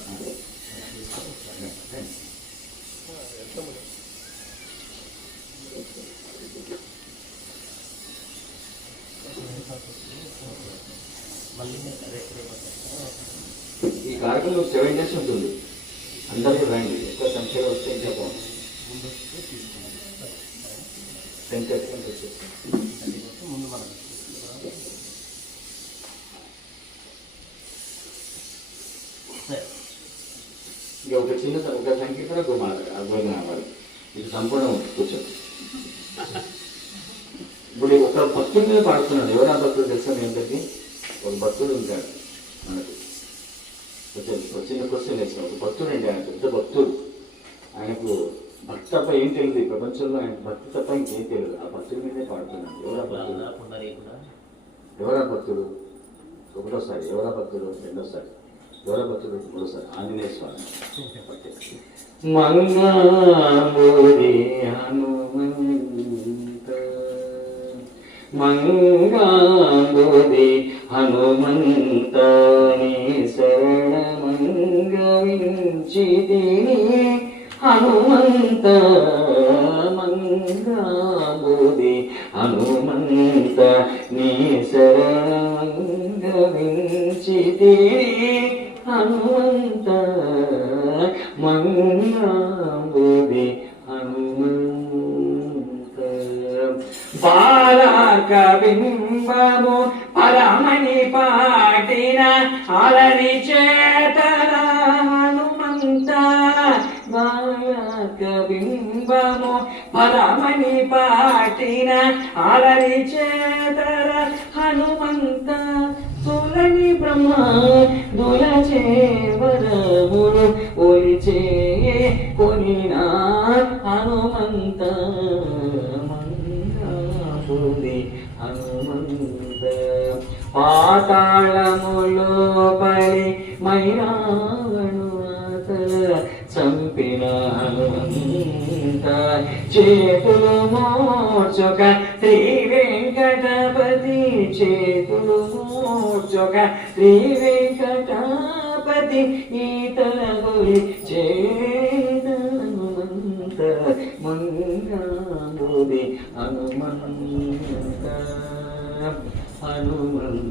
ఈ కార్యక్రమం 7 days ఉంటుంది. అందరూ రండి, ఎక్కువ సంఖ్యలో వస్తే ఇంకా బాగుంది. 10:30 ముందు మనం ఇక ఒక చిన్న ఒక సంఖ్యలో భోజనం అవ్వాలి. ఇది సంపూర్ణం కూర్చోండి. ఇప్పుడు ఒక భక్తుడి మీద పాడుతున్నాడు. ఎవరు ఆ భక్తుడు తెలుసా మీ అందరికీ? ఒక భక్తుడు ఉంటాడు మనకు. చిన్న క్వశ్చన్ వేసిన ఒక భక్తుడు అండి, ఆయన పెద్ద భక్తుడు. ఆయనకు భక్తి తప్ప ఏం తెలియదు ఈ ప్రపంచంలో, ఆయన భక్తి తప్ప ఇంకేం తెలియదు. ఆ భక్తుడి మీదే పాడుతున్నాడు. ఎవరా భక్తుడు? ఎవరా భక్తుడు? ఒకటోసారి ఎవరా భక్తుడు? రెండోసారి ఎవరా భక్తుడు? మూడోసారి ఆంజనేయ స్వామి. మంగళ హనుమంత మంగాంబుది హనుమంత నీ శరణమంగవించితిని హనుమంత మంగాంబుది హనుమంత నీ శరణమంగవించితిని హనుమంత మంగాంబుది హనుమంత బాలక బింబము పరమని పాటిన అలని చేతన హనుమంత బాలక బింబము పరమని పాటిన అలని చేతన హనుమంత తొలని బ్రహ్మ దులచే వరములు ఒలిచే కొనినా హనుమంత మంగాంబుది హనుమంత పాతాళములో పడి మైరావణు చంపిన హనుమంత చేతులు మోర్చొక శ్రీ వెంకటపతి చేతులు మోర్చొక శ్రీ వెంకటపతి ఈతల గురి చేత హనుమంత మంగాంబుది హనుమంత హనుమంత.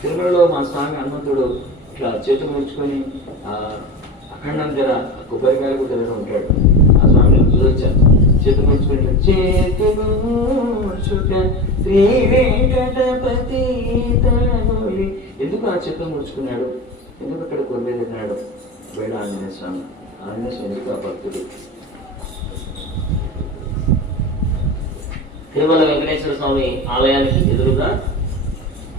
తిరుమలలో మా స్వామి హనుమంతుడు ఇట్లా చేతులు ముడుచుకొని అఖండం ధర కొబ్బరికాయలు కూడా ధర ఉంటాడు. ఆ స్వామిని చూసొచ్చాను. చేతులు ముడుచుకొని చేతులు ముడుచుక శ్రీ వెంకటపతి తనోలి. ఎందుకు ఆ చేతులు ముడుచుకున్నాడు? ఎందుకు అక్కడ కొబ్బరి తిన్నాడు? వేడ ఆంజనేయ స్వామి. ఆంజనేయ స్వామి ఎందుకు ఆ భక్తుడు? తిరుమల వెంకటేశ్వర స్వామి ఆలయానికి ఎదురుగా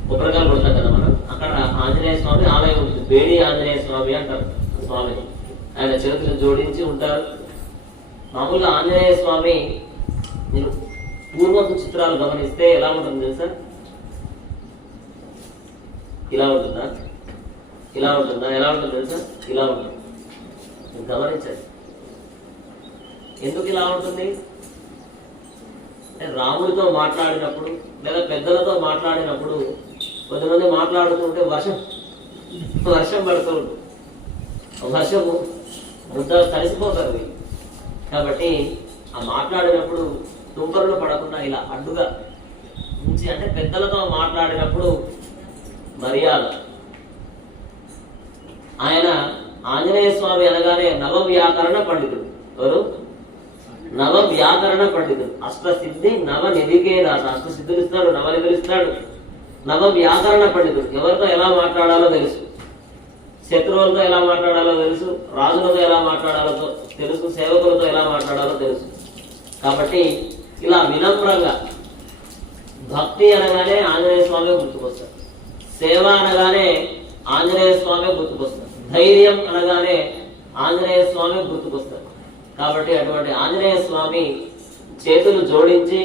కొబ్బరికాయలు కొడతాం కదా మనం. అక్కడ ఆంజనేయ స్వామి ఆలయం ఉంటుంది. బేడి ఆంజనేయ స్వామి అంటారు స్వామిని. ఆయన చేతులు జోడించి ఉంటారు. మామూలుగా ఆంజనేయ స్వామి మీరు పూర్వపు చిత్రాలు గమనిస్తే ఎలా ఉంటుంది తెలుసా? ఇలా ఉంటుందా? ఇలా ఉంటుందా? ఎలా ఉంటుంది తెలుసా? ఇలా ఉంటుంది. గమనించండి. ఎందుకు ఇలా ఉంటుంది అంటే రాముడితో మాట్లాడినప్పుడు లేదా పెద్దలతో మాట్లాడినప్పుడు కొంతమంది మాట్లాడుతుంటే వర్షం పడుతూ ఉంటుంది. వర్షము వృద్ధ తడిసిపోతారు. కాబట్టి ఆ మాట్లాడినప్పుడు తుంపరులు పడకుండా ఇలా అడ్డుగా ఉంచి, అంటే పెద్దలతో మాట్లాడినప్పుడు మర్యాద. ఆయన ఆంజనేయ స్వామి అనగానే నవ వ్యాకరణ పండితుడు. ఎవరు? నవ వ్యాకరణ పండితుడు. అష్టసిద్ధి నవ నిధికే దాత. అష్టసిద్ధులు ఇస్తాడు, నవనిధులు ఇస్తాడు. నవ వ్యాకరణ పండితుడు. ఎవరితో ఎలా మాట్లాడాలో తెలుసు, శత్రువులతో ఎలా మాట్లాడాలో తెలుసు, రాజులతో ఎలా మాట్లాడాలో తెలుసు, సేవకులతో ఎలా మాట్లాడాలో తెలుసు. కాబట్టి ఇలా వినమ్రంగా భక్తి అనగానే ఆంజనేయ స్వామి గుర్తుకొస్తారు. సేవ అనగానే ఆంజనేయ స్వామి గుర్తుకొస్తారు. ధైర్యం అనగానే ఆంజనేయ స్వామి గుర్తుకొస్తారు. కాబట్టి అటువంటి ఆంజనేయ స్వామి చేతులు జోడించి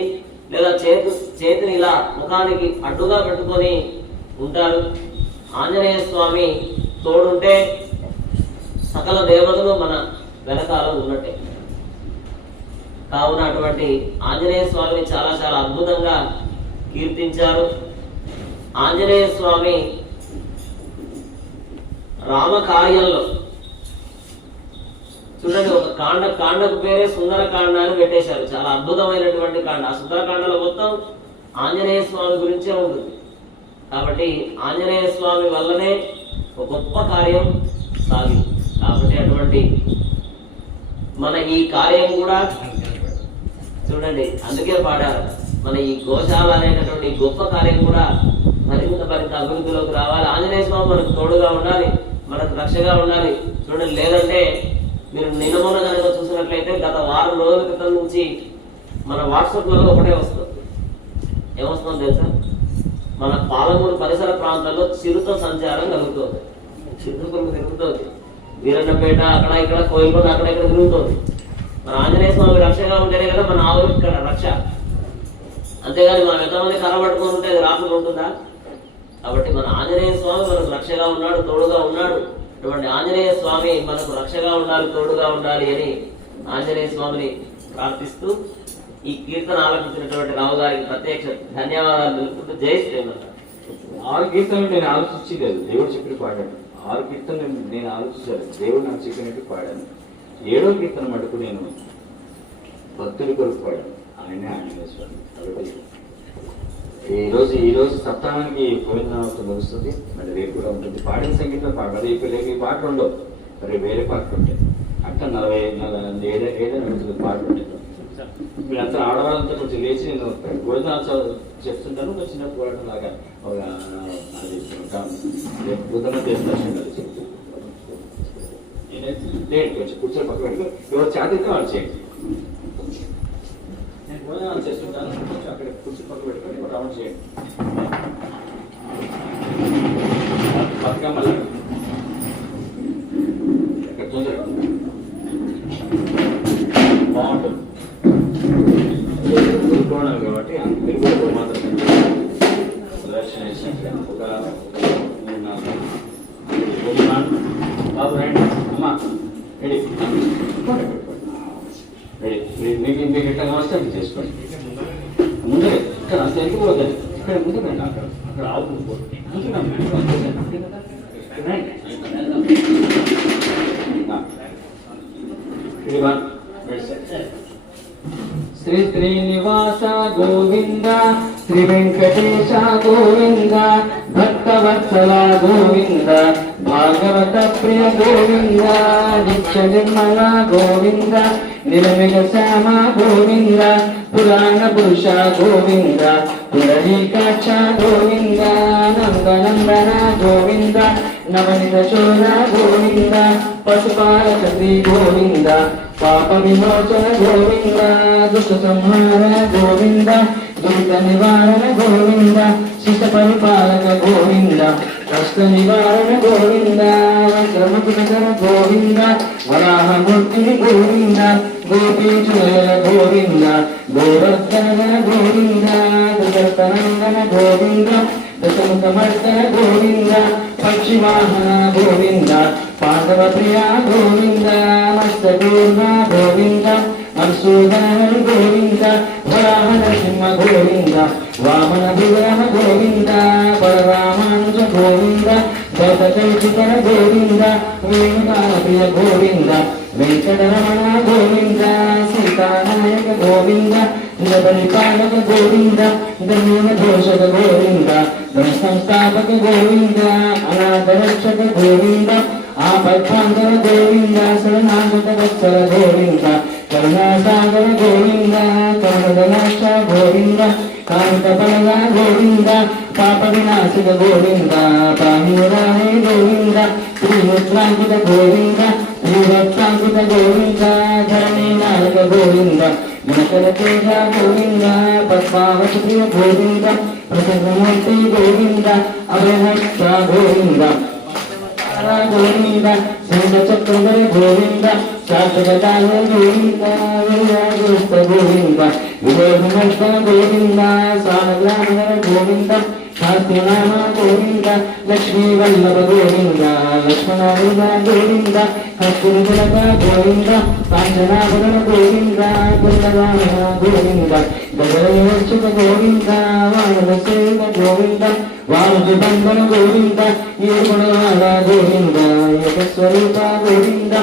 లేదా చేతిని ఇలా ముఖానికి అడ్డుగా పెట్టుకొని ఉంటారు. ఆంజనేయ స్వామి తోడుంటే సకల దేవతలు మన వెనకాల ఉన్నట్టే. కావున అటువంటి ఆంజనేయ స్వామిని చాలా చాలా అద్భుతంగా కీర్తించారు. ఆంజనేయ స్వామి రామకార్యంలో చూడండి, ఒక కాండకు పేరే సుందరకాండ అని పెట్టేశారు. చాలా అద్భుతమైనటువంటి కాండ. ఆ సుందరకాండలో మొత్తం ఆంజనేయ స్వామి గురించే ఉంటుంది. కాబట్టి ఆంజనేయ స్వామి వల్లనే ఒక గొప్ప కార్యం సాగింది. కాబట్టి అటువంటి మన ఈ కార్యం కూడా చూడండి, అందుకే పాడారు, మన ఈ గోశాల అనేటటువంటి గొప్ప కార్యం కూడా మరింత అభివృద్ధిలోకి రావాలి. ఆంజనేయ స్వామి మనకు తోడుగా ఉండాలి, మనకు రక్షగా ఉండాలి. చూడండి, లేదంటే మీరు నిన్న మొన్న కనుక చూసినట్లయితే గత వారం రోజుల క్రితం నుంచి మన వాట్సాప్లలో ఒకటే వస్తుంది. ఏమొస్తుందో తెలుసా? మన పాలమూరు పరిసర ప్రాంతాల్లో చిరుత సంచారం కలుగుతుంది. చిరుతపురుగు తిరుగుతుంది. వీరన్నపేట అక్కడ ఇక్కడ, కోయిల్కొండ అక్కడ ఇక్కడ తిరుగుతుంది. మన ఆంజనేయ స్వామి రక్షగా ఉంటేనే కదా మన ఆవులు ఇక్కడ రక్ష. అంతేగాని మనం ఎంతమంది కర్ర పట్టుకొని ఉంటే అది రాకుండా ఉంటుందా? కాబట్టి మన ఆంజనేయ స్వామి మనకు రక్షగా ఉన్నాడు, తోడుగా ఉన్నాడు. అటువంటి ఆంజనేయ స్వామి మనకు రక్షగా ఉండాలి, తోడుగా ఉండాలి అని ఆంజనేయ స్వామిని ప్రార్థిస్తూ ఈ కీర్తన ఆలపించినటువంటి రావు గారికి ప్రత్యక్ష ధన్యవాదాలు తెలుపుకుంటూ జై శ్రీమన్నారాయణ. 6 కీర్తనలు నేను ఆలోచించలేదు, దేవుడు చెప్పి పాడాను. 6 కీర్తనలు నేను ఆలోచించాను, దేవుడు నాకు చెప్పినట్టు పాడాను. 7వ కీర్తన మటుకు నేను భక్తుడి కొరకు పాడాను, ఆయనే ఆంజనేయస్వామి. కాబట్టి ఈరోజు సప్తాహానికి గోవిందనామం ముగుస్తుంది. మరి రేపు కూడా ఉంటుంది. పాడిన సంగీతం పాడాలి. ఇప్పుడు రేపు ఈ పాటలు ఉండవు, మరి వేరే పాటలు ఉంటాయి. అట్లా 47 పాటలు ఉంటాయి. వీళ్ళంతా ఆడవాళ్ళంతా కొంచెం లేచి నేను గోవిందనామం చెప్తుంటాను. ఒక చిన్న పోరాటం లాగా అది ఉత్తమ చేస్తాను కలిసి లేదు, కొంచెం కూర్చొని పక్క పెట్టుకో. ఎవరు చేతితో వాళ్ళు చేయండి. నేను భోజనాలు చేస్తుంటాను, కొంచెం అక్కడ కూర్చొని పక్క పెట్టుకొని రౌండ్ చేయండి. బతుకమ్మలు ఇక్కడ తొందరగా బాగుంటుంది. కోరుకోవడం కాబట్టి మీరు కూడా మాత్రం ప్రదర్శన చేసినట్లే ఒక బాబు రండి అమ్మా రెడీ రెడీ. మీకు ఎట్లా కావస్తే అది చేసుకోండి. ముందే ఇక్కడ అంత ఎందుకు పోతుంది, ఇక్కడ ముందు రండి. అక్కడ ఆవు శ్రీ శ్రీనివాస గోవింద, శ్రీ వెంకటేశ గోవింద, భక్తవత్సల గోవింద, భాగవత ప్రియ గోవింద, నిత్య నిర్మల గోవింద, నిలమిగ శ్యామ గోవింద, పురాణ పురుష గోవింద, పురలీకాక్ష గోవింద, నందనందన గోవింద, నవనిత చోర గోవింద, పశుపాలక శ్రీ గోవింద, పాప విమోచన గోవింద, దుష్ట సంహార గోవింద, దురిత నివారణ గోవింద, శిశ పరిపాలక గోవింద, కష్ట నివారణ గోవింద, వజ్రముఖర గోవింద, వరాహమూర్తి గోవింద, గోపీచుల గోవింద, గోవర్ధన గోవింద, దుర్గనందన గోవింద, దశముఖమర్దన గోవింద, పక్షివాహన గోవింద, పాండవ ప్రియ గోవింద, మత్స్యపూర్ణ గోవింద, మధుసూదన గోవింద, వరాహన సింహ గోవింద, వామన విగ్రహ గోవింద, పరరామానుజ గోవింద, దశకైచికర గోవింద, వేణుగాన ప్రియ గోవింద, వెంకటరమణ గోవింద, సీతానాయక గోవింద, నిలబలిపాలక గోవింద, ధన్యన దోషక గోవింద, ధన సంస్థాపక గోవింద, అనాథ రక్షక గోవింద, ఆపద్బాంధవ గోవింద, శరణాగత వత్సల గోవింద, కరుణాసాగర గోవింద, కరుణదనాక్ష గోవింద, కాంత బలగ గోవింద, పాప వినాశక గోవింద, పాహిరాయ గోవింద, శ్రీముద్రాంకిత గోవింద, శ్రీవత్సాంకిత గోవింద, ధరణి నాయక గోవింద, గుణకర తేజ గోవింద, పద్మావతి ప్రియ గోవింద, ప్రసన్నమూర్తి గోవింద, అభయహస్త గోవింద, గోవింద, సింహచక్రధర గోవింద, శాశ్వతాయ గోవింద, విరాజోస్త గోవింద, వివేకమర్దన గోవింద, సానగ్రామధర గోవింద, శాస్త్రనామ గోవింద, లక్ష్మీ వల్లభ గోవింద, లక్ష్మణ గోవింద, హస్తురులక గోవింద, కాంచనాభరణ గోవింద, కుండవాహన గోవింద, గజరయోచుక గోవింద, వానర సేవ గోవింద, వారుజు బంధన గోవింద, ఏగుణవాడ గోవింద, ఏకస్వరూప గోవింద,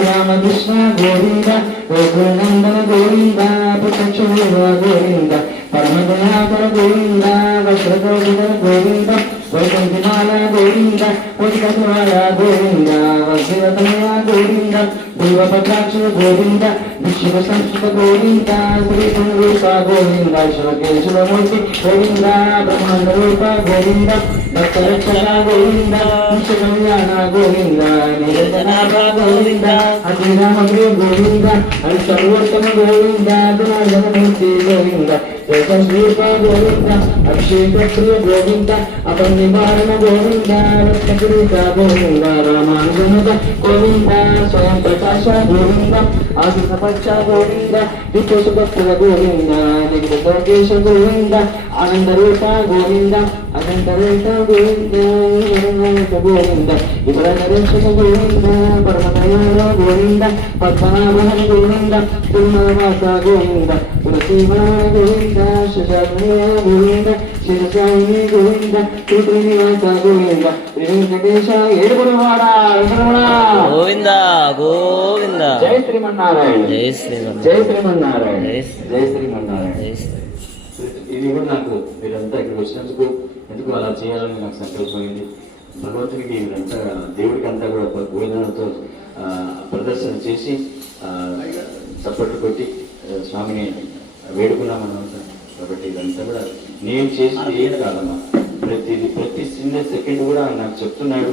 రామకృష్ణ గోవింద, గోకులందన గోవింద, పుట్టచూర గోవింద, పరమదయాకర గోవింద, వజ్రగోవింద గోవింద, వైకుంఠమాల గోవింద, వైకుంఠమాల గోవింద, వజ్రతమయ గోవింద, దేవపటాక్ష గోవింద, విష్ణు సంస్కృత గోవింద, శ్రీ రూప గోవింద, శివకేశవమూర్తి గోవింద, బ్రహ్మాండ రూప గోవింద, భక్తరక్షణ గోవింద, విశ్వకళ్యాణ గోవింద, నిరంజనాభ గోవింద, అతిరామగ్రి గోవింద, హరిసర్వోత్తమ గోవింద, గుణాజనమూర్తి గోవింద, రూప గోవింద, అభిషేక ప్రియ గోవింద, అపనివారణ గోవింద, రత్నగిరిత గోవింద, రామానుజనుత గోవింద, స్వయం ప్రకాశ గోవింద, ఆశిషపక్ష గోవింద, విశ్వసుభక్తుల గోవింద, నిఖిల గోవింద, ఆనంద రూప గోవింద, వెంకటేశ గోవింద గోవింద విశ్వరక్షక గోవింద పరమదయాళ గోవింద పద్మనాభ గోవింద తుమ్మవాస గోవింద తులసీవాణ గోవింద శశాత్మయ గోవింద శిరసాయి గోవింద శ్రీనివాస గోవింద శ్రీ వెంకటేశ ఏడుగురువాడ వెంకటరమణ గోవింద గోవింద. జై శ్రీమన్నారాయణ. జై శ్రీమన్నారాయణ. జై శ్రీమన్నారాయణ. జై జై శ్రీమన్నారాయణ. జై శ్రీ. ఇది కూడా నాకు మీరంతా ఇక్కడికి వచ్చినందుకు ఎందుకు అలా చేయాలని నాకు సంకల్పమైంది. భగవంతునికి మీరంతా దేవుడికి అంతా కూడా భోజనంతో ప్రదర్శన చేసి చప్పట్లు కొట్టి స్వామిని వేడుకున్నామన్నమాట. కాబట్టి ఇదంతా కూడా నేను చేసి ఏం కాదమ్మా. ప్రతి చిన్న సెకండ్ కూడా నాకు చెప్తున్నాడు,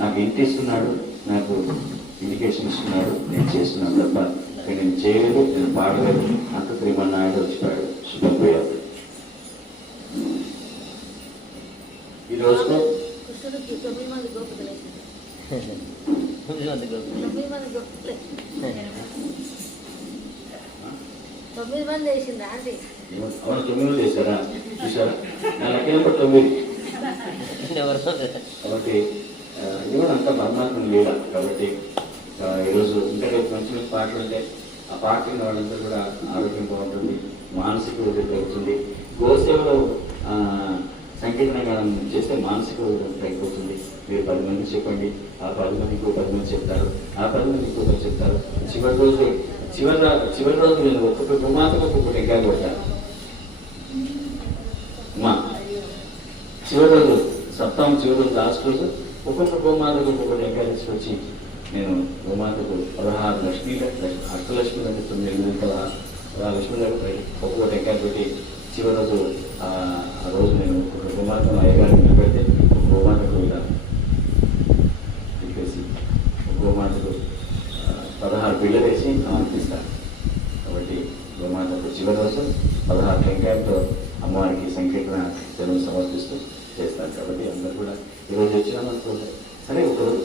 నాకు ఇంటి ఇస్తున్నాడు, నాకు ఇండికేషన్ ఇస్తున్నాడు. నేను చేస్తున్నాను తప్ప నేను చేయలేదు, నేను పాడలేదు. అంత శ్రీమన్నాయుడు వచ్చిపోయాడు. శుభపోయాడు. ఈ రోజు కృష్ణుడికి 9 మంది గోపికలు వేసింది. 9 మంది గోపికలే 9 మంది వేసింది ఆంటీ. అవును 9 మంది వేశారా? చూసారా? నా లెక్కనప్పుడు 9. కాబట్టి ఇది కూడా అంతా పరమాత్మని లీల. కాబట్టి ఈరోజు ఇంకా రేపు మంచి మంచి పాటలు ఉంటే ఆ పాటలు వాళ్ళందరూ కూడా ఆరోగ్యం బాగుంటుంది, మానసిక వృద్ధి తగ్గుతుంది. గోసేవలో సంకీర్ణగానం చేస్తే మానసిక వృద్ధి తగ్గిపోతుంది. మీరు 10 మంది చెప్పండి, ఆ 10 మంది ఇంకో 10 మంది చెప్తారు, ఆ 10 మంది ఇంకో 10 చెప్తారు. చివరి రోజు నేను ఒక్కొక్క గుమాతకు ఒక్కొక్క టెంకాయ కొట్టాను. మా చివరి రోజు సప్తాహం చివరి రోజు లాస్ట్ రోజు ఒక్కొక్క గోమాతకు ఒక్కొక్క టెంకాయ తీసుకొచ్చి నేను గోమాతకు 16 లక్ష్మీలు అష్టలక్ష్మి అంటే 9 16 లక్ష్మీలు ఒక్కొక్క టెంకాయ పెట్టి చివరి రోజు ఆ రోజు నేను ఒక గోమాతను అయ్యగారికి నిలబెడితే ఒక గోమాతకు ఇలా తిప్పేసి ఒక గోమాతకు 16 బిళ్ళలు వేసి సమర్పిస్తాను. కాబట్టి గోమాతకు చివరి రోజు 16 టెంకాయలతో అమ్మవారికి సంకీర్తన జనం సమర్పిస్తూ చేస్తారు. కాబట్టి అందరూ కూడా ఈరోజు వచ్చినామనుకోండి. సరే ఒకరోజు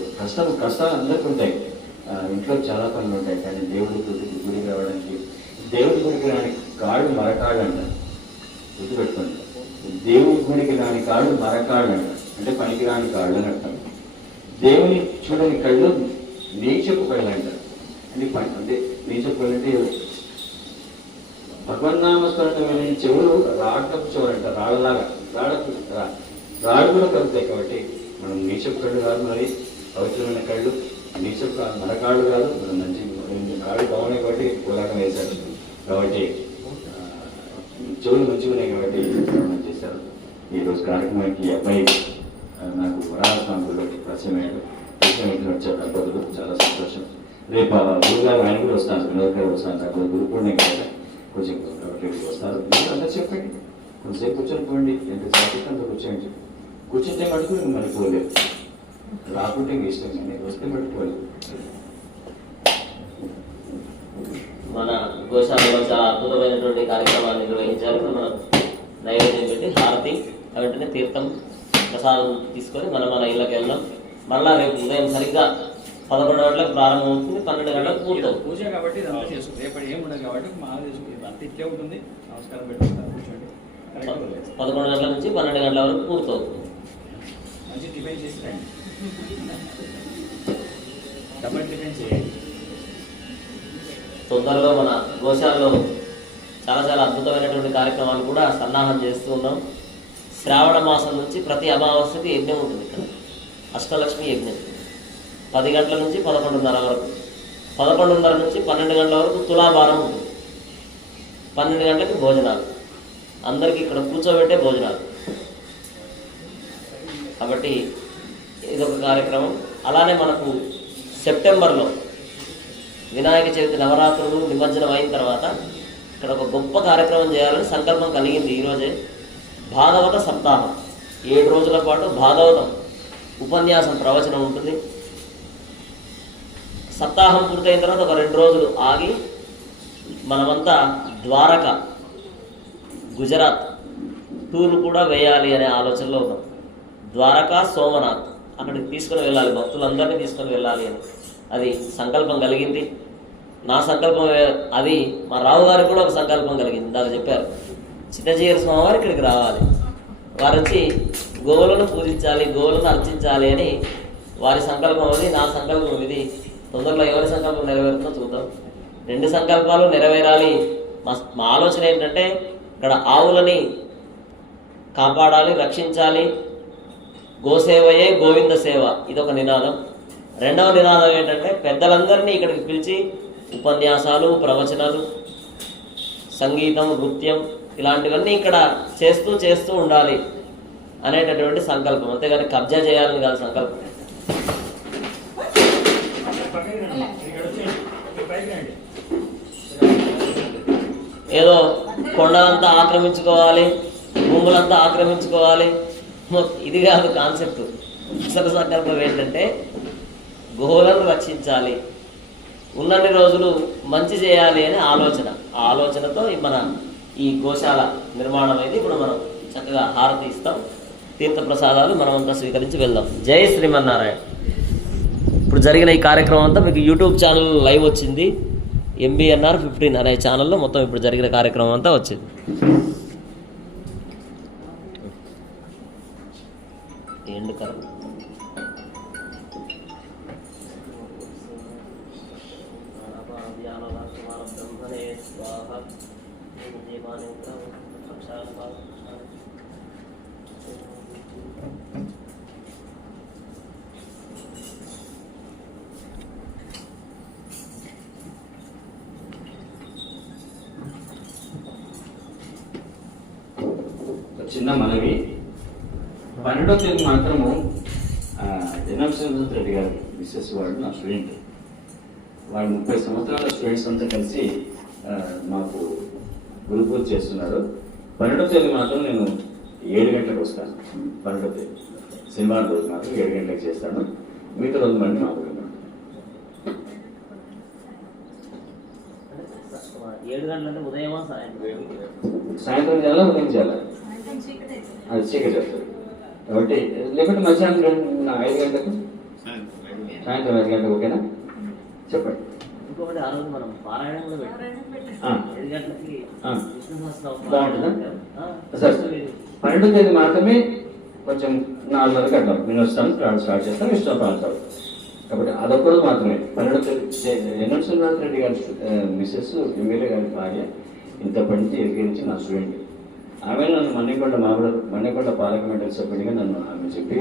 కష్టాలు అందరికీ ఉంటాయి, ఇంట్లో చాలా పనులు ఉంటాయి. కానీ దేవుడి గుడికి రావడానికి, దేవుడి గుడికి రాని కాళ్ళు మరకాళ్ళు అంటారు. గుర్తుపెట్టుకోండి, దేవుడి గుడికి రాని కాళ్ళు మరకాళ్ళు అంటారు. అంటే పనికి రాని కాళ్ళు అని అంటారు. దేవుని చూడని కళ్ళు నీచపు కళ్ళు అంటారు. అంటే నీచపు కళ్ళు అంటే భగవన్నామస్మరణ చెవులు రాటపు చెవులు అంటారు. రాళ్ళలాగా రాళ్ళు కూడా కలుగుతాయి. కాబట్టి మనం నీచపు కళ్ళు కాదు, మరి పవిత్రమైన కళ్ళు. నీచపు మరకాళ్ళు కాదు, మనం మంచి కాళ్ళు బాగున్నాయి కాబట్టి పోరాటం వేశారు. కాబట్టి చెవులు మంచిగా ఉన్నాయి కాబట్టి మనం చేశారు. ఈరోజు కార్యక్రమానికి అబ్బాయి నాకు వరాహస్వామి బట్టి పరిచయం వచ్చారు అబ్బాయిలు. చాలా సంతోషం. రేపు గురుగారు ఆయన కూడా వస్తాను, వినోద్ గారు వస్తాను. అక్కడ గురు పూర్ణిమ కదా కొంచెం వస్తారు. అందరూ చెప్పండి, కొంతసేపు కూర్చొని పోండి. ఎంత సాధికంతో కూర్చోండి. కూర్చుంటే మటుకు మరి పోలేదు, రాకుంటే ఇంక ఇష్టం. కానీ వస్తే మటుకోలేదు. మన గోశాలలో చాలా అద్భుతమైనటువంటి కార్యక్రమాన్ని నిర్వహించారు. మనం నైవేద్యం పెట్టి హారతి వెంటనే తీర్థం ప్రసాదం తీసుకొని మన ఇళ్ళకి వెళ్దాం. మళ్ళా రేపు ఉదయం సరిగ్గా 11 గంటలకు ప్రారంభం అవుతుంది, 12 గంటలకు పూర్తవుతుంది. పూజ కాబట్టి ఇదంతా చేసుకో. రేపటి ఏమి ఉండదు కాబట్టి మాల చేసుకుంటుంది. అంత ఇట్లే ఉంటుంది. నమస్కారం పెట్టుకుంటారు, కూర్చోండి. 11 గంటల నుంచి 12 గంటల వరకు పూర్తవుతుంది. మంచి టిఫిన్ చేసి రండి, డబల్ టిఫిన్ చేయండి. తొందరలో మన గోశాలలో చాలా అద్భుతమైనటువంటి కార్యక్రమాలు కూడా సన్నాహం చేస్తూ ఉన్నాం. శ్రావణ మాసం నుంచి ప్రతి అమావాస్యకి యజ్ఞం ఉంటుంది. ఇక్కడ అష్టలక్ష్మి యజ్ఞం 10 గంటల నుంచి 11:30 వరకు, 11:30 నుంచి 12 గంటల వరకు తులాభారం ఉంటుంది. 12 గంటలకు భోజనాలు, అందరికీ ఇక్కడ కూర్చోబెట్టే భోజనాలు. కాబట్టి ఇదొక కార్యక్రమం. అలానే మనకు సెప్టెంబర్లో వినాయక చవితి నవరాత్రులు నిమజ్జనం అయిన తర్వాత ఇక్కడ ఒక గొప్ప కార్యక్రమం చేయాలని సంకల్పం కలిగింది. ఈరోజే భాగవత సప్తాహం, 7 రోజుల పాటు భాగవతం ఉపన్యాసం ప్రవచనం ఉంటుంది. సప్తాహం పూర్తయిన తర్వాత ఒక 2 రోజులు ఆగి మనమంతా ద్వారక, గుజరాత్ టూర్ కూడా వేయాలి అనే ఆలోచనలో ఉన్నాం. ద్వారకా, సోమనాథ్ అక్కడికి తీసుకుని వెళ్ళాలి, భక్తులందరినీ తీసుకొని వెళ్ళాలి అని అది సంకల్పం కలిగింది. నా సంకల్పం అది, మా రావు గారికి కూడా ఒక సంకల్పం కలిగింది. నాకు చెప్పారు, చిన్నజీయర్ స్వామివారు ఇక్కడికి రావాలి, వారు వచ్చి గోవులను పూజించాలి, గోవులను అర్చించాలి అని వారి సంకల్పం అది, నా సంకల్పం ఇది. తొందరలో ఎవరి సంకల్పం నెరవేరుతుందో చూద్దాం. 2 సంకల్పాలు నెరవేరాలి. మా ఆలోచన ఏంటంటే ఇక్కడ ఆవులని కాపాడాలి, రక్షించాలి. గోసేవయే గోవింద సేవ, ఇదొక నినాదం. 2వ నినాదం ఏంటంటే పెద్దలందరినీ ఇక్కడికి పిలిచి ఉపన్యాసాలు, ప్రవచనాలు, సంగీతం, నృత్యం ఇలాంటివన్నీ ఇక్కడ చేస్తూ ఉండాలి అనేటటువంటి సంకల్పం. అంతేగాని కబ్జా చేయాలని కాదు సంకల్పం. ఏదో కొండలంతా ఆక్రమించుకోవాలి, భూములంతా ఆక్రమించుకోవాలి, ఇది కాదు కాన్సెప్ట్. అసలు సంకల్పం ఏంటంటే గోవులను రక్షించాలి, ఉన్నన్ని రోజులు మంచి చేయాలి అనే ఆలోచన. ఆ ఆలోచనతో మన ఈ గోశాల నిర్మాణం అయితే ఇప్పుడు మనం చక్కగా హారతి ఇస్తాం, తీర్థప్రసాదాలు మనమంతా స్వీకరించి వెళ్దాం. జై శ్రీమన్నారాయణ. ఇప్పుడు జరిగిన ఈ కార్యక్రమం అంతా మీకు యూట్యూబ్ ఛానల్ లైవ్ వచ్చింది. MBNR 15 అనే ఛానల్లో మొత్తం ఇప్పుడు జరిగిన కార్యక్రమం అంతా వచ్చింది. ఎండు కరం చిన్న మనవి, 12వ తేదీ మాత్రము జనార్దన్ రెడ్డి గారు మిస్సెస్ వాళ్ళు నా స్టూడెంట్. వాళ్ళు 30 సంవత్సరాల స్టూడెంట్స్ అంతా కలిసి మాకు గురు పూజ చేస్తున్నారు. 12వ తేదీ మాత్రం నేను 7 గంటలకు వస్తాను. 12వ తేదీ శనివారం రోజు మాత్రం 7 గంటలకు చేస్తాను. మిగతా రోజు మళ్ళీ మాకు 7 గంటలంటే ఉదయమా సాయంత్రం చేయాలా, ఉదయం చేయాలా, అది చీకటి చేస్తారు కాబట్టి. లేకపోతే మధ్యాహ్నం 5 గంటలకు, సాయంత్రం 5 గంటలకు, ఓకేనా? చెప్పండి. ఇంకొకటి ఆ రోజు మనం పారాయణం కూడా పెట్టాం 7 గంటలకి. బాగుంటుందా? సార్ 12వ తేదీ మాత్రమే కొంచెం 4 వరకు అట్లా నేను వస్తాను, స్టార్ట్ చేస్తాను, ఇష్టం ప్రాంతాలు కాబట్టి అదొక్కరోజు మాత్రమే. 12వ తేదీ జనార్దన్ రెడ్డి గారి మిస్సెస్ ఎమ్మెల్యే గారి భార్య ఇంతప్పటి నుంచి ఎదిగించి నా స్టూడెంట్. ఆమె నన్ను మన్నెకొండ పార్లమెంటరీ సభ్యుడిగా నన్ను ఆమె చెప్పి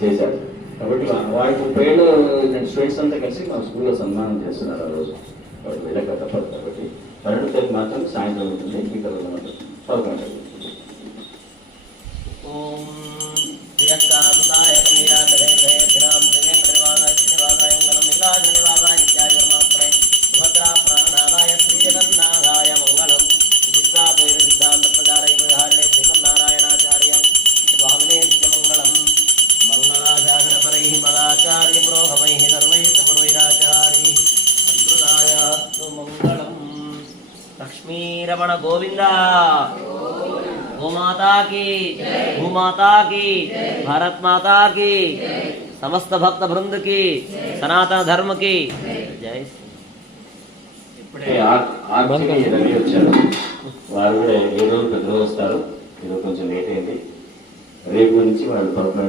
చేశారు. కాబట్టి వారికి 30 ఏళ్ళు నేను స్టూడెంట్స్ అంతా కలిసి మా స్కూల్లో సన్మానం చేస్తున్నారు ఆ రోజు. కాబట్టి వెళ్ళక తప్పదు. కాబట్టి 12వ తేదీ మాత్రం సాయంత్రం ఉంటుంది, మిగతా రోజు మాత్రం 11 గంటలకు. లక్ష్మీరమణ గోవింద. గోమాతా की, భూమాతా की, భారత్ మాతా की, సమస్త భక్త బృంద की, సనాతన ధర్మ की జై. ఇప్పుడే రవి వచ్చారు, వారు కూడా 7 రోజులు 10 రోజులు వస్తారు. ఈరోజు కొంచెం లేట్ అయింది. రేపు నుంచి వాళ్ళు 11